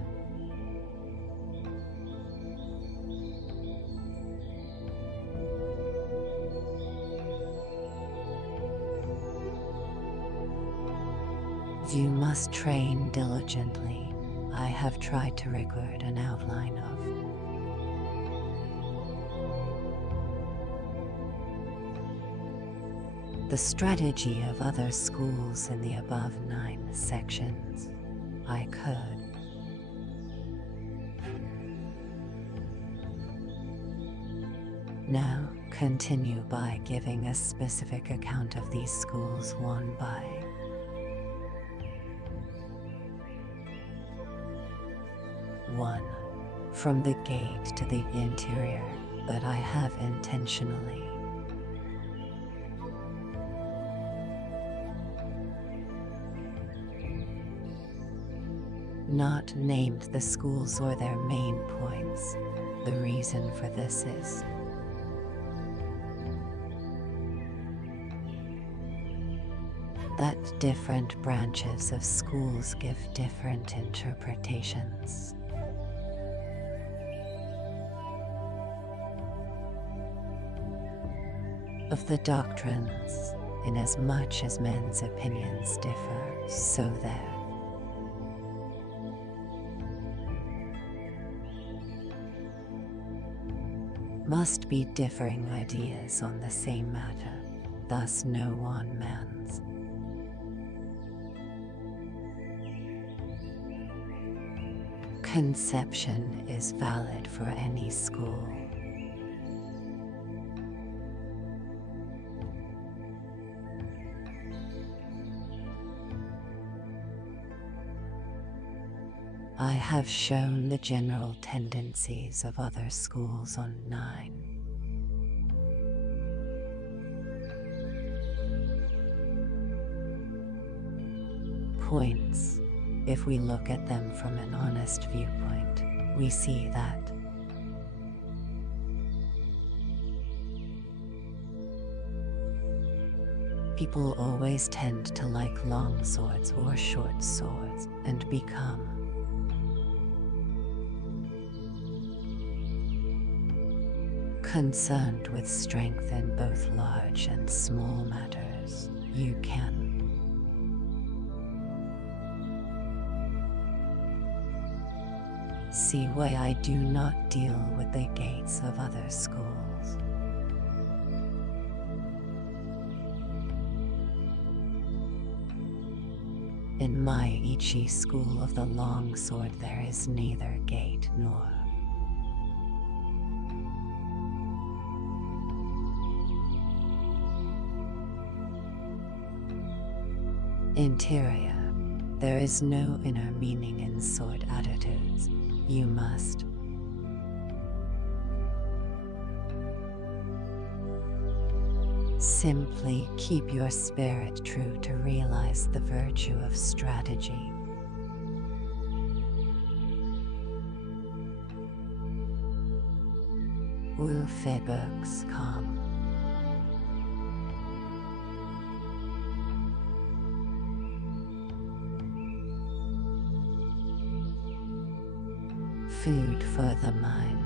You must train diligently. I have tried to record an outline of the strategy of other schools in the above 9 sections. I could now continue by giving a specific account of these schools one by one, from the gate to the interior, but I have intentionally not named the schools or their main points. The reason for this is that different branches of schools give different interpretations of the doctrines, inasmuch as men's opinions differ, so there must be differing ideas on the same matter, thus no one man's conception is valid for any school. I have shown the general tendencies of other schools on 9 points. If we look at them from an honest viewpoint, we see that people always tend to like long swords or short swords and become concerned with strength in both large and small matters. You can see why I do not deal with the gates of other schools. In my Ichi school of the long sword there is neither gate nor interior. There is no inner meaning in sword attitudes. You must simply keep your spirit true to realize the virtue of strategy. Ulfebooks come. Food for the mind.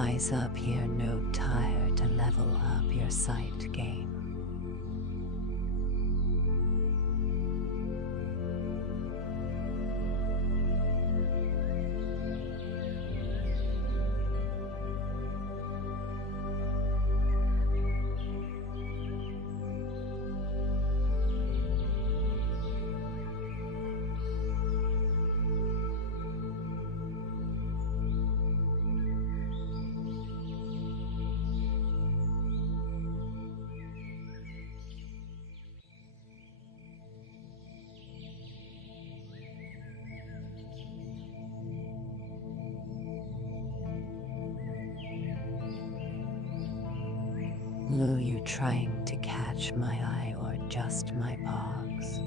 Eyes up here, no tire to level up your sight game. Were you trying to catch my eye or just my paws?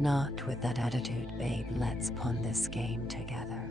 Not with that attitude, babe, let's pawn this game together.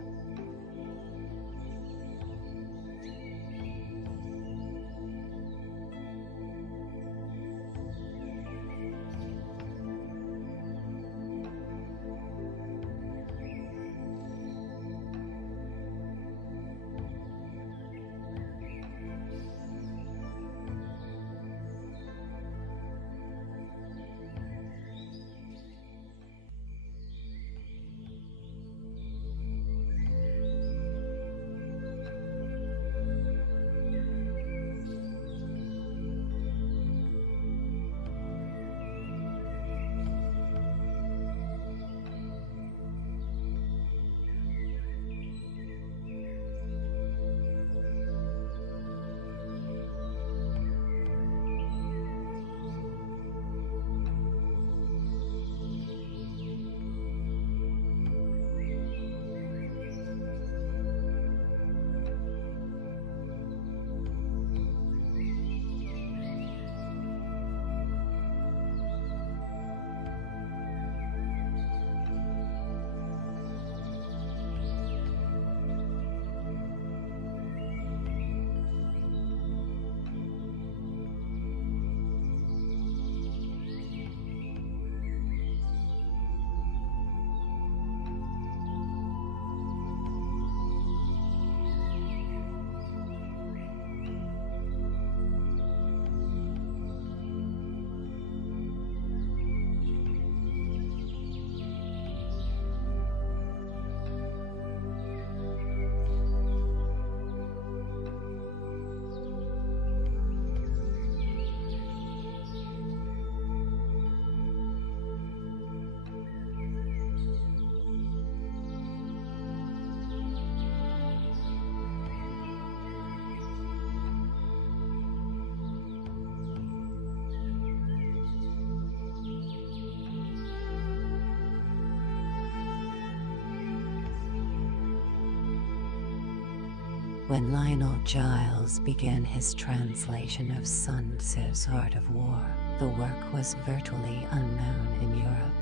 When Lionel Giles began his translation of Sun Tzu's Art of War, the work was virtually unknown in Europe.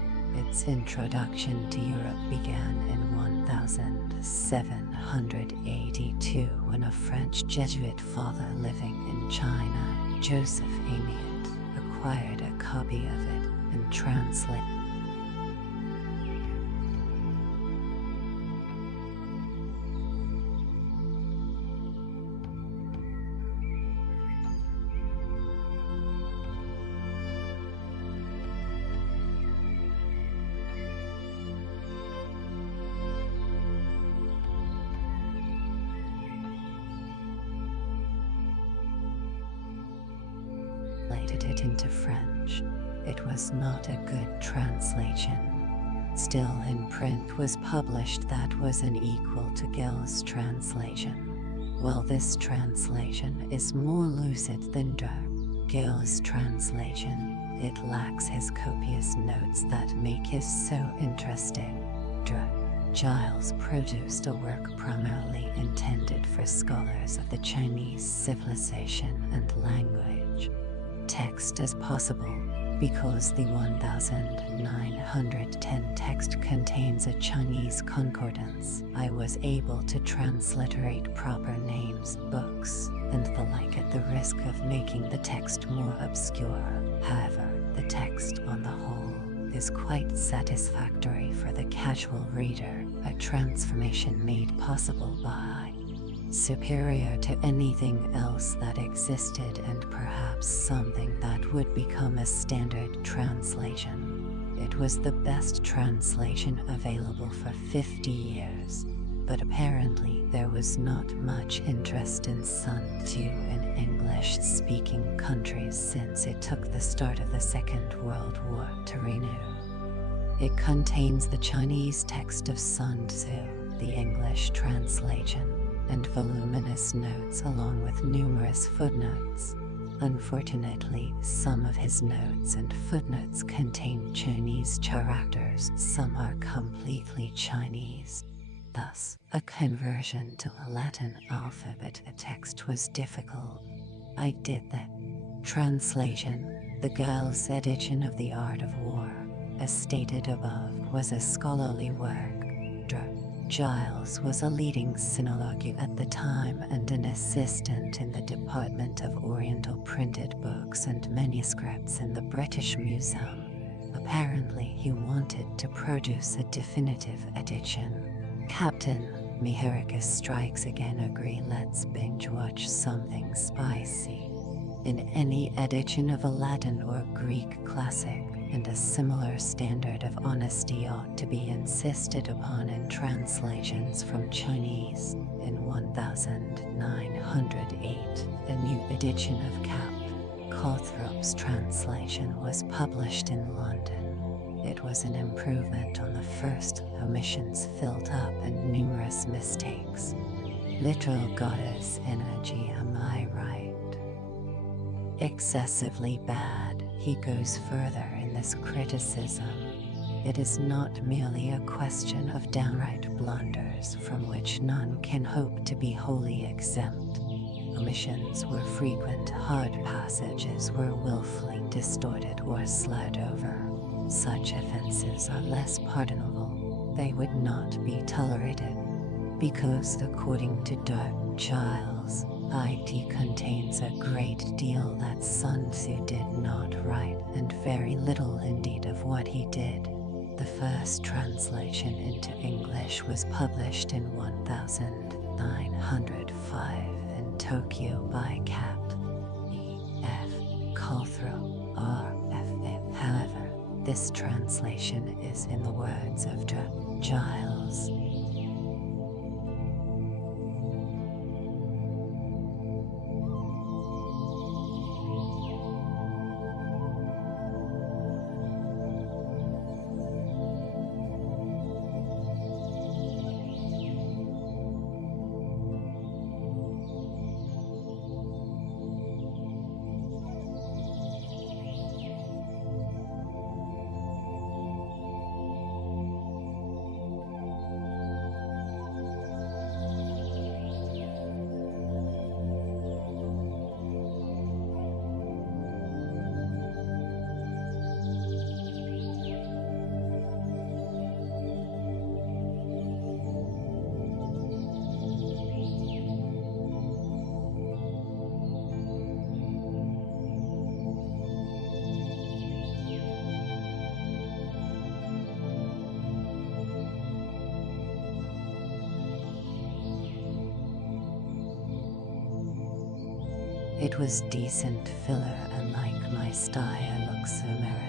Its introduction to Europe began in 1782 when a French Jesuit father living in China, Joseph Amiot, acquired a copy of it and translated it into French. It was not a good translation. Still in print was published that was an equal to Gill's translation. While this translation is more lucid than Gill's translation, it lacks his copious notes that make it so interesting. Giles produced a work primarily intended for scholars of the Chinese civilization and language. Text as possible, because the 1910 text contains a Chinese concordance. I was able to transliterate proper names, books, and the like at the risk of making the text more obscure. However, the text on the whole is quite satisfactory for the casual reader, a transformation made possible by superior to anything else that existed and perhaps something that would become a standard translation. It was the best translation available for 50 years, but apparently there was not much interest in Sun Tzu in English-speaking countries since it took the start of the Second World War to renew. It contains the Chinese text of Sun Tzu, the English translation, and voluminous notes along with numerous footnotes. Unfortunately, some of his notes and footnotes contain Chinese characters, some are completely Chinese. Thus, a conversion to a Latin alphabet text was difficult. I did that. Translation, the Giles edition of The Art of War. as stated above, was a scholarly work. Giles was a leading sinologue at the time and an assistant in the Department of Oriental Printed Books and Manuscripts in the British Museum. Apparently, he wanted to produce a definitive edition. Captain Mihiricus Strikes Again agree, let's binge watch something spicy. In any edition of a Latin or Greek classic, and a similar standard of honesty ought to be insisted upon in translations from Chinese. In 1908, a new edition of Cap Cawthrop's translation was published in London. It was an improvement on the first, omissions filled up and numerous mistakes. Literal goddess energy, am I right? Excessively bad. He goes further in this criticism. It is not merely a question of downright blunders from which none can hope to be wholly exempt. Omissions were frequent, hard passages were willfully distorted or slurred over. Such offenses are less pardonable. They would not be tolerated, because according to Giles, it contains a great deal that Sun Tzu did not write, and very little indeed of what he did. The first translation into English was published in 1905 in Tokyo by Capt. E.F. Cawthron, R.F.A. However, this translation is in the words of Giles. It was decent filler, and like my style, I look so merry.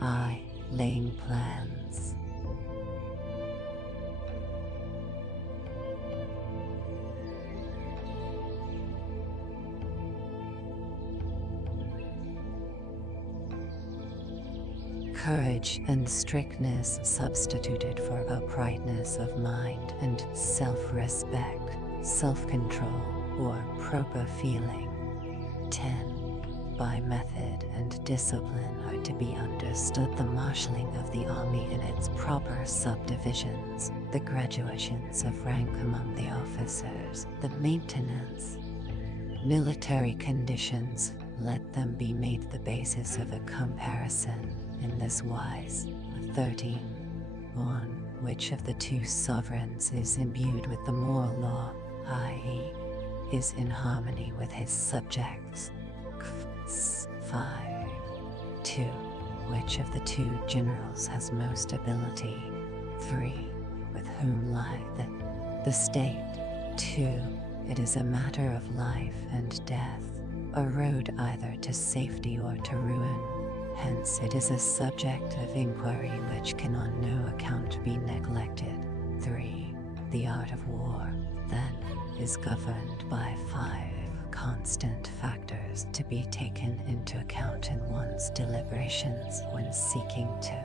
I. Laying plans. Courage and strictness substituted for uprightness of mind and self-respect, self-control, or proper feeling. 10. By method and discipline are to be understood the marshalling of the army in its proper subdivisions, the graduations of rank among the officers, the maintenance. Military conditions, let them be made the basis of a comparison in this wise. 13. 1. Which of the two sovereigns is imbued with the moral law, i.e., is in harmony with his subjects? 5. 2. Which of the two generals has most ability? 3. With whom lie the state? 2. It is a matter of life and death, a road either to safety or to ruin. Hence it is a subject of inquiry which can on no account be neglected. 3. The art of war, then, is governed by 5 constant factors to be taken into account in one's deliberations when seeking to.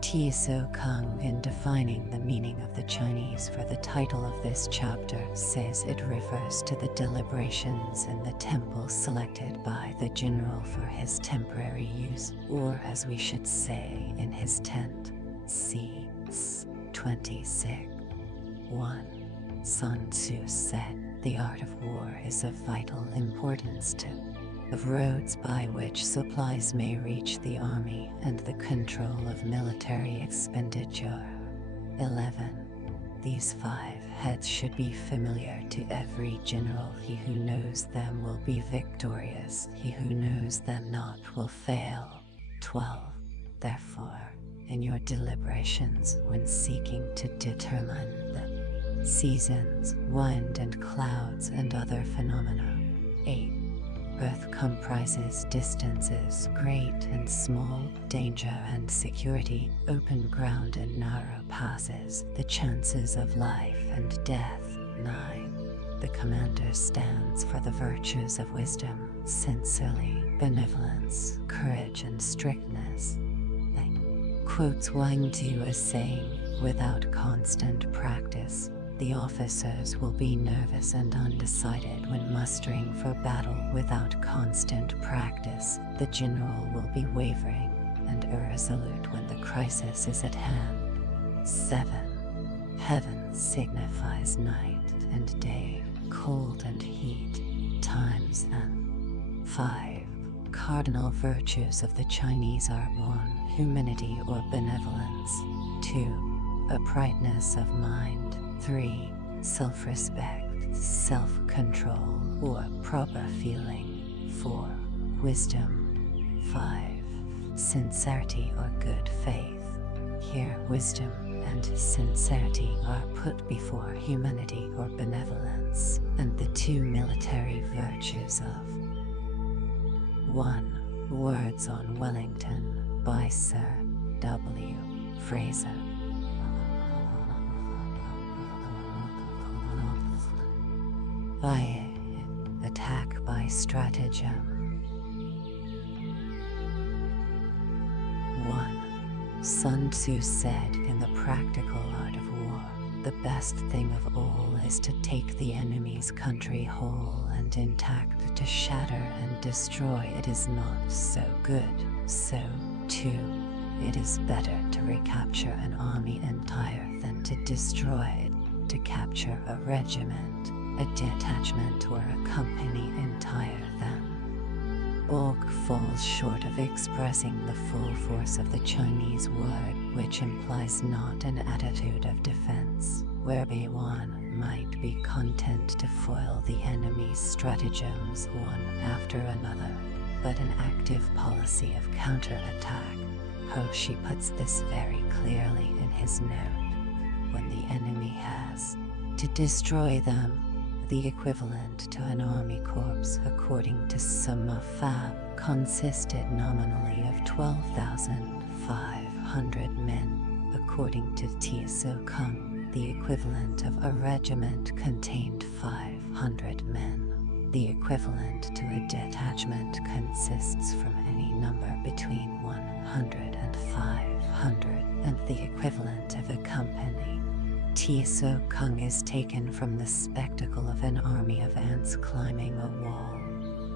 Tso Kung, in defining the meaning of the Chinese for the title of this chapter, says it refers to the deliberations in the temple selected by the general for his temporary use, or as we should say, in his tent. C. 26. 1. Sun Tzu said, the art of war is of vital importance to of roads by which supplies may reach the army and the control of military expenditure. 11. These 5 heads should be familiar to every general. He who knows them will be victorious, he who knows them not will fail. 12. Therefore, in your deliberations when seeking to determine the seasons, wind and clouds and other phenomena. 8. Earth comprises distances, great and small, danger and security, open ground and narrow passes, the chances of life and death. 9. The commander stands for the virtues of wisdom, sincerely, benevolence, courage and strictness. Quotes Wang Tu as saying, without constant practice, the officers will be nervous and undecided when mustering for battle. Without constant practice, the general will be wavering and irresolute when the crisis is at hand. 7. Heaven signifies night and day, cold and heat, times and 5. Cardinal virtues of the Chinese are 1. Humility or benevolence. 2. Uprightness of mind. 3. Self-respect, self-control, or proper feeling. 4. Wisdom. 5. Sincerity or good faith. Here, wisdom and sincerity are put before humanity or benevolence, and the 2 military virtues of 1. Words on Wellington by Sir W. Fraser. I. Attack by stratagem. 1. Sun Tzu said in the practical art of war, the best thing of all is to take the enemy's country whole and intact, to shatter and destroy it is not so good. So, too, it is better to recapture an army entire than to destroy it, to capture a regiment, a detachment or a company entire than. Bulk falls short of expressing the full force of the Chinese word, which implies not an attitude of defense, whereby one might be content to foil the enemy's stratagems one after another, but an active policy of counterattack. Ho Shi puts this very clearly in his note. When the enemy has to destroy them, the equivalent to an army corps according to Summa Fab consisted nominally of 12,000 500 men. According to Tieso Kung, the equivalent of a regiment contained 500 men. The equivalent to a detachment consists from any number between 100 and 500, and the equivalent of a company. Tieso Kung is taken from the spectacle of an army of ants climbing a wall.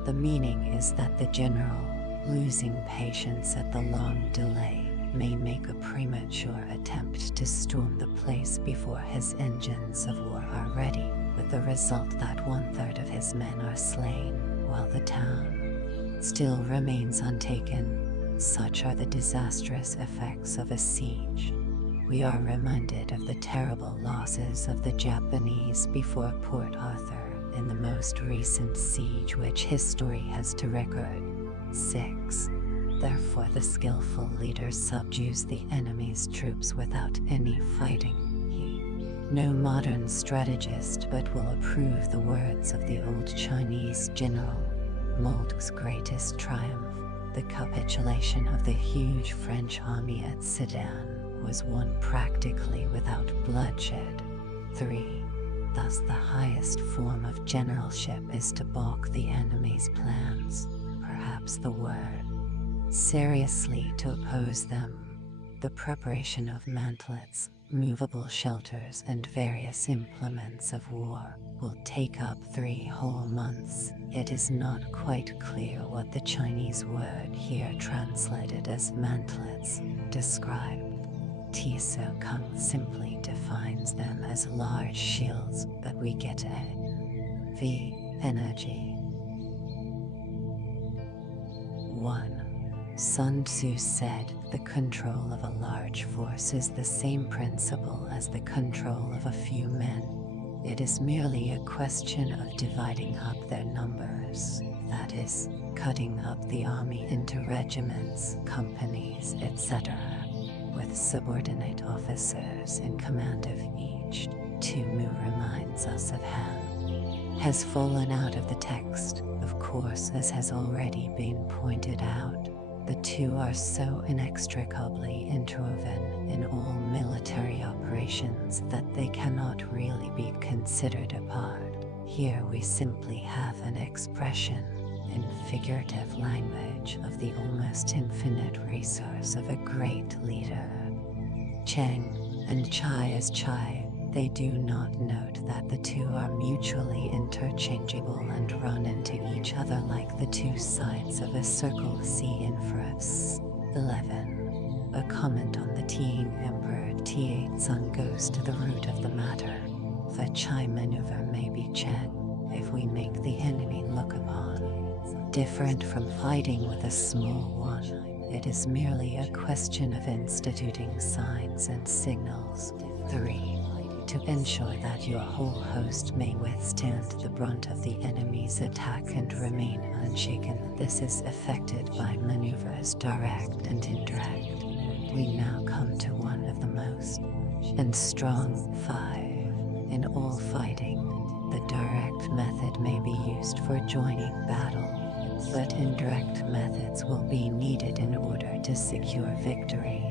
The meaning is that the general, losing patience at the long delay, may make a premature attempt to storm the place before his engines of war are ready, with the result that 1/3 of his men are slain, while the town still remains untaken. Such are the disastrous effects of a siege. We are reminded of the terrible losses of the Japanese before Port Arthur in the most recent siege which history has to record. 6. Therefore the skillful leader subdues the enemy's troops without any fighting. He, no modern strategist, but will approve the words of the old Chinese general. Moltke's greatest triumph, the capitulation of the huge French army at Sedan, was won practically without bloodshed. 3. Thus the highest form of generalship is to balk the enemy's plans, perhaps the word seriously to oppose them. The preparation of mantlets, movable shelters, and various implements of war will take up 3 whole months. It is not quite clear what the Chinese word here translated as mantlets describe. Tieso Kung simply defines them as large shields, but we get V energy. 1. Sun Tzu said, the control of a large force is the same principle as the control of a few men. It is merely a question of dividing up their numbers, that is, cutting up the army into regiments, companies, etc., with subordinate officers in command of each. Tumu reminds us of Han has fallen out of the text, of course, as has already been pointed out. The two are so inextricably interwoven in all military operations that they cannot really be considered apart. Here we simply have an expression, in figurative language, of the almost infinite resource of a great leader. Cheng and Chai as Chai, they do not note that the two are mutually interchangeable and run into each other like the two sides of a circle. See inference. 11. A comment on the Qing Emperor Tianzong goes to the root of the matter. The Chai maneuver may be Cheng if we make the enemy look upon different from fighting with a small one. It is merely a question of instituting signs and signals. 3. To ensure that your whole host may withstand the brunt of the enemy's attack and remain unshaken, this is effected by maneuvers direct and indirect. We now come to one of the most and strong 5. In all fighting, the direct method may be used for joining battle, but indirect methods will be needed in order to secure victory.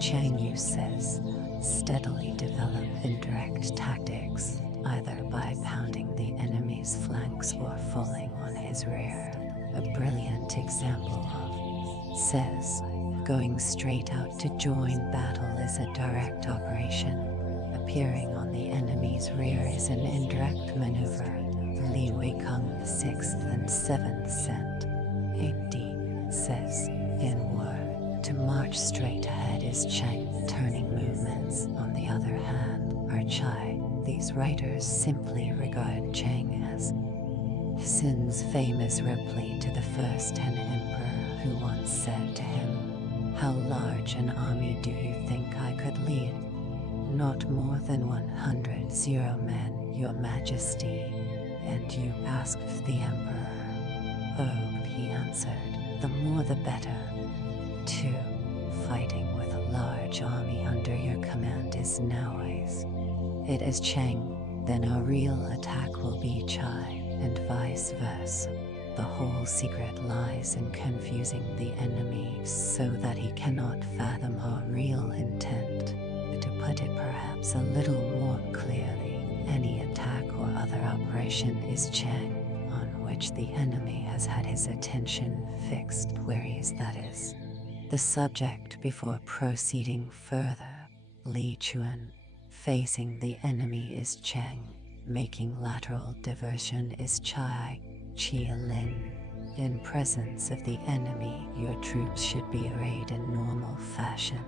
Chang Yu says, steadily develop indirect tactics, either by pounding the enemy's flanks or falling on his rear. A brilliant example of, says, going straight out to join battle is a direct operation. Appearing on the enemy's rear is an indirect maneuver. Li Weikong, the 6th and 7th cent. 8D says, in war, to march straight ahead is Cheng. Turning movements, on the other hand, are Chai. These writers simply regard Cheng as Sin's famous reply to the first Han Emperor, who once said to him, "How large an army do you think I could lead?" "Not more than 100 men, your majesty." "And you asked the emperor?" "Oh," he answered, "the more the better." 2. Fighting with a large army under your command is noise. It is Cheng, then our real attack will be Chai, and vice versa. The whole secret lies in confusing the enemy so that he cannot fathom our real this a little more clearly. Any attack or other operation is Cheng, on which the enemy has had his attention fixed, queries that is. The subject before proceeding further, Li Chuan, facing the enemy is Cheng, making lateral diversion is Chai, Chia Lin. In presence of the enemy, your troops should be arrayed in normal fashion.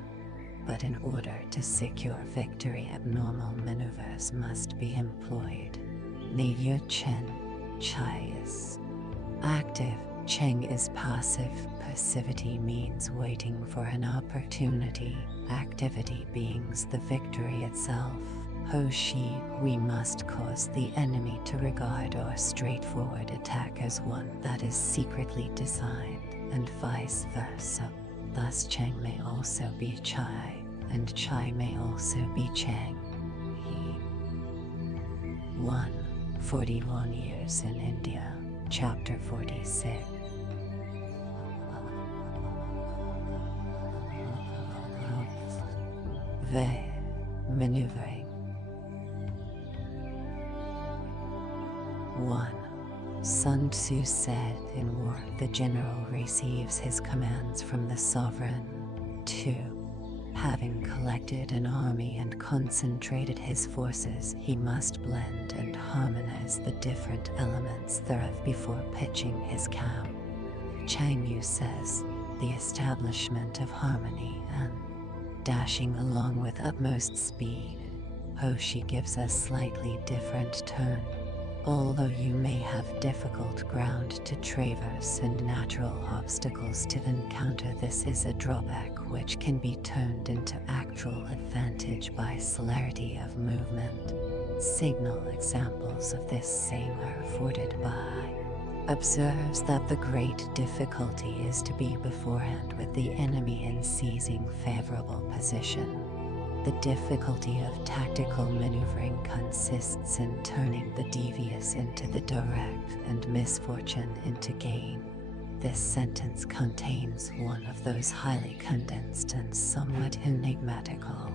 But in order to secure victory, abnormal maneuvers must be employed. Ni Yu Chen, Chai is active, Cheng is passive. Passivity means waiting for an opportunity, activity being the victory itself. Ho Shi, we must cause the enemy to regard our straightforward attack as one that is secretly designed, and vice versa. Thus Cheng may also be Chai, and Chai may also be Cheng. He 41 Years in India, Chapter 46. Ve, maneuvering. 1. Sun Tzu said, in war, the general receives his commands from the sovereign. 2. Having collected an army and concentrated his forces, he must blend and harmonize the different elements thereof before pitching his camp. Chang Yu says, the establishment of harmony and dashing along with utmost speed. Ho Shi gives a slightly different turn. Although you may have difficult ground to traverse and natural obstacles to encounter, this is a drawback which can be turned into actual advantage by celerity of movement. Signal examples of this same are afforded by observes that the great difficulty is to be beforehand with the enemy in seizing favorable position. The difficulty of tactical maneuvering consists in turning the devious into the direct and misfortune into gain. This sentence contains one of those highly condensed and somewhat enigmatical,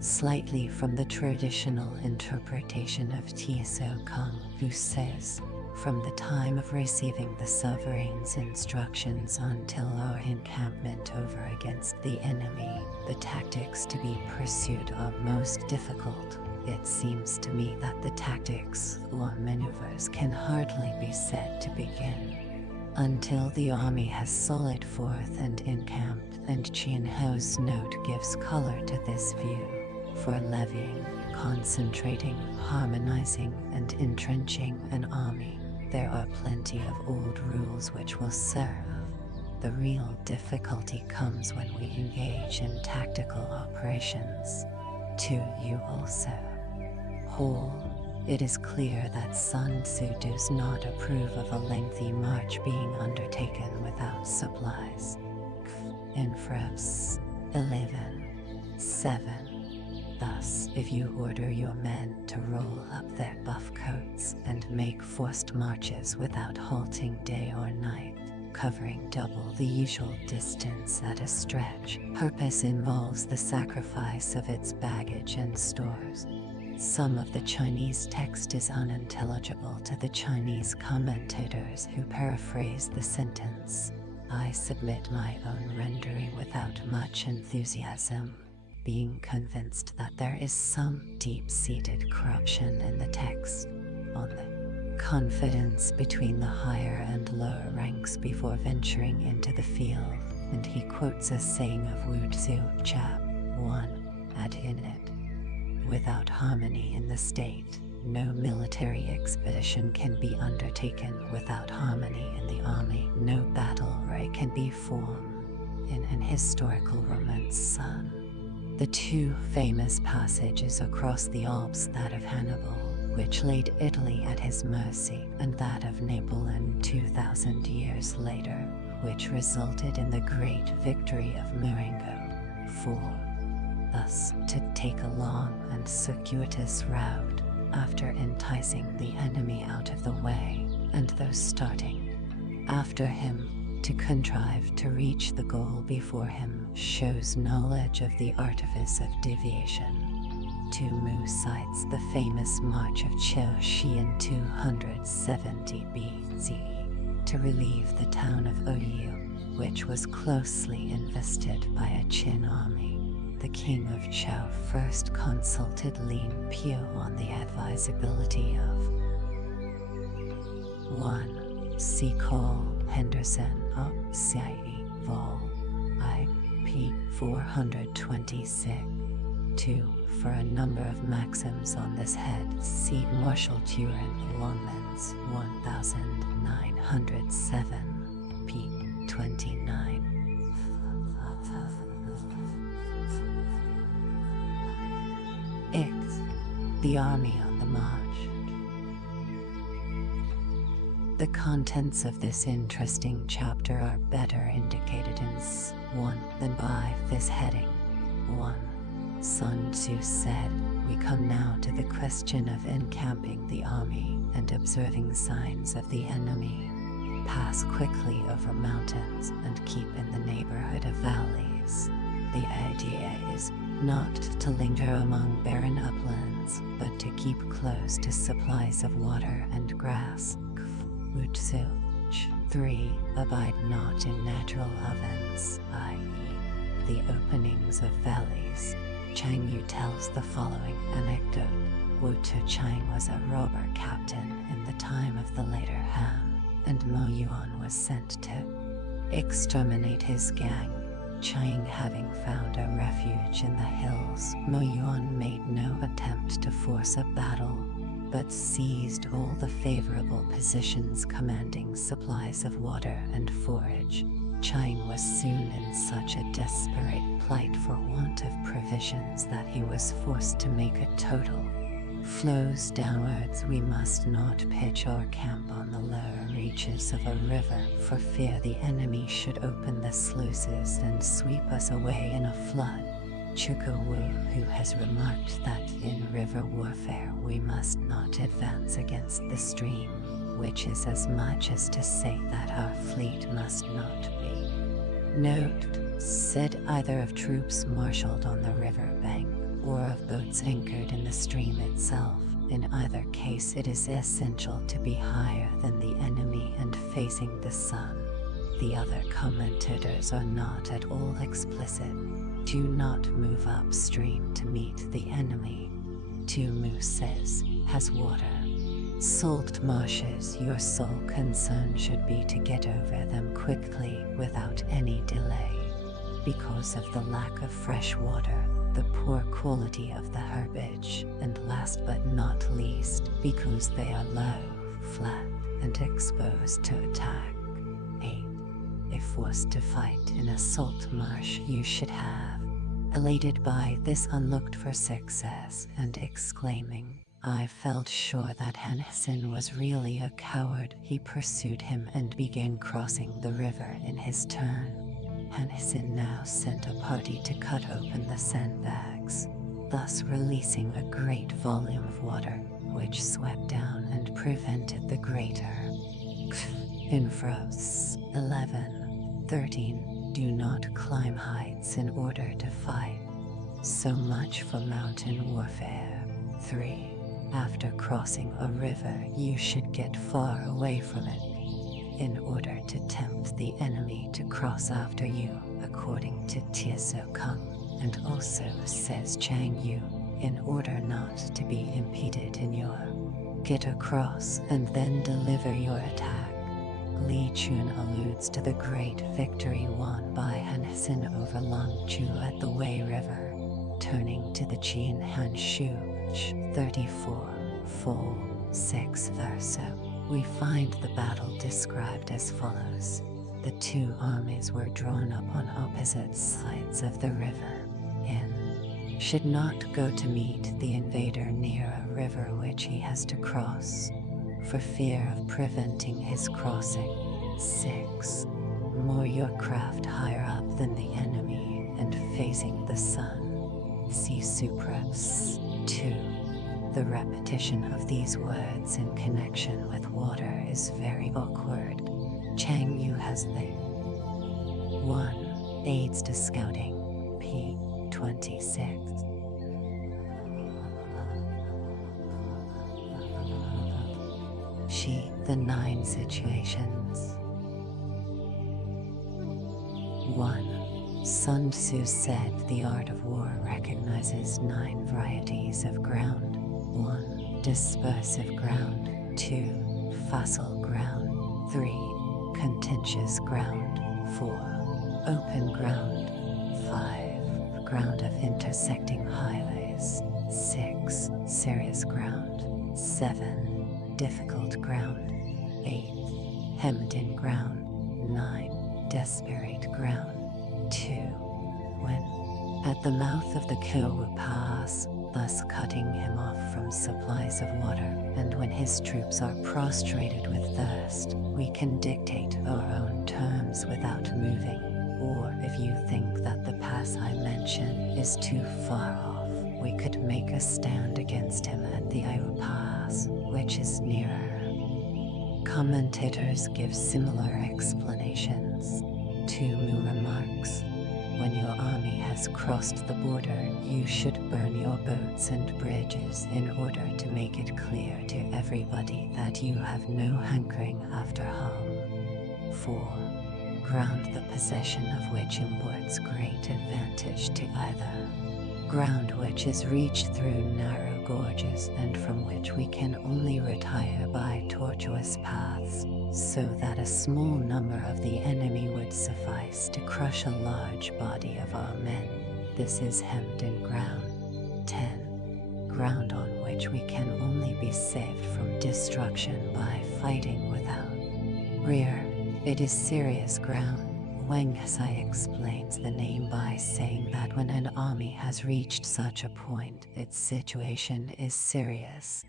slightly from the traditional interpretation of Tieso Kung, who says, from the time of receiving the sovereign's instructions until our encampment over against the enemy, the tactics to be pursued are most difficult. It seems to me that the tactics or maneuvers can hardly be said to begin until the army has sallied forth and encamped, and Chien Ho's note gives color to this view. For levying, concentrating, harmonizing, and entrenching an army, there are plenty of old rules which will serve. The real difficulty comes when we engage in tactical operations. 2. You also. Whole. It is clear that Sun Tzu does not approve of a lengthy march being undertaken without supplies. Infras 11:7. Thus, if you order your men to roll up their buff coats and make forced marches without halting day or night, covering double the usual distance at a stretch, purpose involves the sacrifice of its baggage and stores. Some of the Chinese text is unintelligible to the Chinese commentators who paraphrase the sentence. I submit my own rendering without much enthusiasm, being convinced that there is some deep-seated corruption in the text on the confidence between the higher and lower ranks before venturing into the field, and he quotes a saying of Wu Tzu, Chap. 1, ad in it. Without harmony in the state, no military expedition can be undertaken. Without harmony in the army, no battle array can be formed. In an historical romance, Sun. The two famous passages across the Alps, that of Hannibal, which laid Italy at his mercy, and that of Napoleon 2,000 years later, which resulted in the great victory of Marengo. 4. Thus, to take a long and circuitous route, after enticing the enemy out of the way, and those starting after him, to contrive to reach the goal before him, shows knowledge of the artifice of deviation. Mu cites the famous March of Qiushi in 270 BCE to relieve the town of Oyu, which was closely invested by a Qin army. The king of Zhou first consulted Lin Piu on the advisability of 1. See Cole Henderson of CIE Vol. IP 426. 2. For a number of maxims on this head, see Marshal Turin Longmans 1907 p. 29. X. The Army on the March. The contents of this interesting chapter are better indicated in S1 than by this heading. 1. Sun Tzu said, "We come now to the question of encamping the army and observing signs of the enemy. Pass quickly over mountains and keep in the neighborhood of valleys." The idea is not to linger among barren uplands, but to keep close to supplies of water and grass. 3. Abide not in natural ovens, i.e., the openings of valleys. Chang Yu tells the following anecdote. Wu Tu-Chang was a robber captain in the time of the later Han, and Mo Yuan was sent to exterminate his gang. Chang having found a refuge in the hills, Mo Yuan made no attempt to force a battle, but seized all the favorable positions commanding supplies of water and forage. Chang was soon in such a desperate plight for want of provisions that he was forced to make a total. Flows downwards, we must not pitch our camp on the lower reaches of a river, for fear the enemy should open the sluices and sweep us away in a flood. Chuka Wu, who has remarked that in river warfare we must not advance against the stream, which is as much as to say that our fleet must not be note, said either of troops marshaled on the river bank or of boats anchored in the stream itself. In either case, it is essential to be higher than the enemy and facing the sun. The other commentators are not at all explicit. Do not move upstream to meet the enemy. Mu says, has water. Salt marshes, your sole concern should be to get over them quickly without any delay. Because of the lack of fresh water, the poor quality of the herbage, and last but not least, because they are low, flat, and exposed to attack. 8. If forced to fight in a salt marsh, you should have. Elated by this unlooked-for success and exclaiming, I felt sure that Hansen was really a coward, he pursued him and began crossing the river in his turn. Hansen now sent a party to cut open the sandbags, thus releasing a great volume of water, which swept down and prevented the greater. Infros 11:13. Do not climb heights in order to fight. So much for mountain warfare. 3. After crossing a river, you should get far away from it, in order to tempt the enemy to cross after you, according to Tieso Kung, and also, says Chang Yu, in order not to be impeded in your get across and then deliver your attack. Li Chun alludes to the great victory won by Hansen over Long Chu at the Wei River. Turning to the Qin Han Shu 34:4-6 verso, we find the battle described as follows. The two armies were drawn up on opposite sides of the river. N should not go to meet the invader near a river which he has to cross, for fear of preventing his crossing. 6. Moor your craft higher up than the enemy and facing the sun. See Supras 2. The repetition of these words in connection with water is very awkward. Chang Yu has the 1. Aids to Scouting, p. 26. Chi, the 9 situations. 1. Sun Tzu said the art of war recognizes 9 varieties of ground. 1. Dispersive ground. 2. Facile ground. 3. Contentious ground. 4. Open ground. 5. Ground of intersecting highways. 6. Serious ground. 7. Difficult ground. 8. Hemmed-in ground. 9. Desperate ground. 2. When at the mouth of the Kyowu Pass, thus cutting him off from supplies of water, and when his troops are prostrated with thirst, we can dictate our own terms without moving. Or if you think that the pass I mention is too far off, we could make a stand against him at the Kyowu Pass, which is nearer. Commentators give similar explanations. Tumu remarks, when your army has crossed the border, you should burn your boats and bridges in order to make it clear to everybody that you have no hankering after home. 4. Ground the possession of which imports great advantage to either. Ground which is reached through narrow gorges and from which we can only retire by tortuous paths, so that a small number of the enemy would suffice to crush a large body of our men. This is hemmed-in ground. 10. Ground on which we can only be saved from destruction by fighting without. Rear. It is serious ground. Wang Sai explains the name by saying that when an army has reached such a point, its situation is serious.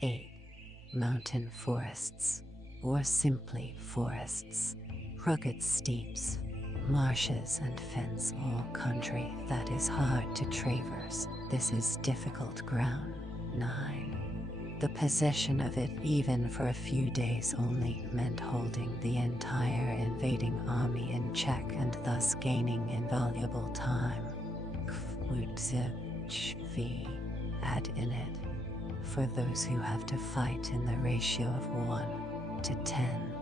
8. Mountain forests, or simply forests, rugged steeps, marshes and fens, all country that is hard to traverse. This is difficult ground. 9. The possession of it, even for a few days only, meant holding the entire invading army in check and thus gaining invaluable time. Kvuzhvi add in it, for those who have to fight in the ratio of 1 to 10.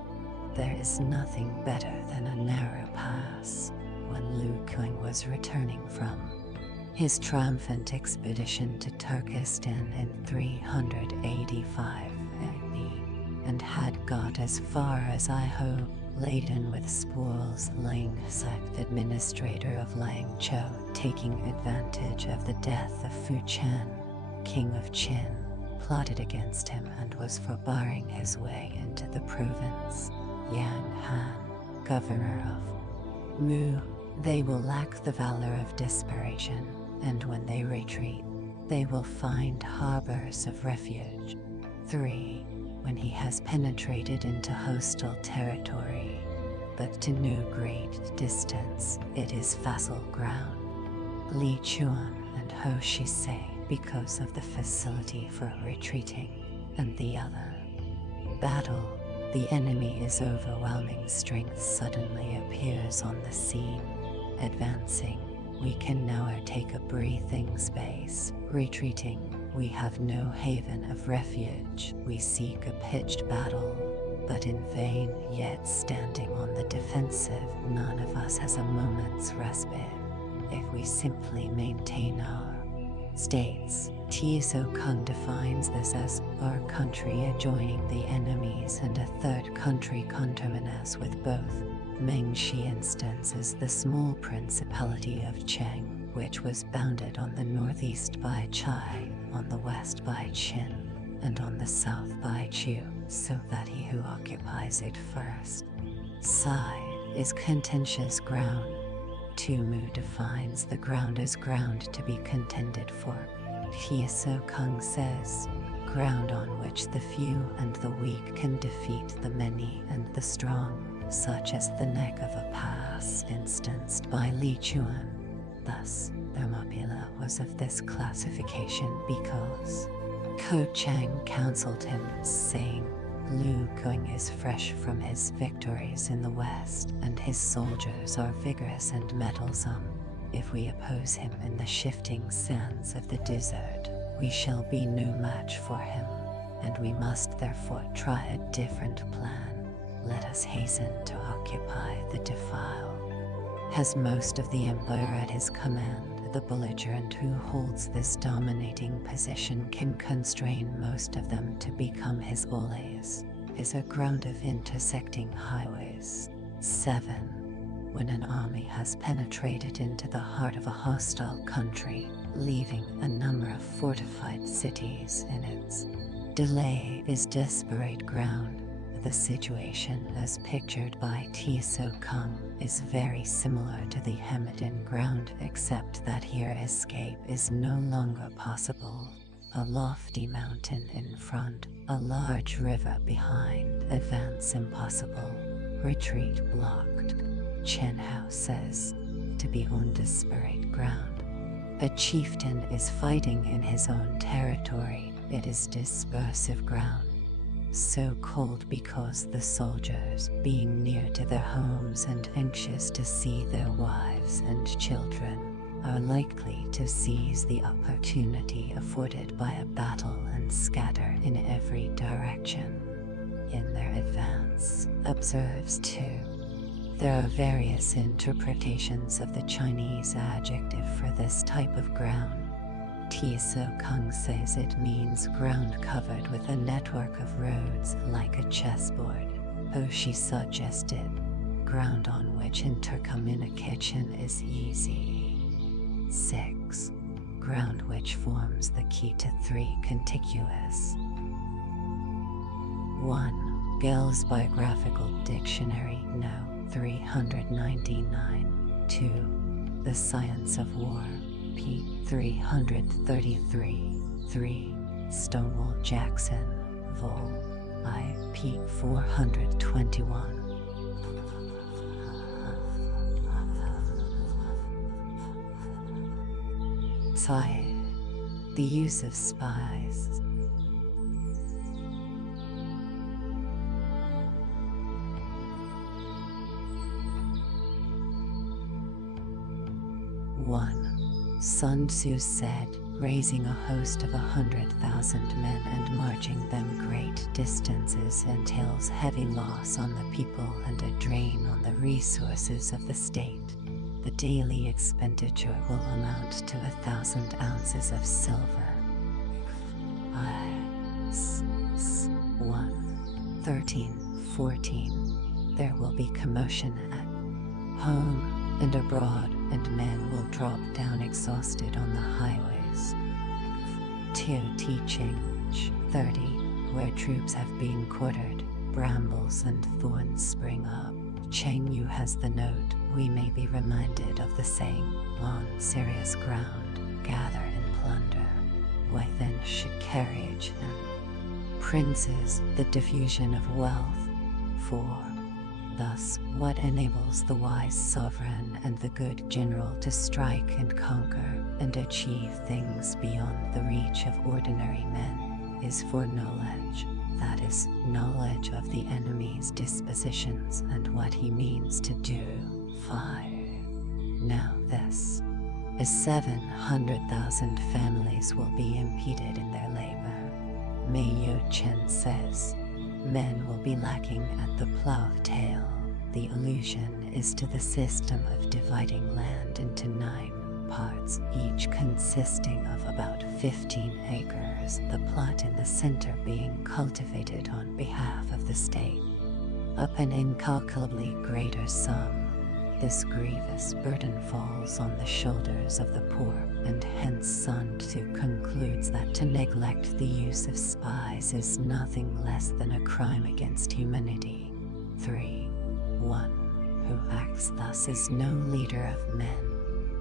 There is nothing better than a narrow pass. When Lu Kuang was returning from his triumphant expedition to Turkestan in 385 AD, and had got as far as Iho, laden with spoils, Lang Sect, administrator of Langzhou, taking advantage of the death of Fu Chen, king of Qin, plotted against him and was for barring his way into the province. Yang Han, governor of Mu, they will lack the valor of desperation, and when they retreat, they will find harbors of refuge. 3. When he has penetrated into hostile territory, but to no great distance, it is facile ground. Li Chuan and Ho Shisei, because of the facility for retreating, and the other. Battle. The enemy is overwhelming strength suddenly appears on the scene. Advancing. We can now take a breathing space. Retreating, we have no haven of refuge. We seek a pitched battle, but in vain. Yet standing on the defensive, none of us has a moment's respite. If we simply maintain our states, Tieso Kung defines this as our country adjoining the enemies and a third country conterminous with both. Mengshi instances the small principality of Cheng, which was bounded on the northeast by Chai, on the west by Qin, and on the south by Chu, so that he who occupies it first. Sai is contentious ground. Tumu defines the ground as ground to be contended for. Tieso Kung says, ground on which the few and the weak can defeat the many and the strong, such as the neck of a pass instanced by Li Chuan. Thus, Thermopylae was of this classification because Ko Chang counseled him, saying, Lu Kuang is fresh from his victories in the west, and his soldiers are vigorous and mettlesome. If we oppose him in the shifting sands of the desert, we shall be no match for him. and we must therefore try a different plan. Let us hasten to occupy the defile. Has most of the Empire at his command, the belligerent who holds this dominating position can constrain most of them to become his allies, is a ground of intersecting highways. 7. When an army has penetrated into the heart of a hostile country, leaving a number of fortified cities in its delay is desperate ground. The situation as pictured by Tiso Kung is very similar to the Hemadan ground, except that here escape is no longer possible. A lofty mountain in front, a large river behind, advance impossible, retreat blocked. Chen Hao says, to be on desperate ground. A chieftain is fighting in his own territory, it is dispersive ground. So called because the soldiers, being near to their homes and anxious to see their wives and children, are likely to seize the opportunity afforded by a battle and scatter in every direction. In their advance, observes 2. There are various interpretations of the Chinese adjective for this type of ground. Tiso Kung says it means ground covered with a network of roads like a chessboard. Hoshi suggested ground on which intercommunication is easy. 6. Ground which forms the key to 3 contiguous. 1. Gell's Biographical Dictionary, No. 399. 2. The Science of War, p. 333. 3. Stonewall Jackson, Vol. I. p. 421. Psi. The use of spies. Sun Tzu said, raising a host of 100,000 men and marching them great distances entails heavy loss on the people and a drain on the resources of the state. The daily expenditure will amount to 1,000 ounces of silver. 13:14. There will be commotion at home and abroad, and men will drop down exhausted on the highways. 2. Teaching 30. Where troops have been quartered, brambles and thorns spring up. Cheng Yu has the note, we may be reminded of the saying, on serious ground, gather and plunder. Why then should carriage and princes, the diffusion of wealth? 4. Thus, what enables the wise sovereign and the good general to strike and conquer and achieve things beyond the reach of ordinary men is foreknowledge, that is, knowledge of the enemy's dispositions and what he means to do. 5. Now this is 700,000 families will be impeded in their labor. Mei Yo Chen says, men will be lacking at the plow tail. The allusion is to the system of dividing land into 9 parts, each consisting of about 15 acres, the plot in the center being cultivated on behalf of the state. Up an incalculably greater sum, this grievous burden falls on the shoulders of the poor, and hence Sun Tzu concludes that to neglect the use of spies is nothing less than a crime against humanity. 3. 1. Who acts thus is no leader of men,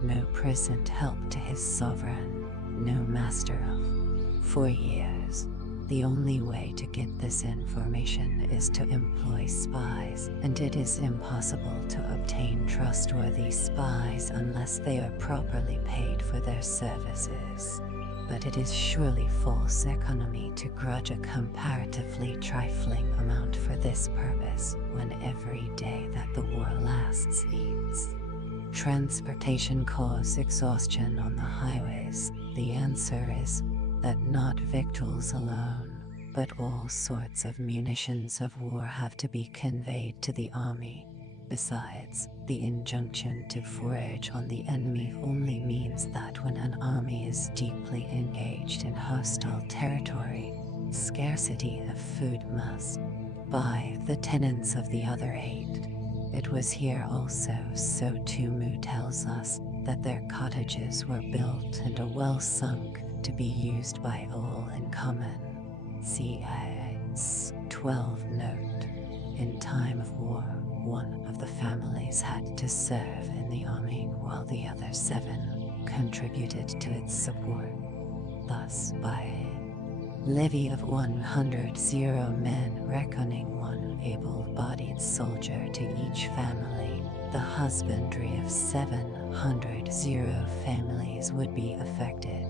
no present help to his sovereign, no master of. For years, the only way to get this information is to employ spies, and it is impossible to obtain trustworthy spies unless they are properly paid for their services. But it is surely false economy to grudge a comparatively trifling amount for this purpose, when every day that the war lasts eats. Transportation cause exhaustion on the highways. The answer is that not victuals alone, but all sorts of munitions of war have to be conveyed to the army. Besides, the injunction to forage on the enemy only means that when an army is deeply engaged in hostile territory, scarcity of food must, by the tenets of the other 8. It was here also, so Tumu tells us, that their cottages were built and a well sunk to be used by all in common. CMt&x 12 note. In time of war, one of the families had to serve in the army while the other 7 contributed to its support. Thus, by levy of 100 men reckoning one able-bodied soldier to each family, the husbandry of 700 families would be affected.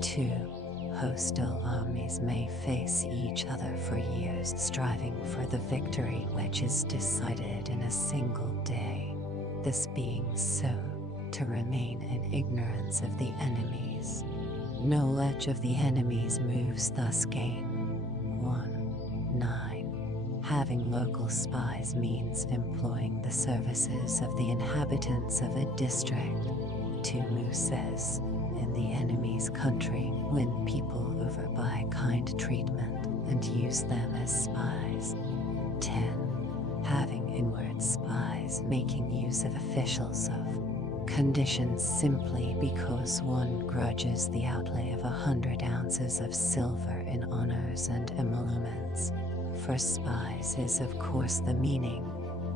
2. Hostile armies may face each other for years, striving for the victory which is decided in a single day. This being so, to remain in ignorance of the enemies. Knowledge of the enemy's moves thus gain. 9. Having local spies means employing the services of the inhabitants of a district. Tumu says, in the enemy's country, win people over by kind treatment and use them as spies. 10. Having inward spies making use of officials of conditions simply because one grudges the outlay of 100 ounces of silver in honors and emoluments. For spies is of course the meaning,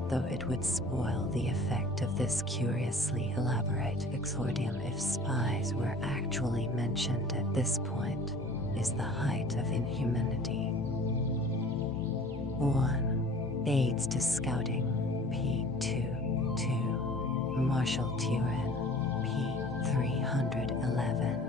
though it would spoil the effect of this curiously elaborate exordium if spies were actually mentioned at this point, is the height of inhumanity. 1. Aids to Scouting, P2, 2. Marshal Turin, P311.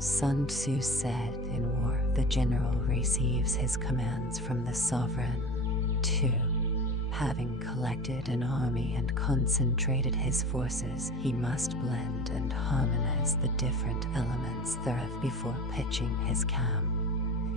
Sun Tzu said, in war, the general receives his commands from the sovereign. 2. Having collected an army and concentrated his forces, he must blend and harmonize the different elements thereof before pitching his camp.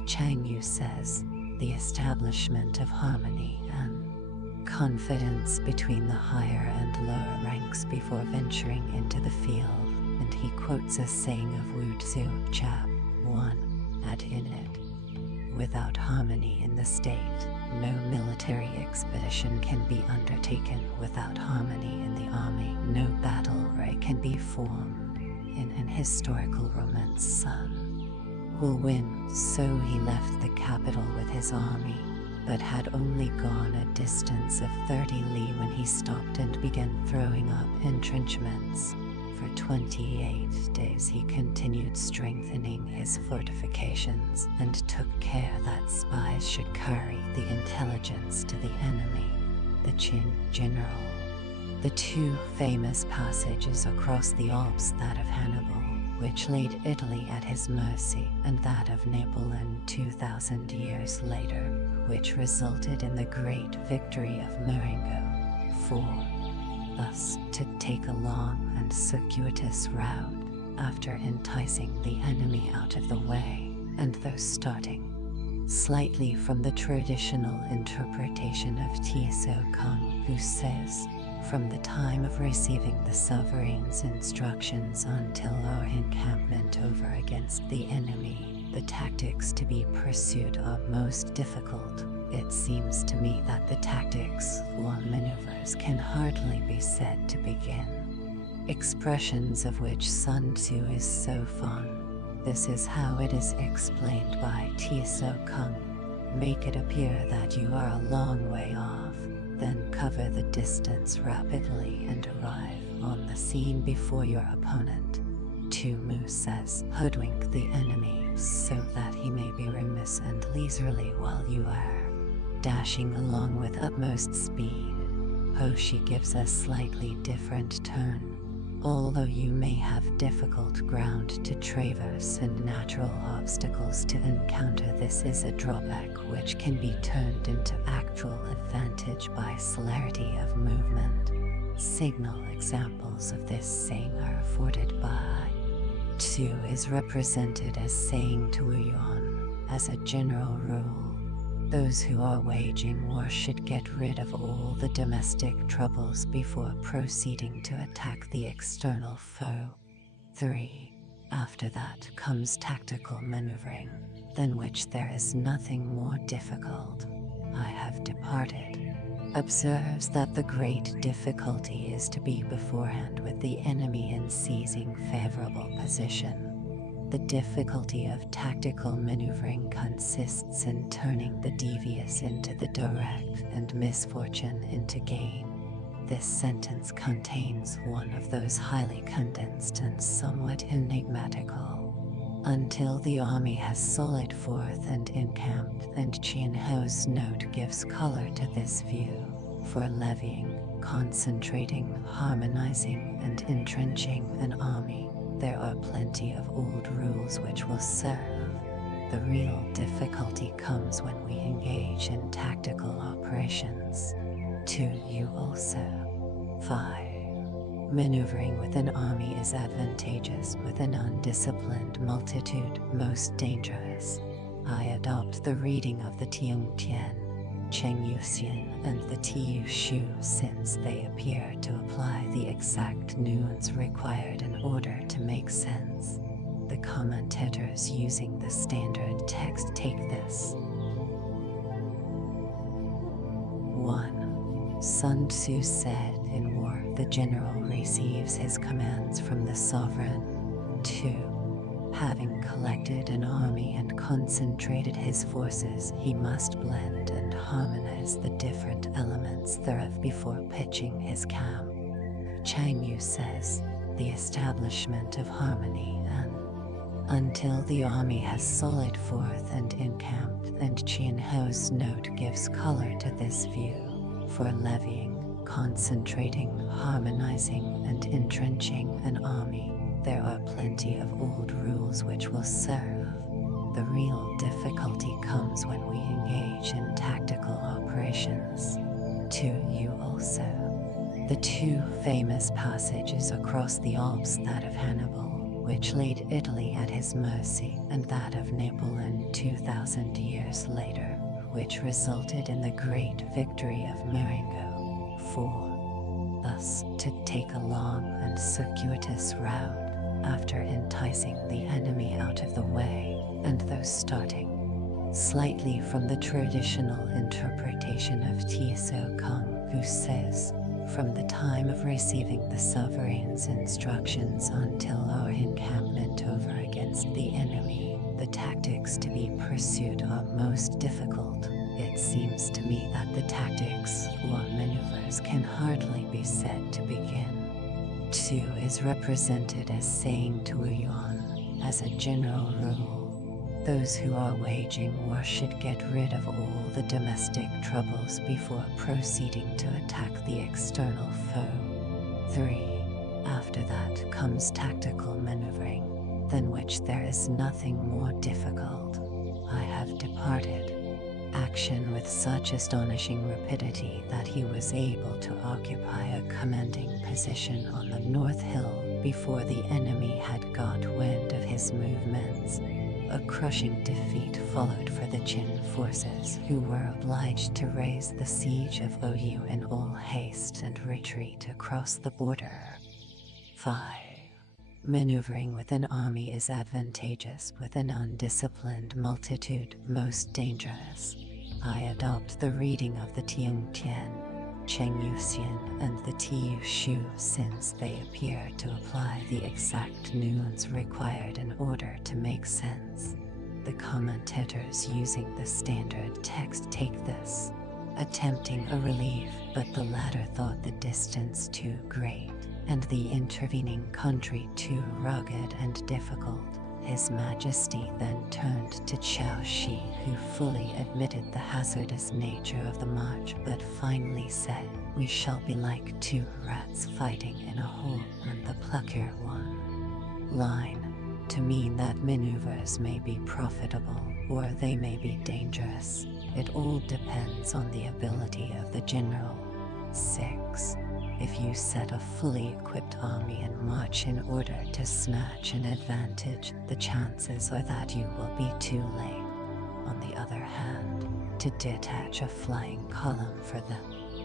Chang Yu says, the establishment of harmony and confidence between the higher and lower ranks before venturing into the field, and he quotes a saying of Wu Tzu, Chap. 1, at in it. Without harmony in the state, no military expedition can be undertaken. Without harmony in the army, no battle ray can be formed. In an historical romance, Sun will win, so he left the capital with his army, but had only gone a distance of 30 li when he stopped and began throwing up entrenchments. For 28 days he continued strengthening his fortifications and took care that spies should carry the intelligence to the enemy, the Qin general. The two famous passages across the Alps, that of Hannibal, which laid Italy at his mercy, and that of Napoleon 2,000 years later, which resulted in the great victory of Marengo. 4. Thus, to take a long and circuitous route, after enticing the enemy out of the way, and though starting slightly from the traditional interpretation of Tso Kung, who says, from the time of receiving the sovereign's instructions until our encampment over against the enemy, the tactics to be pursued are most difficult. It seems to me that the tactics or maneuvers can hardly be said to begin. Expressions of which Sun Tzu is so fond. This is how it is explained by Tso Kung. Make it appear that you are a long way off, then cover the distance rapidly and arrive on the scene before your opponent. Tu Mu says, hoodwink the enemy so that he may be remiss and leisurely while you are dashing along with utmost speed. Hoshi gives a slightly different turn. Although you may have difficult ground to traverse and natural obstacles to encounter, this is a drawback which can be turned into actual advantage by celerity of movement. Signal examples of this saying are afforded by Tu is represented as saying to Wuyon, as a general rule, those who are waging war should get rid of all the domestic troubles before proceeding to attack the external foe. 3. After that comes tactical maneuvering, than which there is nothing more difficult. I have departed. Observes that the great difficulty is to be beforehand with the enemy in seizing favorable position. The difficulty of tactical maneuvering consists in turning the devious into the direct and misfortune into gain. This sentence contains one of those highly condensed and somewhat enigmatical. Until the army has solid forth and encamped, and Chien Ho's note gives color to this view, for levying, concentrating, harmonizing, and entrenching an army. There are plenty of old rules which will serve. The real difficulty comes when we engage in tactical operations. 2. You also. 5. Maneuvering with an army is advantageous, with an undisciplined multitude most dangerous. I adopt the reading of the Tiong Tian, Cheng Yuxian, and the Tiu Shu, since they appear to apply the exact nuance required in order to make sense. The commentators using the standard text take this. 1. Sun Tzu said, in war, the general receives his commands from the sovereign. 2. Having collected an army and concentrated his forces, he must blend and harmonize the different elements thereof before pitching his camp. Chang Yu says, the establishment of harmony and until the army has solid forth and encamped, and Chien Ho's note gives color to this view, for levying, concentrating, harmonizing, and entrenching an army. There are plenty of old rules tools which will serve. The real difficulty comes when we engage in tactical operations. To you also. The two famous passages across the Alps, that of Hannibal, which laid Italy at his mercy, and that of Napoleon 2,000 years later, which resulted in the great victory of Marengo. 4. Thus, to take a long and circuitous route, after enticing the enemy out of the way, and those starting slightly from the traditional interpretation of Tso Kung, who says, from the time of receiving the sovereign's instructions until our encampment over against the enemy, the tactics to be pursued are most difficult. It seems to me that the tactics or maneuvers can hardly be said to begin. 2 is represented as saying to Yuan, as a general rule, those who are waging war should get rid of all the domestic troubles before proceeding to attack the external foe. 3. After that comes tactical maneuvering, than which there is nothing more difficult. I have departed. Action with such astonishing rapidity that he was able to occupy a commanding position on the North Hill before the enemy had got wind of his movements. A crushing defeat followed for the Qin forces, who were obliged to raise the siege of Oyu in all haste and retreat across the border. 5. Maneuvering with an army is advantageous, with an undisciplined multitude most dangerous. I adopt the reading of the Tian, Cheng Yuxian, and the Tiu Shu, since they appear to apply the exact nuance required in order to make sense. The commentators using the standard text take this, attempting a relief, but the latter thought the distance too great, and the intervening country too rugged and difficult. His Majesty then turned to Chao Shi, who fully admitted the hazardous nature of the march, but finally said, "We shall be like two rats fighting in a hole," and the plucker one line, to mean that maneuvers may be profitable or they may be dangerous. It all depends on the ability of the general. 6. If you set a fully equipped army and march in order to snatch an advantage, the chances are that you will be too late. On the other hand, to detach a flying column for the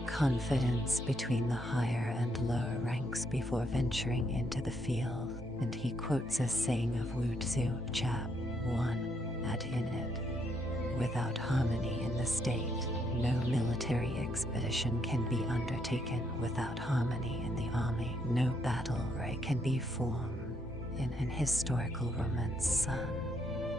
confidence between the higher and lower ranks before venturing into the field, and he quotes a saying of Wu Tzu, Chap 1, at in it. Without harmony in the state, no military expedition can be undertaken. Without harmony in the army, no battle array can be formed. In an historical romance, Sun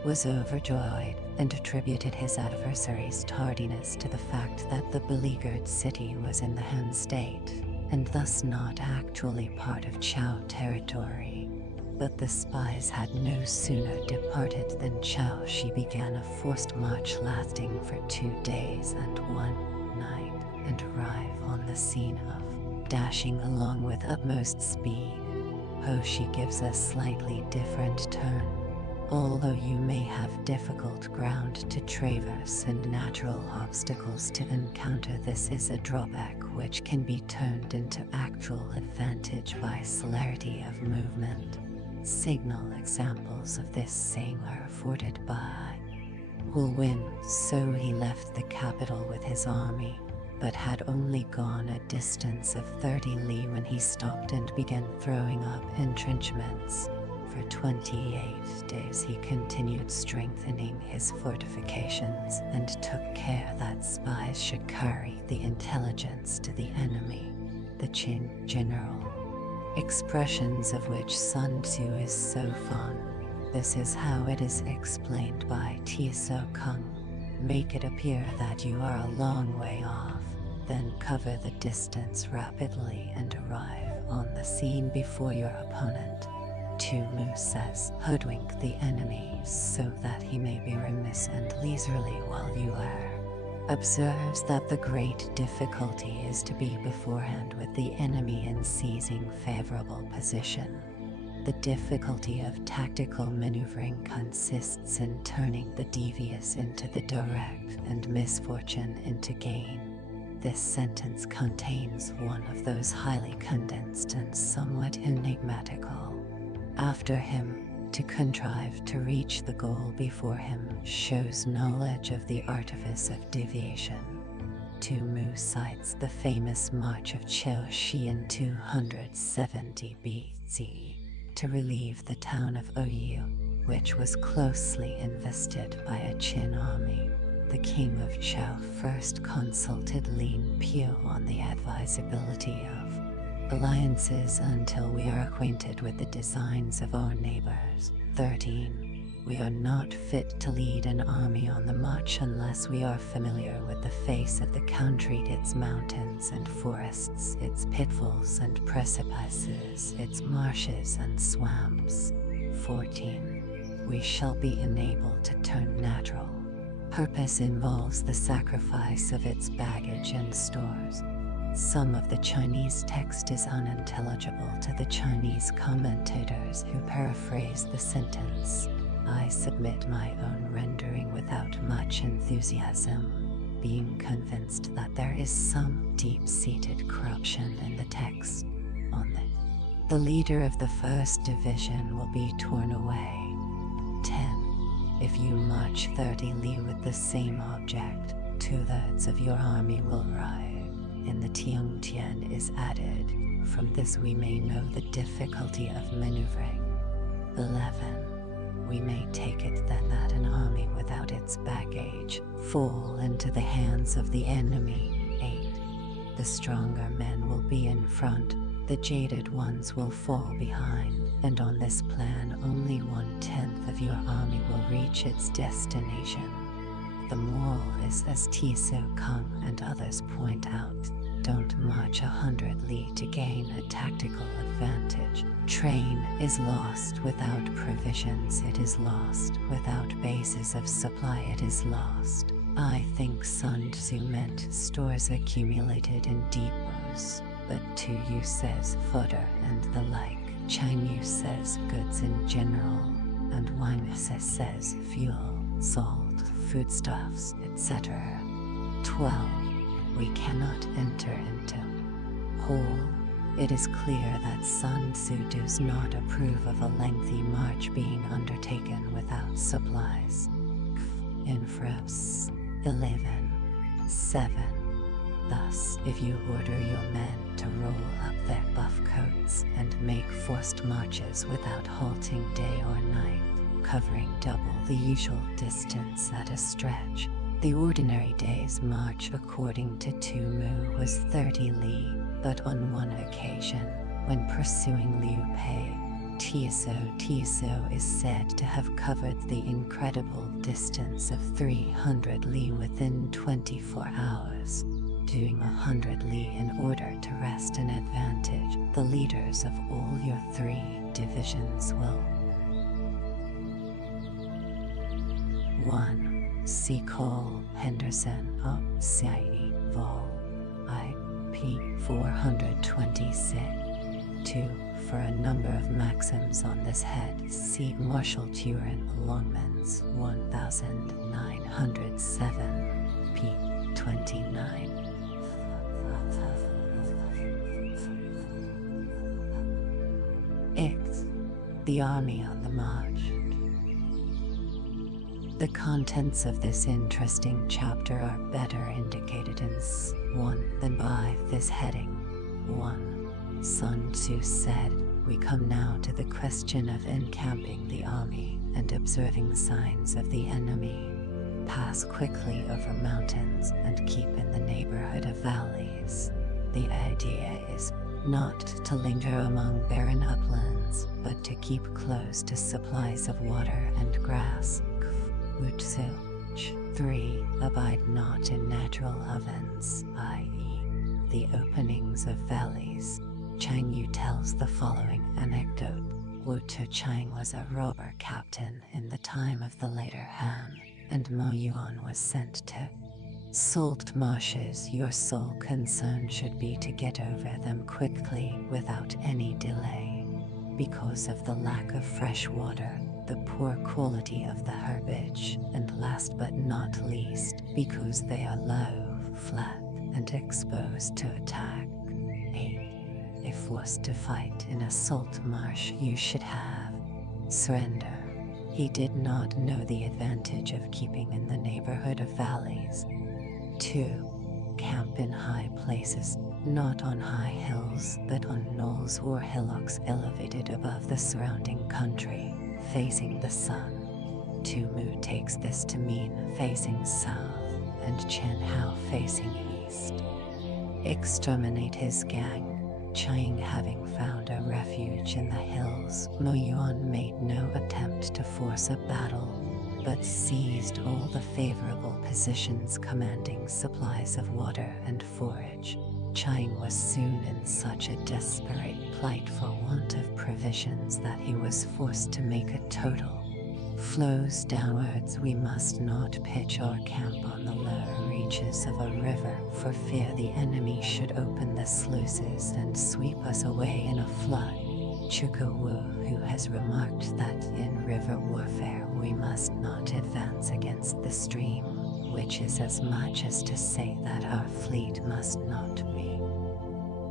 was overjoyed and attributed his adversary's tardiness to the fact that the beleaguered city was in the Han state, and thus not actually part of Chao territory. But the spies had no sooner departed than Chao Shi began a forced march lasting for 2 days and 1 night, and arrive on the scene of dashing along with utmost speed. Ho Shi gives a slightly different turn. Although you may have difficult ground to traverse and natural obstacles to encounter, this is a drawback which can be turned into actual advantage by celerity of movement. Signal examples of this saying are afforded by Wu Win. So he left the capital with his army, but had only gone a distance of 30 li when he stopped and began throwing up entrenchments. For 28 days he continued strengthening his fortifications and took care that spies should carry the intelligence to the enemy. The Qin general, expressions of which Sun Tzu is so fond. This is how it is explained by Tso Kung. Make it appear that you are a long way off, then cover the distance rapidly and arrive on the scene before your opponent. Tu Mu says, hoodwink the enemy so that he may be remiss and leisurely while you are. Observes that the great difficulty is to be beforehand with the enemy in seizing favorable position. The difficulty of tactical maneuvering consists in turning the devious into the direct and misfortune into gain. This sentence contains one of those highly condensed and somewhat enigmatical. After him, to contrive to reach the goal before him shows knowledge of the artifice of deviation. Mu cites the famous March of Qiushi in 270 BC to relieve the town of Oyu, which was closely invested by a Qin army. The king of Zhou first consulted Lin Piu on the advisability of alliances until we are acquainted with the designs of our neighbors. 13. We are not fit to lead an army on the march unless we are familiar with the face of the country, its mountains and forests, its pitfalls and precipices, its marshes and swamps. 14. We shall be enabled to turn natural. Purpose involves the sacrifice of its baggage and stores. Some of the Chinese text is unintelligible to the Chinese commentators who paraphrase the sentence. I submit my own rendering without much enthusiasm, being convinced that there is some deep-seated corruption in the text. On the leader of the first division will be torn away. 10. If you march 30 li with the same object, 2/3 of your army will arrive. In the Tiangtian is added. From this we may know the difficulty of maneuvering. 11. We may take it then that an army without its baggage fall into the hands of the enemy. 8. The stronger men will be in front, the jaded ones will fall behind, and on this plan only 1/10 of your army will reach its destination. The moral is, as Tiso Kung and others point out, don't march 100 li to gain a tactical advantage. Train is lost without provisions, it is lost without bases of supply, it is lost. I think Sun Tzu meant stores accumulated in depots, but Tu Yu says fodder and the like. Chang Yu says goods in general, and Wang Se says fuel, salt, foodstuffs, etc. 12. We cannot enter into whole. It is clear that Sun Tzu does not approve of a lengthy march being undertaken without supplies. Infras 11. 7. Thus, if you order your men to roll up their buff coats and make forced marches without halting day or night, covering double the usual distance at a stretch, the ordinary day's march according to Mu was 30 li, but on one occasion, when pursuing Liu Pei, Tiso is said to have covered the incredible distance of 300 li within 24 hours. Doing 100 li in order to wrest an advantage, the leaders of all your 3 divisions will 1. See Cole Henderson of CIE Vol. IP 426. 2. For a number of maxims on this head, see Marshall Turin Longmans 1907 p. 29. X. The Army on the March. The contents of this interesting chapter are better indicated in S1 than by this heading. 1. Sun Tzu said, we come now to the question of encamping the army and observing signs of the enemy. Pass quickly over mountains and keep in the neighborhood of valleys. The idea is not to linger among barren uplands, but to keep close to supplies of water and grass. 3. Abide not in natural ovens, i.e., the openings of valleys. Chang Yu tells the following anecdote. Wu Tuchang was a robber captain in the time of the later Han, and Mo Yuan was sent to salt marshes. Your sole concern should be to get over them quickly without any delay. because of the lack of fresh water, the poor quality of the herbage, and last but not least, because they are low, flat, and exposed to attack. 8. If forced to fight in a salt marsh, you should have surrender. He did not know the advantage of keeping in the neighborhood of valleys. 2. Camp in high places, not on high hills, but on knolls or hillocks elevated above the surrounding country, facing the sun. Tumu takes this to mean facing south, and Chen Hao facing east. Exterminate his gang. Chiang having found a refuge in the hills, Mo Yuan made no attempt to force a battle, but seized all the favorable positions commanding supplies of water and forage. Chiang was soon in such a desperate plight for want of provisions that he was forced to make a total. Flows downwards. We must not pitch our camp on the lower reaches of a river for fear the enemy should open the sluices and sweep us away in a flood. Chukawu, who has remarked that in river warfare we must not advance against the stream, which is as much as to say that our fleet must not be.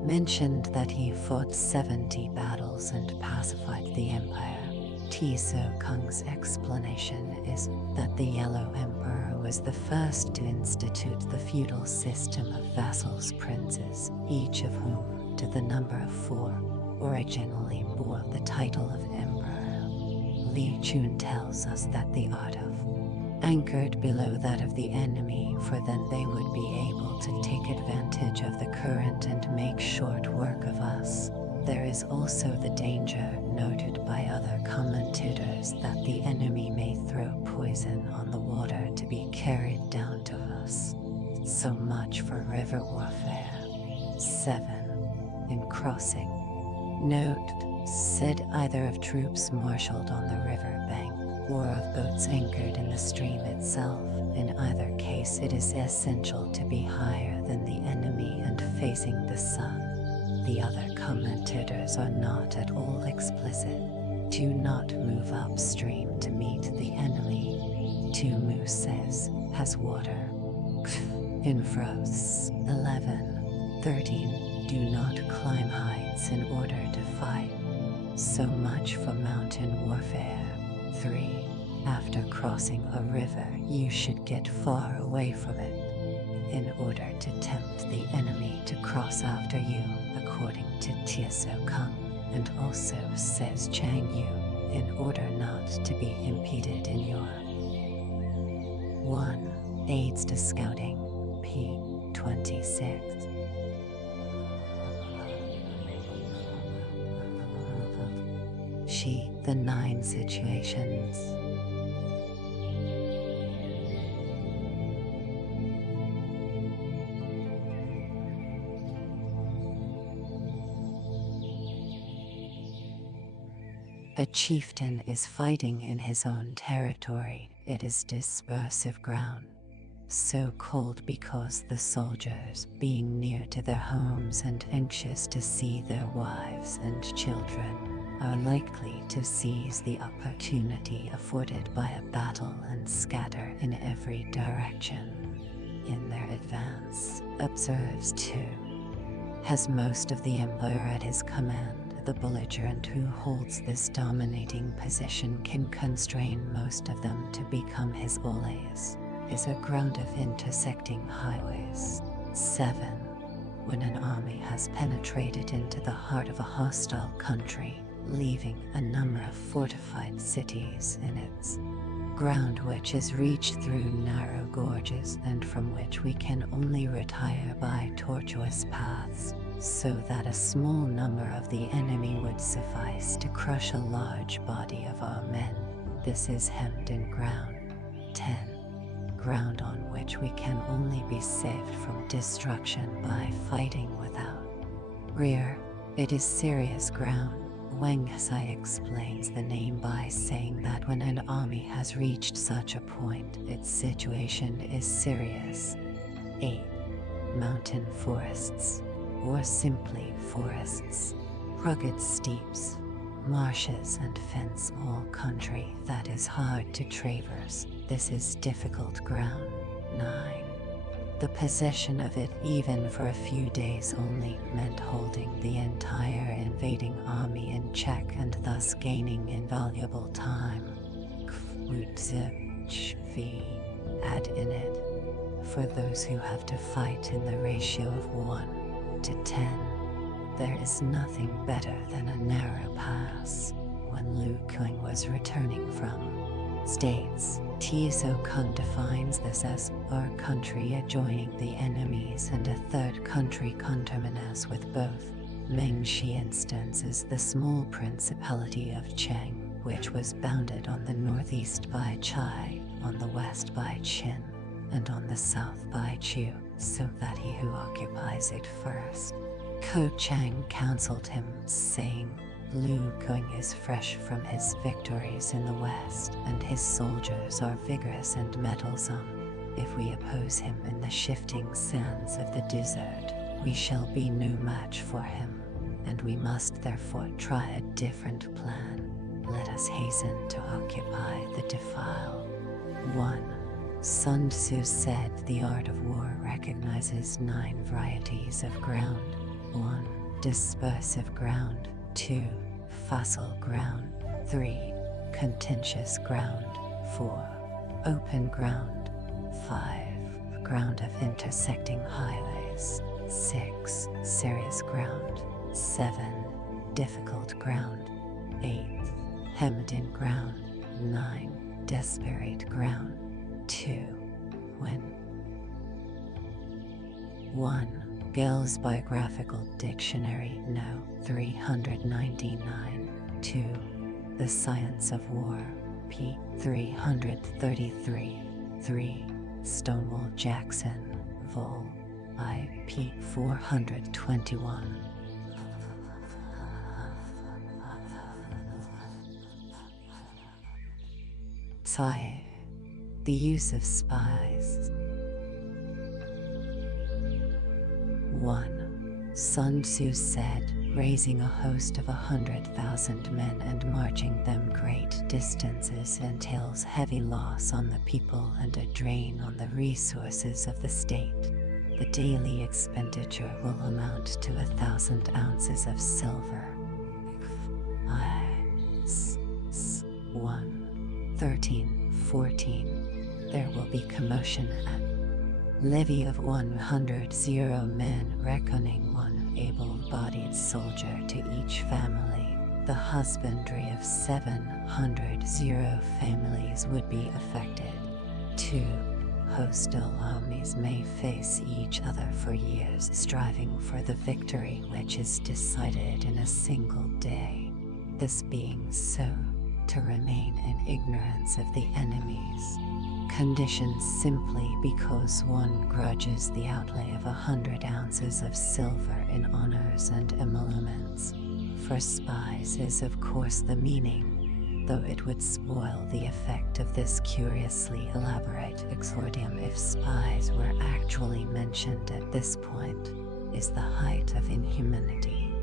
Mentioned that he fought 70 battles and pacified the empire. Tiso Kung's explanation is that the Yellow Emperor was the first to institute the feudal system of vassals princes, each of whom, to the number of 4, originally bore the title of emperor. Li Chun tells us that the art of anchored below that of the enemy, for then they would be able to take advantage of the current and make short work of us. There is also the danger, noted by other commentators, that the enemy may throw poison on the water to be carried down to us. So much for river warfare. 7. In crossing. Note, said either of troops marshaled on the river bank, or of boats anchored in the stream itself. In either case, it is essential to be higher than the enemy and facing the sun. The other commentators are not at all explicit. Do not move upstream to meet the enemy. Tumu says, has water. Infros. 11. 13. Do not climb heights in order to fight. So much for mountain warfare. 3. After crossing a river, you should get far away from it, in order to tempt the enemy to cross after you, according to Tieso Kung, and also says Chang Yu, in order not to be impeded in your 1. Aids to Scouting, p. 26. She, the 9 situations. A chieftain is fighting in his own territory. It is dispersive ground, so called because the soldiers, being near to their homes and anxious to see their wives and children, are likely to seize the opportunity afforded by a battle and scatter in every direction. In their advance, observes 2. Has most of the empire at his command. The belligerent who holds this dominating position can constrain most of them to become his oles, is a ground of intersecting highways. 7. When an army has penetrated into the heart of a hostile country, leaving a number of fortified cities in its ground, which is reached through narrow gorges and from which we can only retire by tortuous paths, so that a small number of the enemy would suffice to crush a large body of our men. This is hemmed in ground. 10. Ground on which we can only be saved from destruction by fighting without rear. It is serious ground. Wang Sai explains the name by saying that when an army has reached such a point, its situation is serious. 8. Mountain forests, or simply forests. Rugged steeps, marshes and fence all country that is hard to traverse. This is difficult ground. 9. The possession of it, even for a few days only, meant holding the entire invading army in check and thus gaining invaluable time. Add in it, for those who have to fight in the ratio of 1 to 10. There is nothing better than a narrow pass. When Liu Kung was returning from States, Tiso Kung defines this as our country adjoining the enemies and a third country conterminous with both. Mengshi instances the small principality of Cheng, which was bounded on the northeast by Chai, on the west by Qin, and on the south by Chu, so that he who occupies it first. Ko Chang counseled him, saying, Liu Kung is fresh from his victories in the west, and his soldiers are vigorous and mettlesome. If we oppose him in the shifting sands of the desert, we shall be no match for him, and we must therefore try a different plan. Let us hasten to occupy the defile. 1. Sun Tzu said the art of war recognizes 9 varieties of ground. 1. Dispersive ground. 2. Facile ground. 3. Contentious ground. 4. Open ground. 5. Ground of intersecting highways. 6. Serious ground. 7. Difficult ground. 8. Hemmed-in ground. 9. Desperate ground. 2. When 1. Gell's Biographical Dictionary, No. 399. 2. The Science of War, p. 333. 3. Stonewall Jackson, Vol. I. p. 421. Tsai. The use of spies. 1. Sun Tzu said, raising a host of 100,000 men and marching them great distances entails heavy loss on the people and a drain on the resources of the state. The daily expenditure will amount to 1,000 ounces of silver. 1:13-14. There will be commotion at levy of 100 men, reckoning 1 able-bodied soldier to each family. The husbandry of 700 families would be affected. 2. Hostile armies may face each other for years, striving for the victory which is decided in a single day. This being so, to remain in ignorance of the enemies conditions simply because one grudges the outlay of 100 ounces of silver in honors and emoluments. For spies is of course the meaning, though it would spoil the effect of this curiously elaborate exordium if spies were actually mentioned at this point, is the height of inhumanity.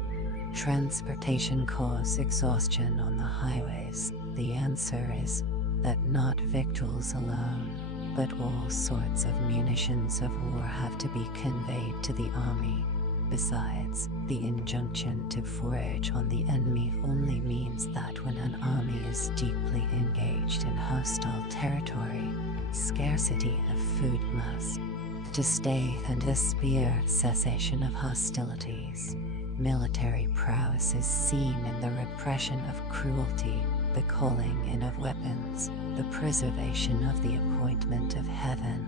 Transportation cause exhaustion on the highways. The answer is that not victuals alone, but all sorts of munitions of war have to be conveyed to the army. Besides, the injunction to forage on the enemy only means that when an army is deeply engaged in hostile territory, scarcity of food must to stay and spear cessation of hostilities. Military prowess is seen in the repression of cruelty, the calling in of weapons, the preservation of the appointment of heaven,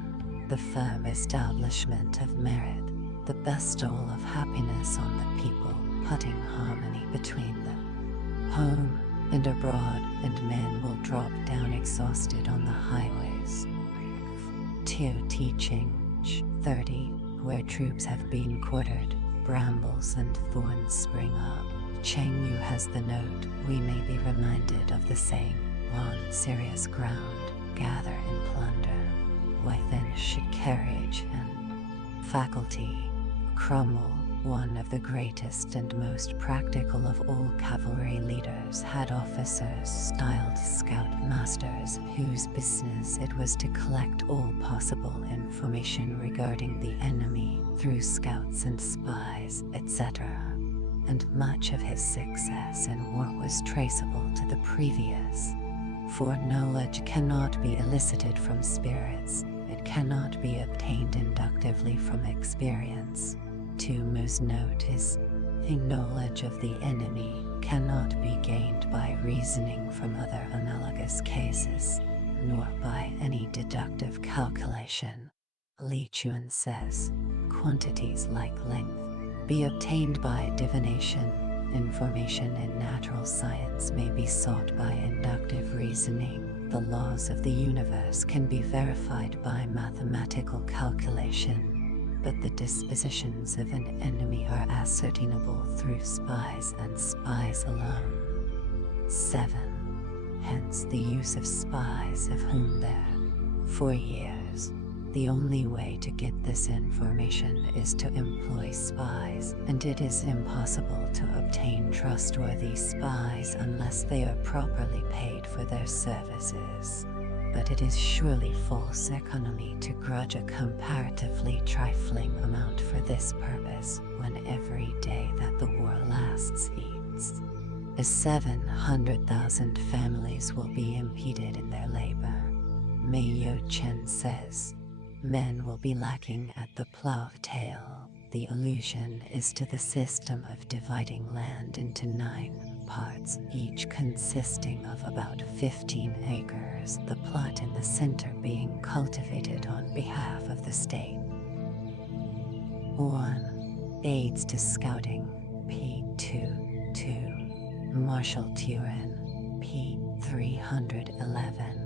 the firm establishment of merit, the bestowal of happiness on the people, putting harmony between them. Home and abroad, and men will drop down exhausted on the highways. 2. Teaching. 30. Where troops have been quartered, brambles and thorns spring up. Cheng Yu has the note, we may be reminded of the saying, on serious ground, gather and plunder. Why then should carriage and faculty crumble one of the greatest and most practical of all cavalry leaders, had officers styled scoutmasters whose business it was to collect all possible information regarding the enemy through scouts and spies, etc. And much of his success in war was traceable to the previous. For knowledge cannot be elicited from spirits, it cannot be obtained inductively from experience. Tuumu's note is, a knowledge of the enemy cannot be gained by reasoning from other analogous cases, nor by any deductive calculation. Li Chuan says, quantities like length be obtained by divination. Information in natural science may be sought by inductive reasoning. The laws of the universe can be verified by mathematical calculation, but the dispositions of an enemy are ascertainable through spies and spies alone. 7. Hence the use of spies, of whom there, for years, the only way to get this information is to employ spies, and it is impossible to obtain trustworthy spies unless they are properly paid for their services. But it is surely false economy to grudge a comparatively trifling amount for this purpose, when every day that the war lasts eats. As 700,000 families will be impeded in their labor. Mei Yo Chen says, men will be lacking at the plough tail. The allusion is to the system of dividing land into 9 parts, each consisting of about 15 acres, the plot in the center being cultivated on behalf of the state. 1. Aids to Scouting, P.2.2. Marshall Turin, P. 311.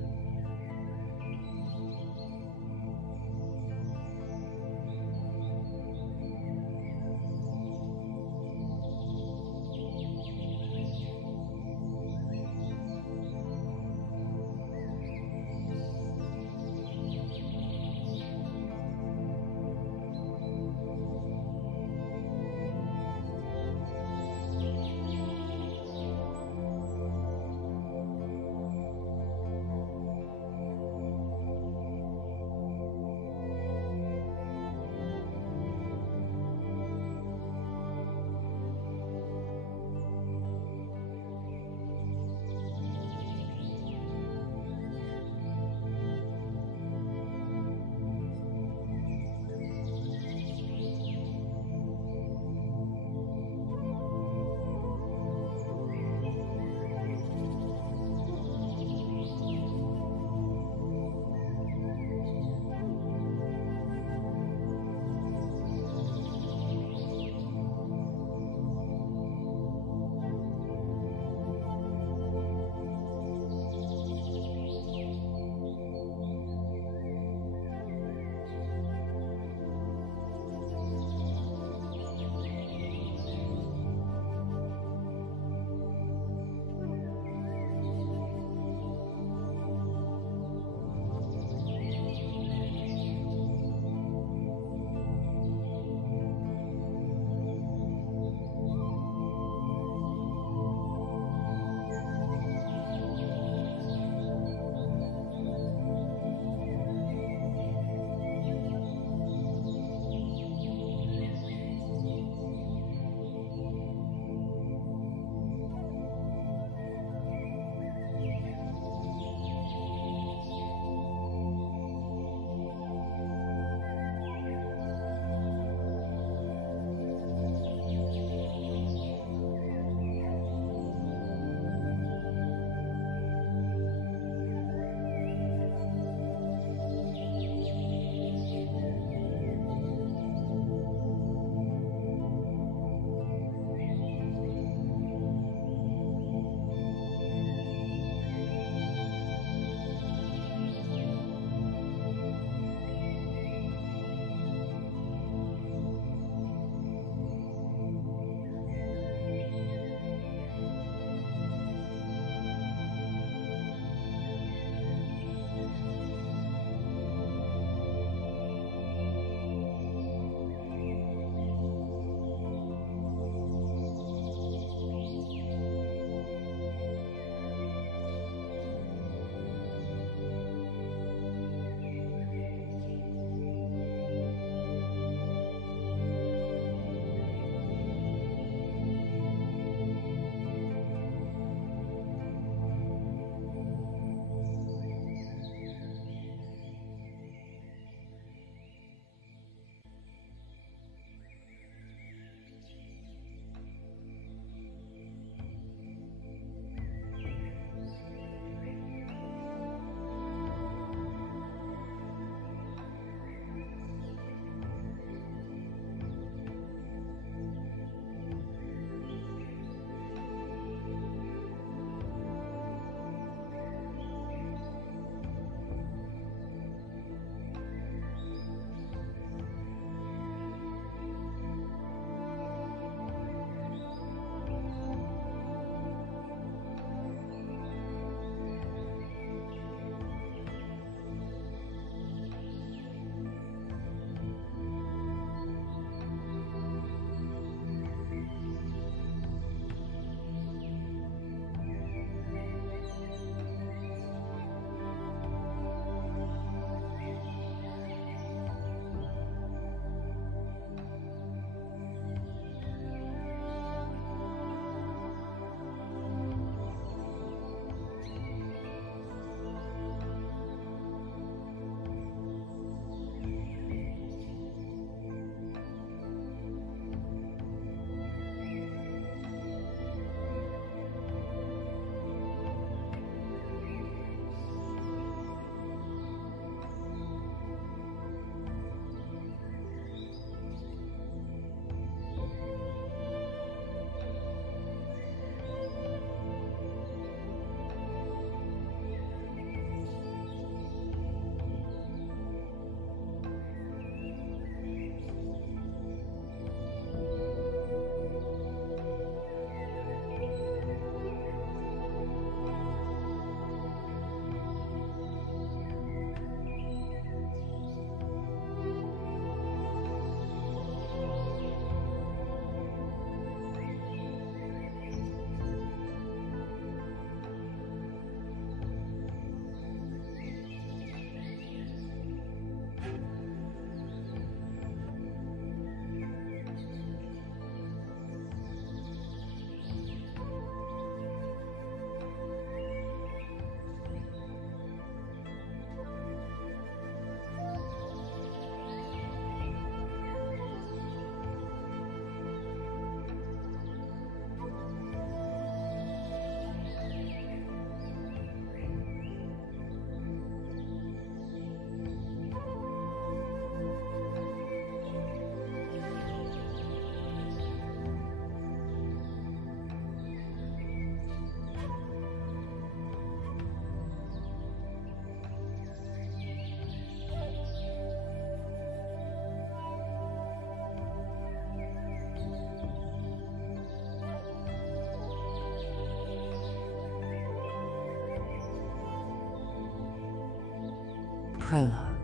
Prologue.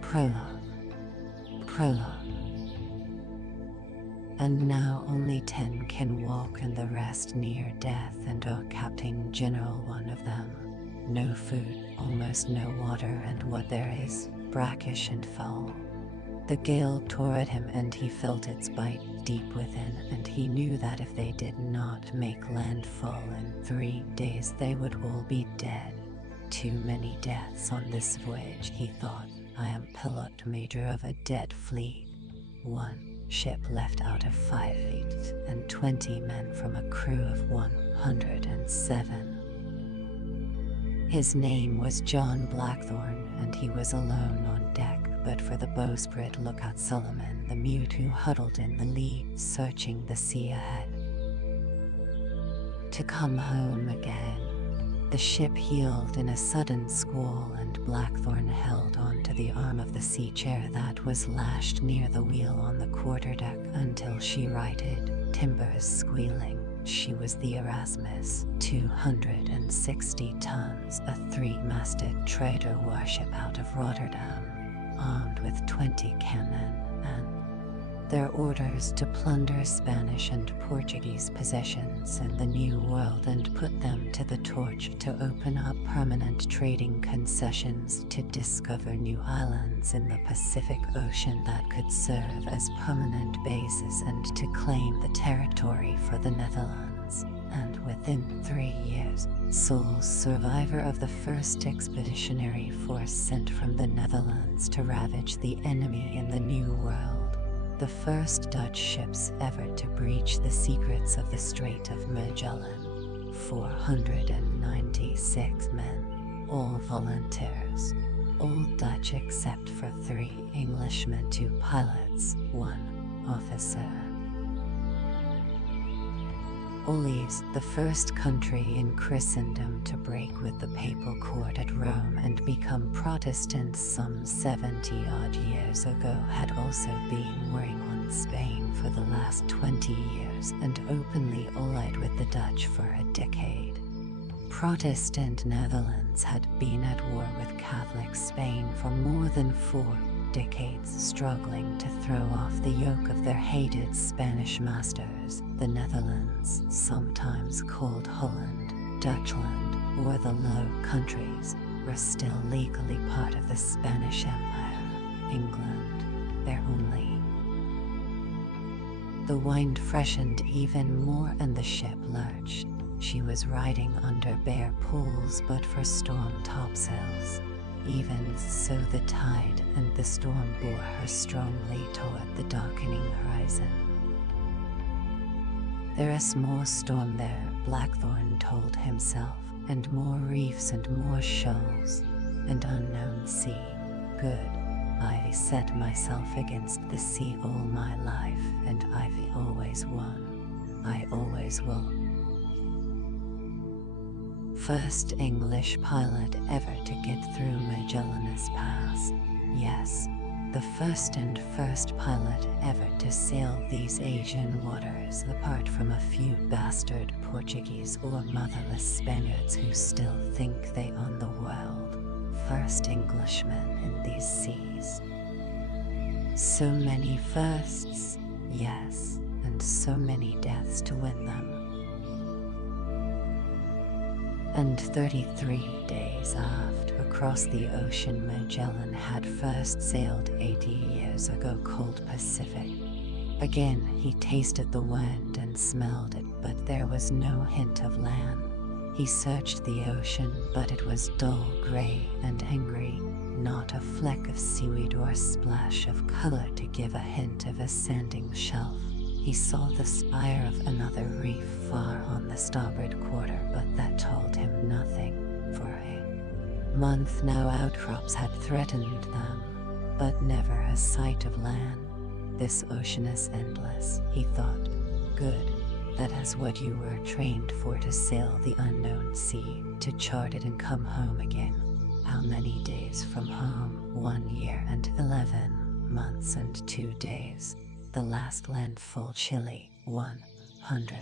Prologue. Prologue. And now only 10 can walk and the rest near death, and Captain General one of them. No food, almost no water, and what there is, brackish and foul. The gale tore at him and he felt its bite deep within, and he knew that if they did not make landfall in 3 days they would all be dead. Too many deaths on this voyage, he thought. I am pilot major of a dead fleet. 1 ship left out of 5 fleet, and 20 men from a crew of 107. His name was John Blackthorne, and he was alone on deck, but for the bowsprit Lookout Solomon the mute, who huddled in the lee, searching the sea ahead. To come home again. The ship heeled in a sudden squall, and Blackthorne held on to the arm of the sea chair that was lashed near the wheel on the quarterdeck until she righted, timbers squealing. She was the Erasmus, 260 tons, a 3-masted trader warship out of Rotterdam, armed with 20 cannon, and their orders to plunder Spanish and Portuguese possessions in the New World and put them to the torch, to open up permanent trading concessions, to discover new islands in the Pacific Ocean that could serve as permanent bases, and to claim the territory for the Netherlands. And within 3 years, sole survivor of the first expeditionary force sent from the Netherlands to ravage the enemy in the New World. The first Dutch ships ever to breach the secrets of the Strait of Magellan. 496 men, all volunteers, all Dutch except for 3 Englishmen, 2 pilots, 1 officer. Olives, the first country in Christendom to break with the papal court at Rome and become Protestant some 70-odd years ago, had also been warring on Spain for the last 20 years and openly allied with the Dutch for a decade. Protestant Netherlands had been at war with Catholic Spain for more than 4 decades, struggling to throw off the yoke of their hated Spanish masters. The Netherlands, sometimes called Holland, Dutchland, or the Low Countries, were still legally part of the Spanish Empire. England, their only. The wind freshened even more and the ship lurched. She was riding under bare poles but for storm topsails. Even so, the tide and the storm bore her strongly toward the darkening horizon. There's more storm there, Blackthorne told himself, and more reefs and more shoals, and unknown sea. Good. I set myself against the sea all my life, and I've always won. I always will. First English pilot ever to get through Magellan's Pass. Yes, the first pilot ever to sail these Asian waters, apart from a few bastard Portuguese or motherless Spaniards who still think they own the world. First Englishman in these seas. So many firsts, yes, and so many deaths to win them. And 33 days after, across the ocean Magellan had first sailed 80 years ago, cold Pacific. Again he tasted the wind and smelled it, but there was no hint of land. He searched the ocean, but it was dull gray and angry, not a fleck of seaweed or splash of color to give a hint of a sanding shelf. He saw the spire of another reef far on the starboard quarter, but that told him nothing. For a month now outcrops had threatened them, but never a sight of land. This ocean is endless, he thought. Good. That is what you were trained for, to sail the unknown sea, to chart it and come home again. How many days from home? 1 year and 11 months and 2 days. The last landfall Chile, 100.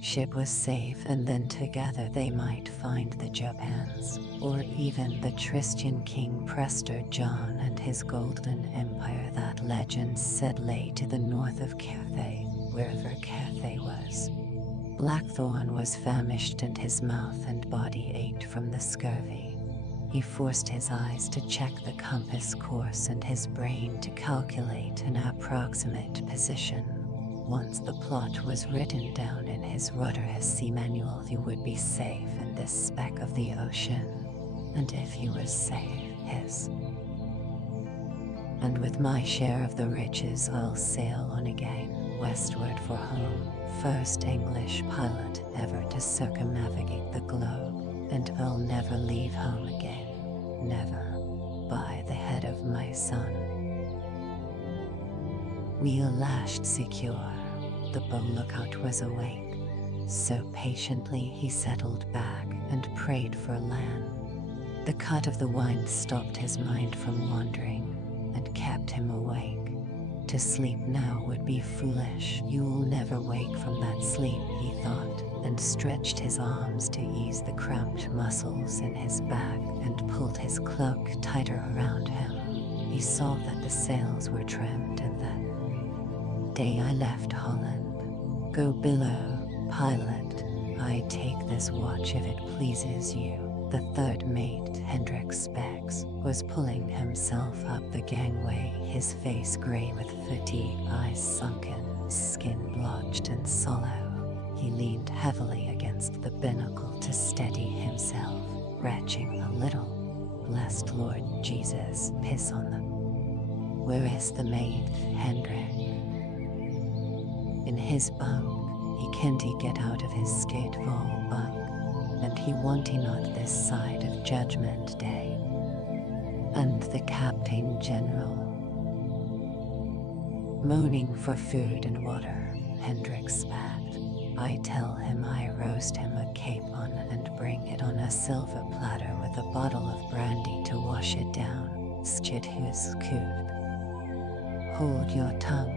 ship was safe, and then together they might find the Japans, or even the Christian King Prester John and his golden empire that legend said lay to the north of Cathay, wherever Cathay was. Blackthorn was famished and his mouth and body ached from the scurvy. He forced his eyes to check the compass course and his brain to calculate an approximate position. Once the plot was written down in his rudderless manual, you would be safe in this speck of the ocean. And if you were safe, his. And with my share of the riches, I'll sail on again, westward for home, first English pilot ever to circumnavigate the globe, and I'll never leave home again, never, by the head of my son. Wheel lashed secure, the bow lookout was awake, so patiently he settled back and prayed for land. The cut of the wind stopped his mind from wandering and kept him awake. To sleep now would be foolish. You'll never wake from that sleep, he thought, and stretched his arms to ease the cramped muscles in his back and pulled his cloak tighter around him. He saw that the sails were trimmed, and that day I left Holland. Go below, pilot. I take this watch if it pleases you. The third mate, Hendrik Specs, was pulling himself up the gangway, his face grey with fatigue, eyes sunken, skin blotched and sallow. He leaned heavily against the binnacle to steady himself, retching a little. Blessed Lord Jesus, piss on them. Where is the mate, Hendrik? In his bunk, he can't get out of his skateball bunk, and he wanty not this side of Judgment Day. And the Captain General, moaning for food and water, Hendrik spat. I tell him I roast him a capon and bring it on a silver platter with a bottle of brandy to wash it down. Skid his coop. Hold your tongue.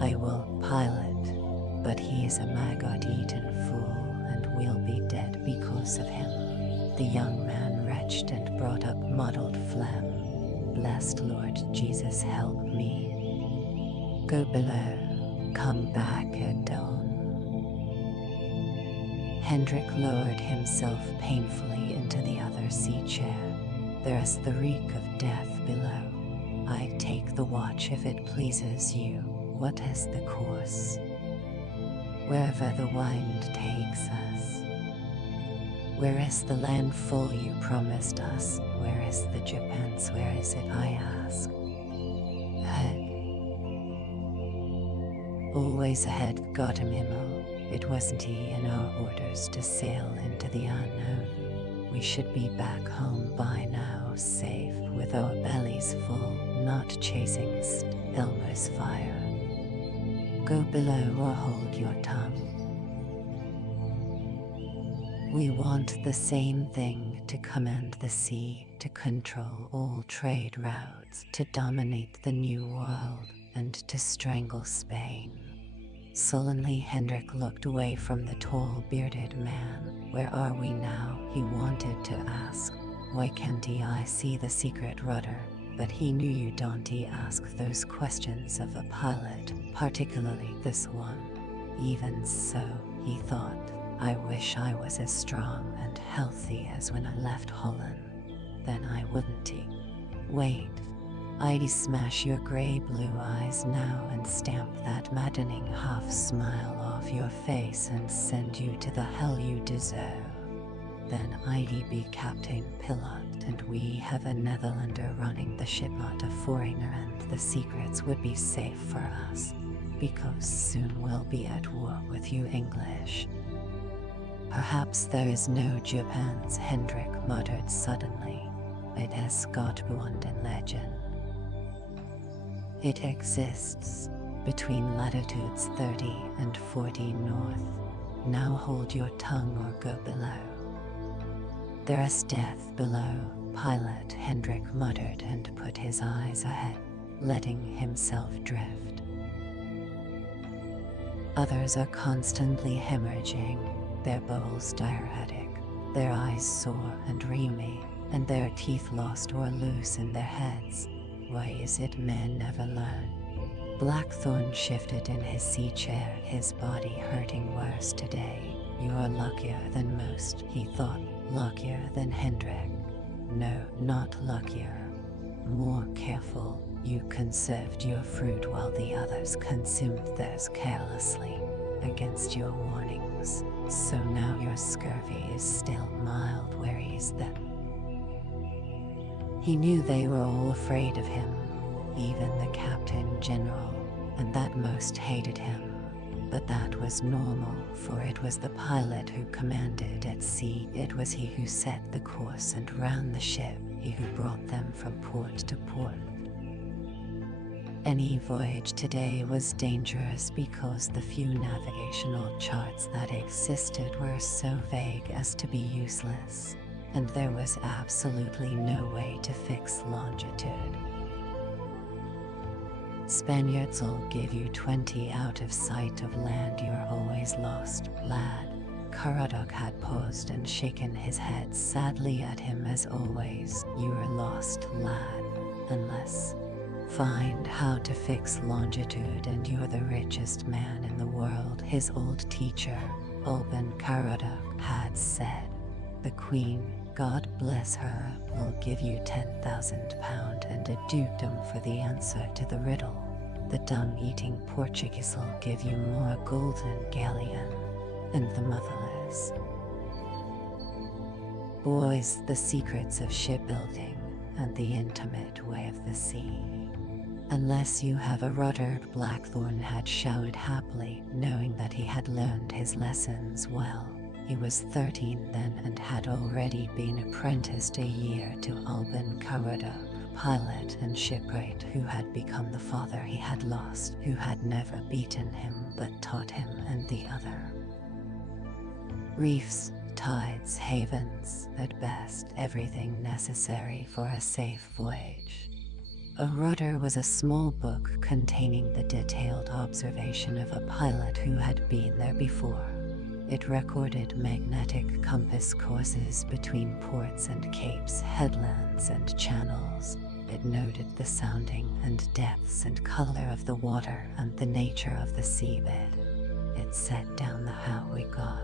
I will, pilot, but he is a maggot-eaten fool, and we'll be dead because of him. The young man retched and brought up muddled phlegm. Blessed Lord Jesus, help me. Go below, come back at dawn. Hendrik lowered himself painfully into the other sea chair. There's the reek of death below. I take the watch if it pleases you. What is the course? Wherever the wind takes us. Where is the landfall you promised us? Where is the Japans? Where is it, I ask? Ahead. Always ahead, Gothic. It wasn't in our orders to sail into the unknown. We should be back home by now, safe, with our bellies full, not chasing Elmer's fire. Go below or hold your tongue. We want the same thing: to command the sea, to control all trade routes, to dominate the New World, and to strangle Spain. Sullenly Hendrik looked away from the tall bearded man. Where are we now? He wanted to ask. Why can't I see the secret rudder? But he knew you don't ask those questions of a pilot, particularly this one. Even so, he thought, I wish I was as strong and healthy as when I left Holland. Then I wouldn't. Wait. I'd smash your grey-blue eyes now and stamp that maddening half-smile off your face and send you to the hell you deserve. Then I'd be Captain Pilot, and we have a Netherlander running the ship, not a foreigner, and the secrets would be safe for us, because soon we'll be at war with you English. Perhaps there is no Japans, Hendrik muttered suddenly. It has got beyond in legend. It exists between latitudes 30 and 40 north. Now hold your tongue or go below. There is death below, pilot, Hendrik muttered and put his eyes ahead, letting himself drift. Others are constantly hemorrhaging, their bowels diuretic, their eyes sore and rheumy, and their teeth lost or loose in their heads. Why is it men never learn? Blackthorn shifted in his sea chair, his body hurting worse today. You're luckier than most, he thought. Luckier than Hendrik. No, not luckier. More careful. You conserved your fruit while the others consumed theirs carelessly, against your warnings. So now your scurvy is still mild where he's then. He knew they were all afraid of him, even the Captain General, and that most hated him. But that was normal, for it was the pilot who commanded at sea. It was he who set the course and ran the ship, he who brought them from port to port. Any voyage today was dangerous because the few navigational charts that existed were so vague as to be useless, and there was absolutely no way to fix longitude. Spaniards'll give you 20 out of sight of land, you're always lost, lad. Caradog had paused and shaken his head sadly at him as always. You are lost, lad, unless find how to fix longitude and you're the richest man in the world, his old teacher, Alban Caradog, had said. The Queen, God bless her, will give you £10,000 and a dukedom for the answer to the riddle. The dung-eating Portuguese'll give you more golden galleon, and the motherless. Boys, the secrets of shipbuilding and the intimate way of the sea. Unless you have a rudder, Blackthorn had shouted happily, knowing that he had learned his lessons well. He was 13 then and had already been apprenticed a year to Alban Caradog, pilot and shipwright who had become the father he had lost, who had never beaten him but taught him and the other. Reefs, tides, havens, at best everything necessary for a safe voyage. A rudder was a small book containing the detailed observation of a pilot who had been there before. It recorded magnetic compass courses between ports and capes, headlands and channels. It noted the sounding and depths and color of the water and the nature of the seabed. It set down the how we got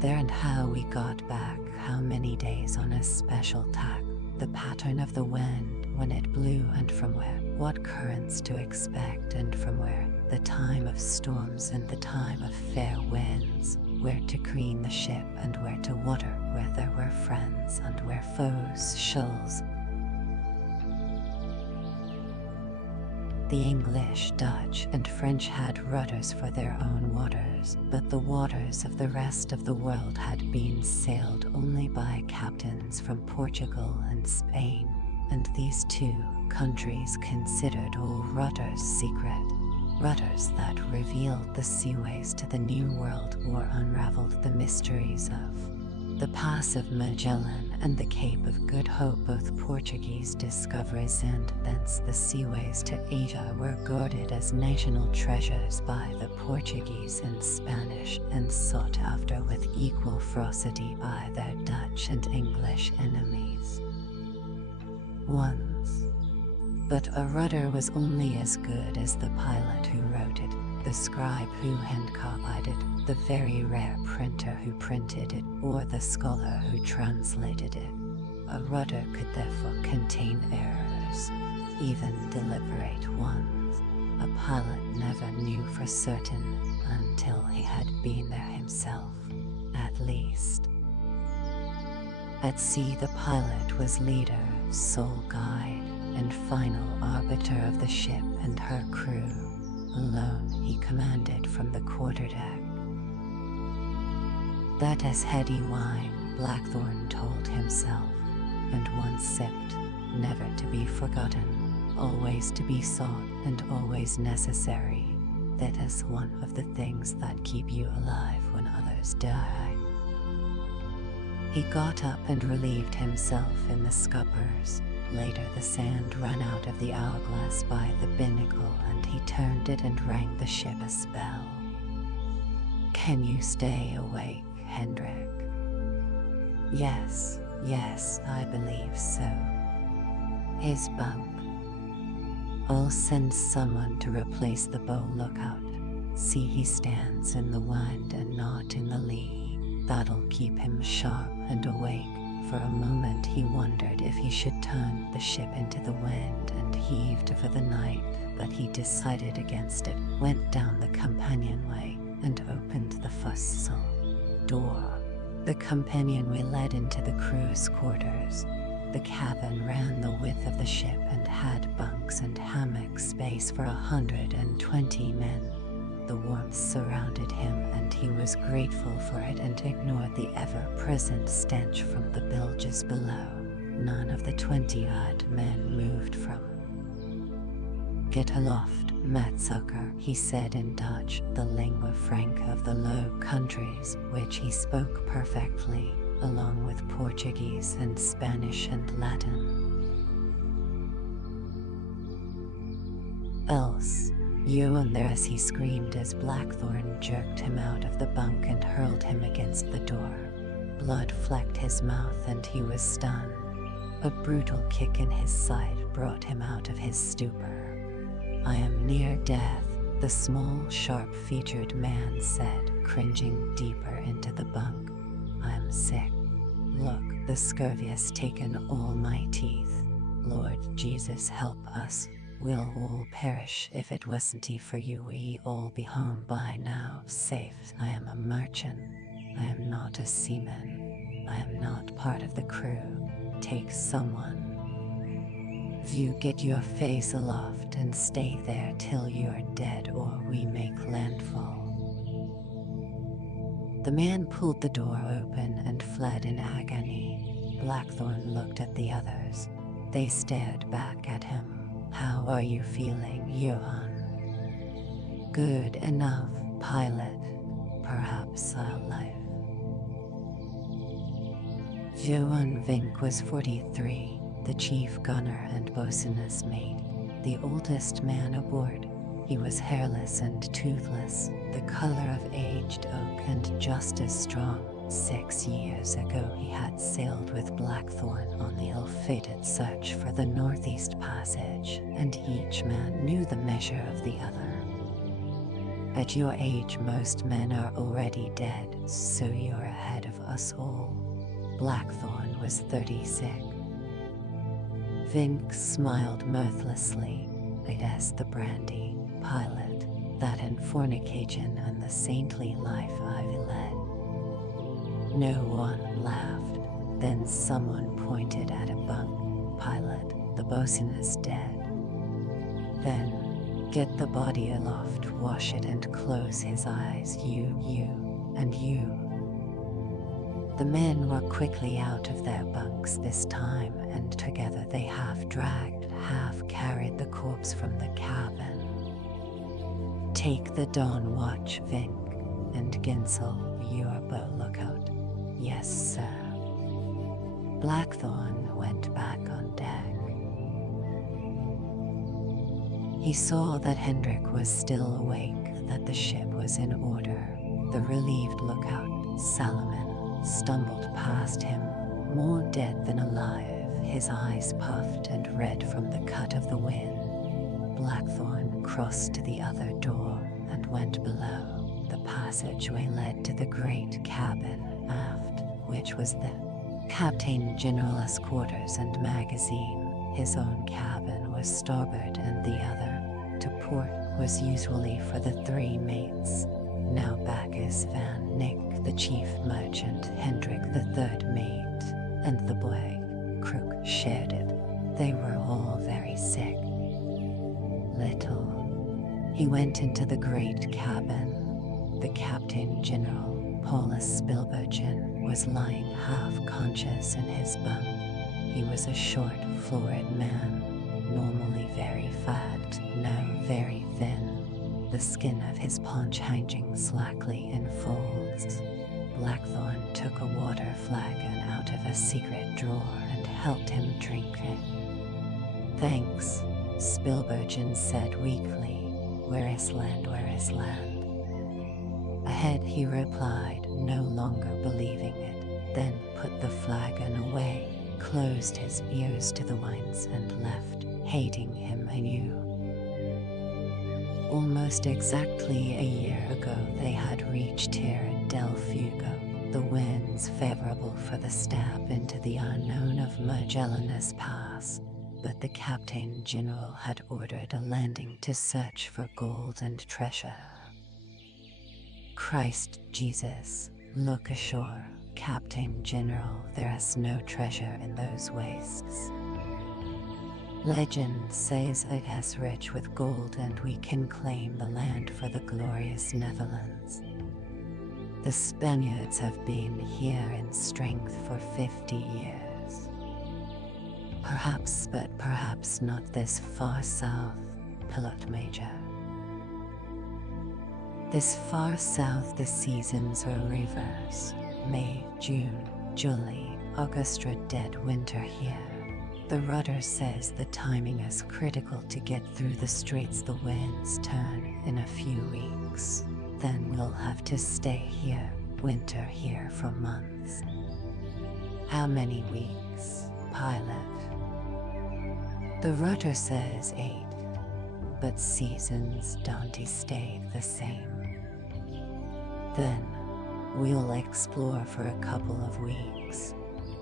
there and how we got back, how many days on a special tack, the pattern of the wind when it blew and from where, what currents to expect and from where, the time of storms and the time of fair winds, where to careen the ship and where to water, where there were friends and where foes, shoals. The English, Dutch, and French had rudders for their own waters, but the waters of the rest of the world had been sailed only by captains from Portugal and Spain, and these two countries considered all rudders secret. Rudders that revealed the seaways to the New World or unraveled the mysteries of the Pass of Magellan and the Cape of Good Hope. Both Portuguese discoveries and thence the seaways to Asia were guarded as national treasures by the Portuguese and Spanish and sought after with equal ferocity by their Dutch and English enemies. Once. But a rudder was only as good as the pilot who wrote it, the scribe who hand-copied it, the very rare printer who printed it, or the scholar who translated it. A rudder could therefore contain errors, even deliberate ones. A pilot never knew for certain until he had been there himself, at least. At sea, the pilot was leader, sole guide, and final arbiter of the ship and her crew. Alone he commanded from the quarterdeck. That as heady wine, Blackthorn told himself, and once sipped, never to be forgotten, always to be sought and always necessary. That is one of the things that keep you alive when others die. He got up and relieved himself in the scuppers. Later the sand ran out of the hourglass by the binnacle and he turned it and rang the ship a spell. Can you stay awake, Hendrik? Yes, I believe so. His bunk. I'll send someone to replace the bow lookout. See, he stands in the wind and not in the lee. That'll keep him sharp and awake. For a moment he wondered if he should turn the ship into the wind and heaved for the night, but he decided against it, went down the companionway, and opened the forecastle door. The companionway led into the crew's quarters. The cabin ran the width of the ship and had bunks and hammock space for 120 men. The warmth surrounded him, and he was grateful for it and ignored the ever-present stench from the bilges below. None of the 20-odd men moved from. Get aloft, Matsucker, he said in Dutch, the lingua franca of the Low Countries, which he spoke perfectly, along with Portuguese and Spanish and Latin. Else, you and there, as he screamed as Blackthorn jerked him out of the bunk and hurled him against the door. Blood flecked his mouth and he was stunned. A brutal kick in his side brought him out of his stupor. I am near death, the small, sharp-featured man said, cringing deeper into the bunk. I'm sick. Look, the scurvy has taken all my teeth. Lord Jesus, help us. We'll all perish if it wasn't for you. We all be home by now, safe. I am a merchant. I am not a seaman. I am not part of the crew. Take someone. You get your face aloft and stay there till you're dead, or we make landfall. The man pulled the door open and fled in agony. Blackthorn looked at the others. They stared back at him. How are you feeling, Johan? Good enough, pilot. Perhaps I'll live. Johan Vink was 43, the chief gunner and bosun's mate, the oldest man aboard. He was hairless and toothless, the color of aged oak and just as strong. 6 years ago he had sailed with Blackthorn on the ill-fated search for the Northeast Passage, and each man knew the measure of the other. At your age most men are already dead, so you're ahead of us all. Blackthorn was 36. Vink smiled mirthlessly. I'd asked the brandy, pilot, that in fornication and the saintly life I've led. No one laughed. Then someone pointed at a bunk. Pilot, the bosun is dead. Then, get the body aloft, wash it and close his eyes, you, and you. The men were quickly out of their bunks this time, and together they half dragged, half carried the corpse from the cabin. Take the dawn watch, Vink, and Ginsel, your bow lookout. Yes, sir. Blackthorn went back on deck. He saw that Hendrik was still awake, that the ship was in order. The relieved lookout, Salomon, stumbled past him, more dead than alive, his eyes puffed and red from the cut of the wind. Blackthorn crossed to the other door and went below. The passageway led to the great cabin aft, which was the Captain General's quarters and magazine. His own cabin was starboard and the other, to port, was usually for the 3 mates. Now back is Van Nick, the chief merchant, Hendrik, the 3rd mate, and the boy, Crook, shared it. They were all very sick. Little. He went into the great cabin. The Captain General, Paulus Spilbergen, was lying half-conscious in his bunk. He was a short, florid man, normally very fat, now very thin, the skin of his paunch hanging slackly in folds. Blackthorn took a water flagon out of a secret drawer and helped him drink it. Thanks, Spilbergen said weakly. Where is land, where is land? Ahead, he replied, no longer believing it, then put the flagon away, closed his ears to the winds and left, hating him anew. Almost exactly a year ago they had reached Tierra del Fuego, the winds favorable for the stab into the unknown of Magellan's Pass, but the Captain General had ordered a landing to search for gold and treasure. Christ Jesus, look ashore, Captain General, there is no treasure in those wastes. Legend says it is rich with gold and we can claim the land for the glorious Netherlands. The Spaniards have been here in strength for 50 years. Perhaps, but perhaps not this far south, Pilot Major. This far south the seasons are reversed. May, June, July, August are dead winter here. The rudder says the timing is critical to get through the straits. The winds turn in a few weeks. Then we'll have to stay here, winter here for months. How many weeks, pilot? The rudder says 8, but seasons don't stay the same. Then, we'll explore for a couple of weeks.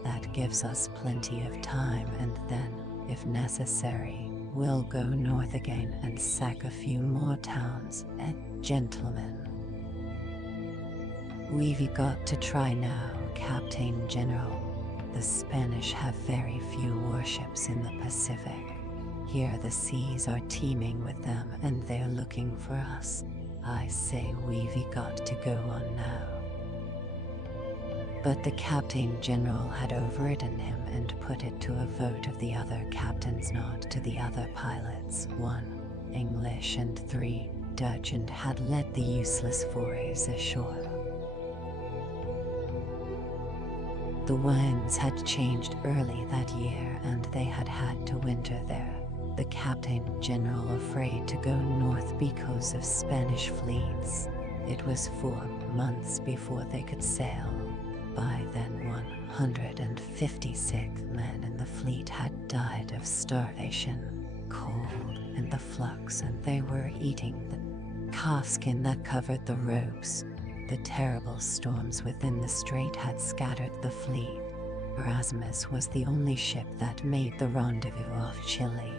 That gives us plenty of time, and then, if necessary, we'll go north again and sack a few more towns, gentlemen. We've got to try now, Captain General. The Spanish have very few warships in the Pacific. Here the seas are teeming with them and they're looking for us. I say we've got to go on now. But the Captain General had overridden him and put it to a vote of the other captains, not to the other pilots, 1 English and 3 Dutch, and had led the useless forays ashore. The winds had changed early that year and they had had to winter there. The Captain General afraid to go north because of Spanish fleets. It was 4 months before they could sail. By then 156 men in the fleet had died of starvation, cold, and the flux, and they were eating the calfskin that covered the ropes. The terrible storms within the strait had scattered the fleet. Erasmus was the only ship that made the rendezvous off Chile.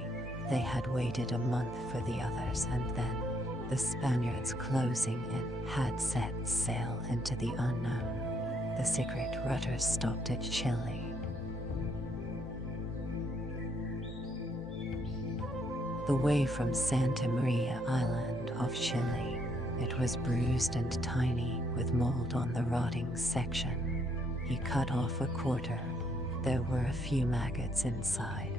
They had waited a month for the others, and then, the Spaniards closing in, had set sail into the unknown. The secret rudder stopped at Chile. The way from Santa Maria Island off Chile, it was bruised and tiny, with mold on the rotting section. He cut off a quarter. There were a few maggots inside.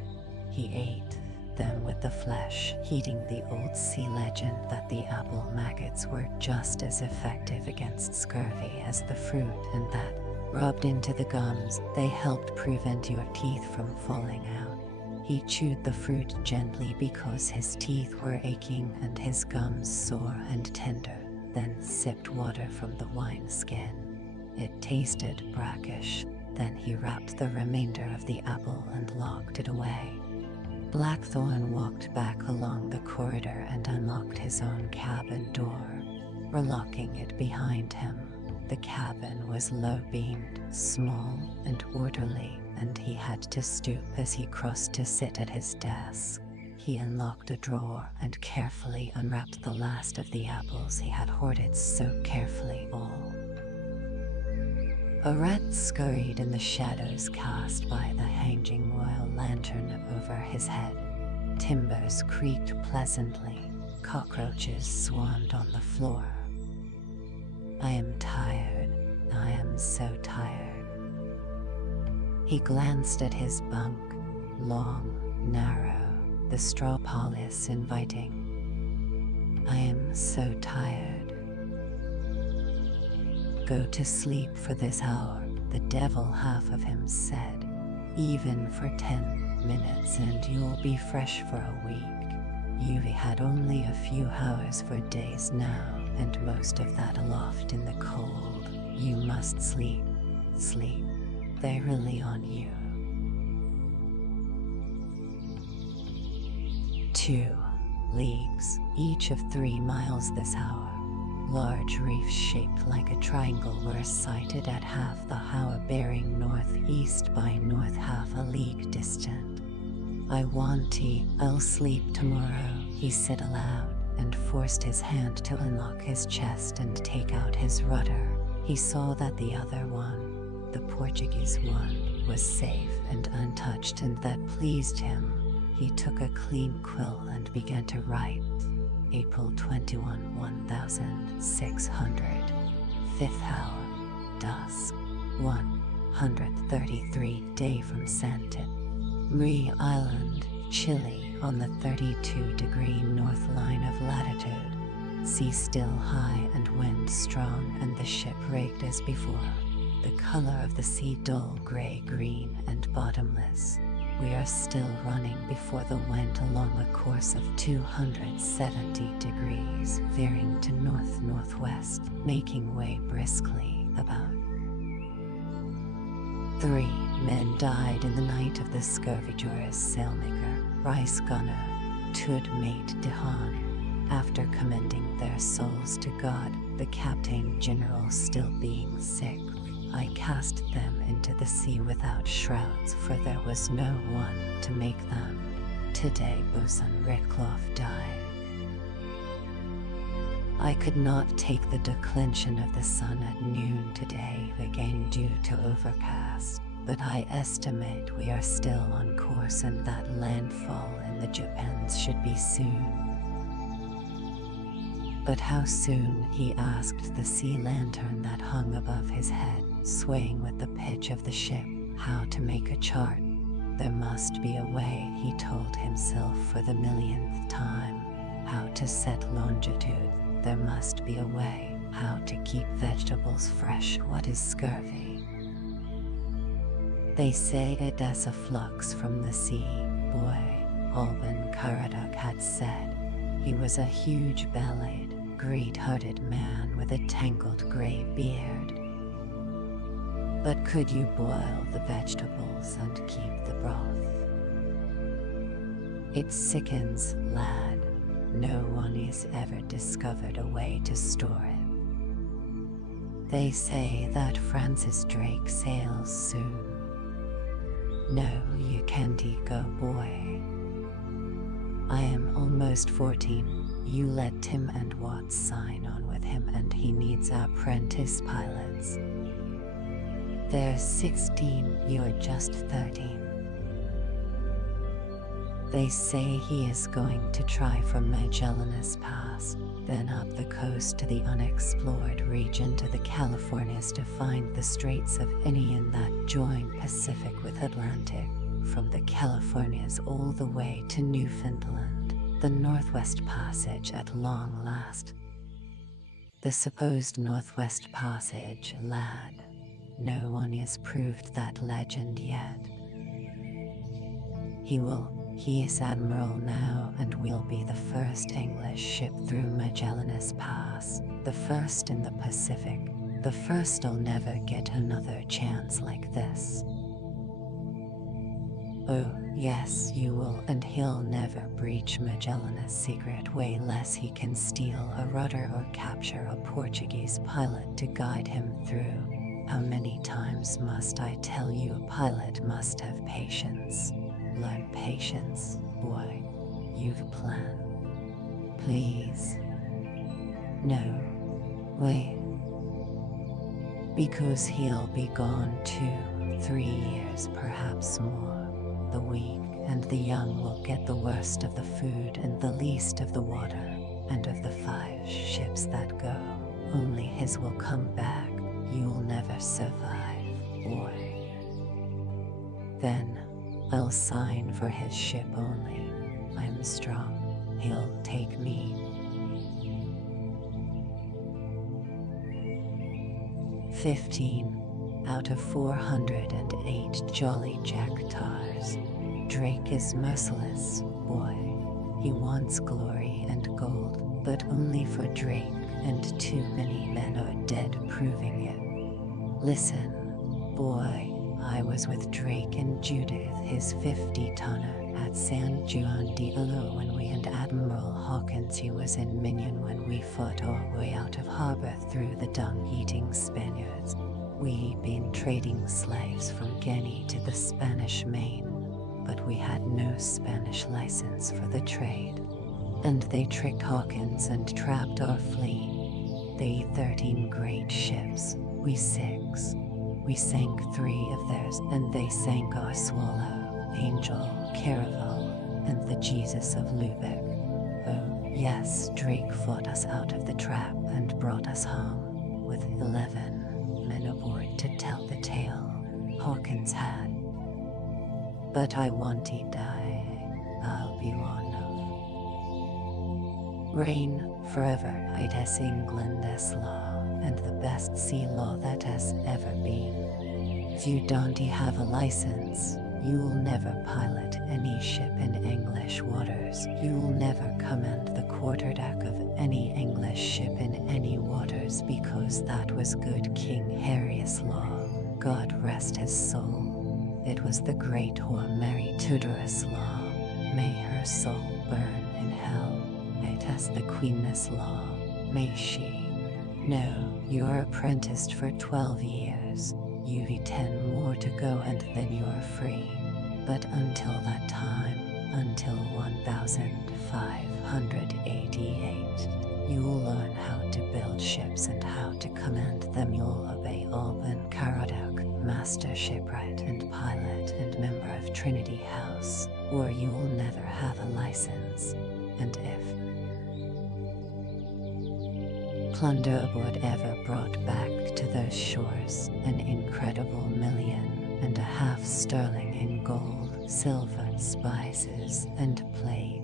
He ate them with the flesh, heeding the old sea legend that the apple maggots were just as effective against scurvy as the fruit, and that, rubbed into the gums, they helped prevent your teeth from falling out. He chewed the fruit gently because his teeth were aching and his gums sore and tender, then sipped water from the wineskin. It tasted brackish. Then he wrapped the remainder of the apple and locked it away. Blackthorn walked back along the corridor and unlocked his own cabin door, relocking it behind him. The cabin was low-beamed, small, and orderly, and he had to stoop as he crossed to sit at his desk. He unlocked a drawer and carefully unwrapped the last of the apples he had hoarded so carefully all. A rat scurried in the shadows cast by the hanging oil lantern over his head. Timbers creaked pleasantly. Cockroaches swarmed on the floor. I am tired. I am so tired. He glanced at his bunk, long, narrow, the straw polish inviting. I am so tired. Go to sleep for this hour, the devil half of him said. Even for 10 minutes and you'll be fresh for a week. You've had only a few hours for days now. and most of that aloft in the cold. You must sleep, sleep. They rely on you. 2 leagues, each of 3 miles this hour. Large reefs shaped like a triangle were sighted at half the hour, bearing northeast by north, half a league distant. I'll sleep tomorrow, he said aloud, and forced his hand to unlock his chest and take out his rudder. He saw that the other one, the Portuguese one, was safe and untouched, and that pleased him. He took a clean quill and began to write. April 21, 1600. 5th hour. Dusk. 133 day from Santa Maria Island, Chile, on the 32-degree north line of latitude. Sea still high and wind strong, and the ship rigged as before. The color of the sea dull gray-green and bottomless. We are still running before the wind along a course of 270 degrees, veering to north-northwest, making way briskly about. 3 men died in the night of the Scourgeour's sailmaker, Rice Gunner, Tud Mate Dehan. After commending their souls to God, the Captain General still being sick, I cast them into the sea without shrouds, for there was no one to make them. Today Bosun Rickloff died. I could not take the declension of the sun at noon today, again due to overcast, but I estimate we are still on course and that landfall in the Japans should be soon. But how soon, he asked the sea lantern that hung above his head, swaying with the pitch of the ship. How to make a chart? There must be a way, he told himself for the millionth time. How to set longitude? There must be a way. How to keep vegetables fresh? What is scurvy? They say it as a flux from the sea, boy, Alban Karaduk had said. He was a huge-bellied, great-hearted man with a tangled gray beard. But could you boil the vegetables and keep the broth? It sickens, lad. No one has ever discovered a way to store it. They say that Francis Drake sails soon. No, you can't go, boy. I am almost 14. You let Tim and Watts sign on with him, and he needs apprentice pilots. They're 16, you're just 13. They say he is going to try from Magellanes Pass, then up the coast to the unexplored region to the Californias to find the Straits of Inian that join Pacific with Atlantic, from the Californias all the way to Newfoundland, the Northwest Passage at long last. The supposed Northwest Passage, lad. No one has proved that legend yet. He is admiral now and will be the first English ship through Magellanes Pass, the first in the Pacific. The first'll never get another chance like this. Oh, yes, you will, and he'll never breach Magellanes' secret way less he can steal a rudder or capture a Portuguese pilot to guide him through. How many times must I tell you a pilot must have patience? Learn patience, boy. You've a plan. Please. No. Wait. Because he'll be gone 2-3 years, perhaps more. The weak and the young will get the worst of the food and the least of the water, and of the 5 ships that go, only his will come back. You'll never survive, boy. Then, I'll sign for his ship only. I'm strong. He'll take me. 15 out of 408 jolly jack-tars. Drake is merciless, boy. He wants glory and gold, but only for Drake and too many men are dead proving it. Listen, boy, I was with Drake and Judith, his 50-tonner, at San Juan de Ilo when we and Admiral Hawkins, he was in Minion when we fought our way out of harbor through the dung-eating Spaniards. We'd been trading slaves from Guinea to the Spanish Main, but we had no Spanish license for the trade. And they tricked Hawkins and trapped our fleet. They 13 great ships, we 6. We sank 3 of theirs, and they sank our Swallow, Angel, Caravel, and the Jesus of Lubeck. Oh, yes, Drake fought us out of the trap and brought us home, with 11 men aboard to tell the tale. Hawkins had. But I want he die, I'll be one of. Reign forever, it has England's law, and the best sea law that has ever been. If you don't have a license, you'll never pilot any ship in English waters. You'll never command the quarterdeck of any English ship in any waters, because that was good King Harry's law. God rest his soul. It was the great whore Mary Tudor's law. May her soul burn in hell. It has the Queen's law. May she. No, you're apprenticed for 12 years. You've 10 more to go and then you're free. But until that time, until 1588, you'll learn how to build ships and how to command them. You'll obey Alban Caradoc, Master Shipwright and Pilot and member of Trinity House, or you'll never have a license. And if plunder aboard ever brought back to those shores an incredible 1.5 sterling in gold, silver, spices, and plate.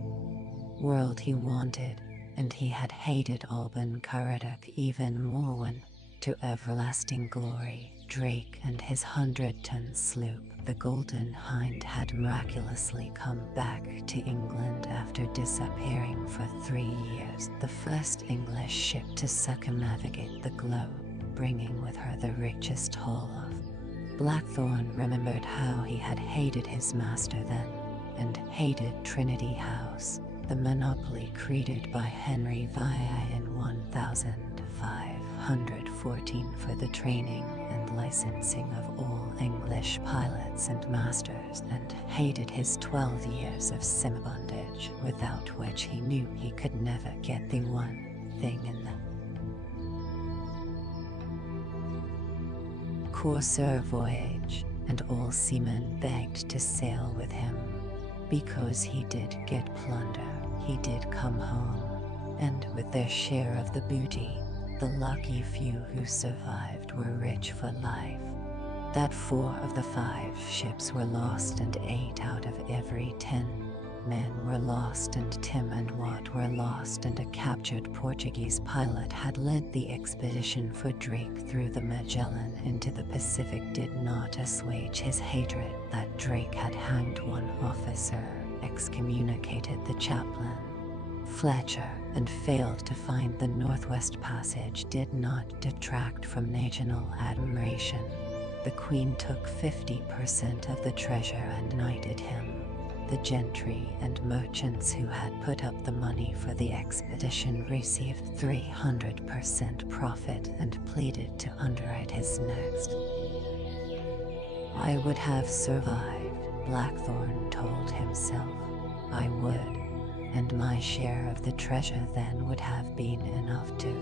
World he wanted, and he had hated Alban Caradoc even more when, to everlasting glory, Drake and his 100-ton sloop, the Golden Hind, had miraculously come back to England after disappearing for 3 years, the first English ship to circumnavigate the globe, bringing with her the richest haul of. Blackthorn remembered how he had hated his master then, and hated Trinity House, the monopoly created by Henry VI in 1514 for the training and licensing of all English pilots and masters, and hated his 12 years of semibondage, without which he knew he could never get the one thing in the corsair voyage, and all seamen begged to sail with him. Because he did get plunder, he did come home, and with their share of the booty, the lucky few who survived were rich for life. That 4 of the 5 ships were lost, and 8 out of every 10 men were lost, and Tim and Watt were lost, and a captured Portuguese pilot had led the expedition for Drake through the Magellan into the Pacific did not assuage his hatred that Drake had hanged one officer, excommunicated the chaplain, Fletcher, and failed to find the Northwest Passage did not detract from national admiration. The Queen took 50% of the treasure and knighted him. The gentry and merchants who had put up the money for the expedition received 300% profit and pleaded to underwrite his next. I would have survived, Blackthorn told himself. I would, and my share of the treasure then would have been enough to.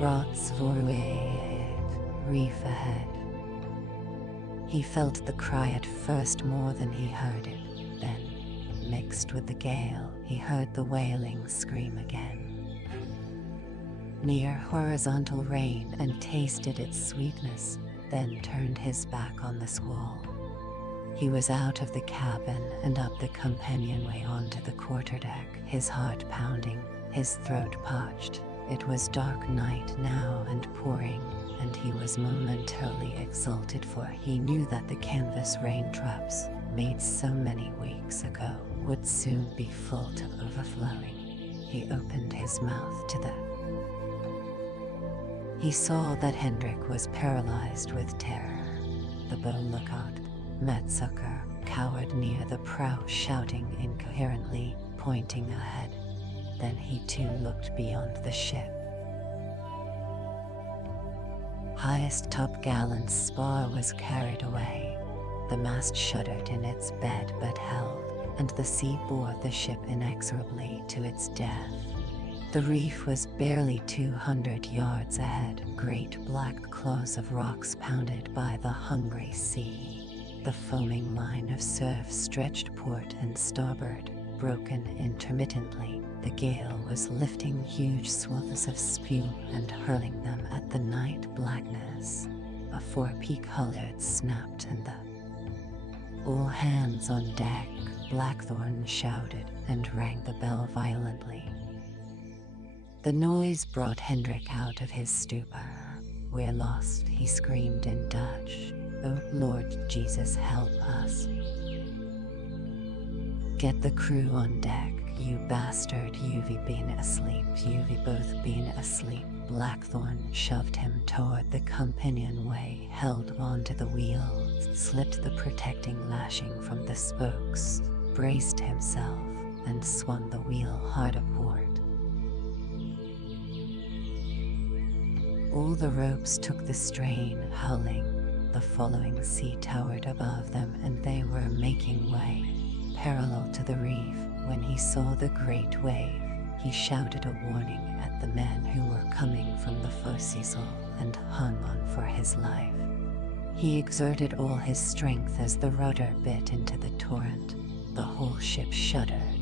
Rotsvoruet, reef ahead. He felt the cry at first more than he heard it. Then, mixed with the gale, he heard the wailing scream again. Near horizontal rain, and tasted its sweetness, then turned his back on the squall. He was out of the cabin and up the companionway onto the quarterdeck, his heart pounding, his throat parched. It was dark night now and pouring, and he was momentarily exulted, for he knew that the canvas raindrops, made so many weeks ago, would soon be full to overflowing. He opened his mouth to the He saw that Hendrik was paralyzed with terror. The bow lookout, Metsucker, cowered near the prow, shouting incoherently, pointing ahead. Then he too looked beyond the ship. Highest topgallant's spar was carried away. The mast shuddered in its bed but held, and the sea bore the ship inexorably to its death. The reef was barely 200 yards ahead, great black claws of rocks pounded by the hungry sea. The foaming line of surf stretched port and starboard, broken intermittently. The gale was lifting huge swaths of spew and hurling them at the night blackness. A forepeak halyard snapped and all hands on deck, Blackthorn shouted and rang the bell violently. The noise brought Hendrik out of his stupor. "We're lost," he screamed in Dutch. "Oh Lord Jesus, help us. Get the crew on deck, you bastard, you've been asleep, you've both been asleep." Blackthorn shoved him toward the companionway, held onto the wheels, slipped the protecting lashing from the spokes, braced himself, and swung the wheel hard aport. All the ropes took the strain, howling. The following sea towered above them, and they were making way, parallel to the reef. When he saw the great wave, he shouted a warning at the men who were coming from the forecastle and hung on for his life. He exerted all his strength as the rudder bit into the torrent. The whole ship shuddered.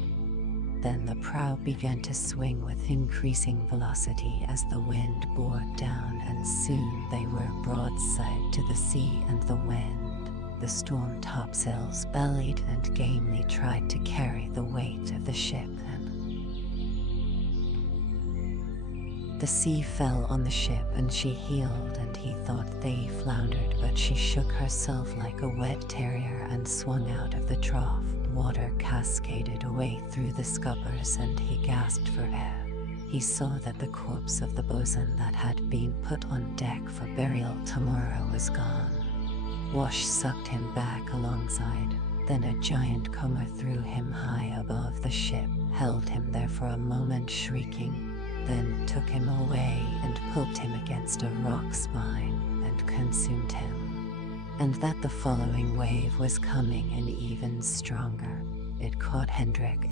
Then the prow began to swing with increasing velocity as the wind bore down, and soon they were broadside to the sea and the wind. The storm topsails bellied and gamely tried to carry the weight of the ship, and the sea fell on the ship and she heeled, and he thought they floundered, but she shook herself like a wet terrier and swung out of the trough. Water cascaded away through the scuppers and he gasped for air. He saw that the corpse of the bosun that had been put on deck for burial tomorrow was gone. Wash sucked him back alongside. Then a giant comber threw him high above the ship, held him there for a moment shrieking, then took him away and pulled him against a rock spine and consumed him. And that the following wave was coming and even stronger. It caught Hendrik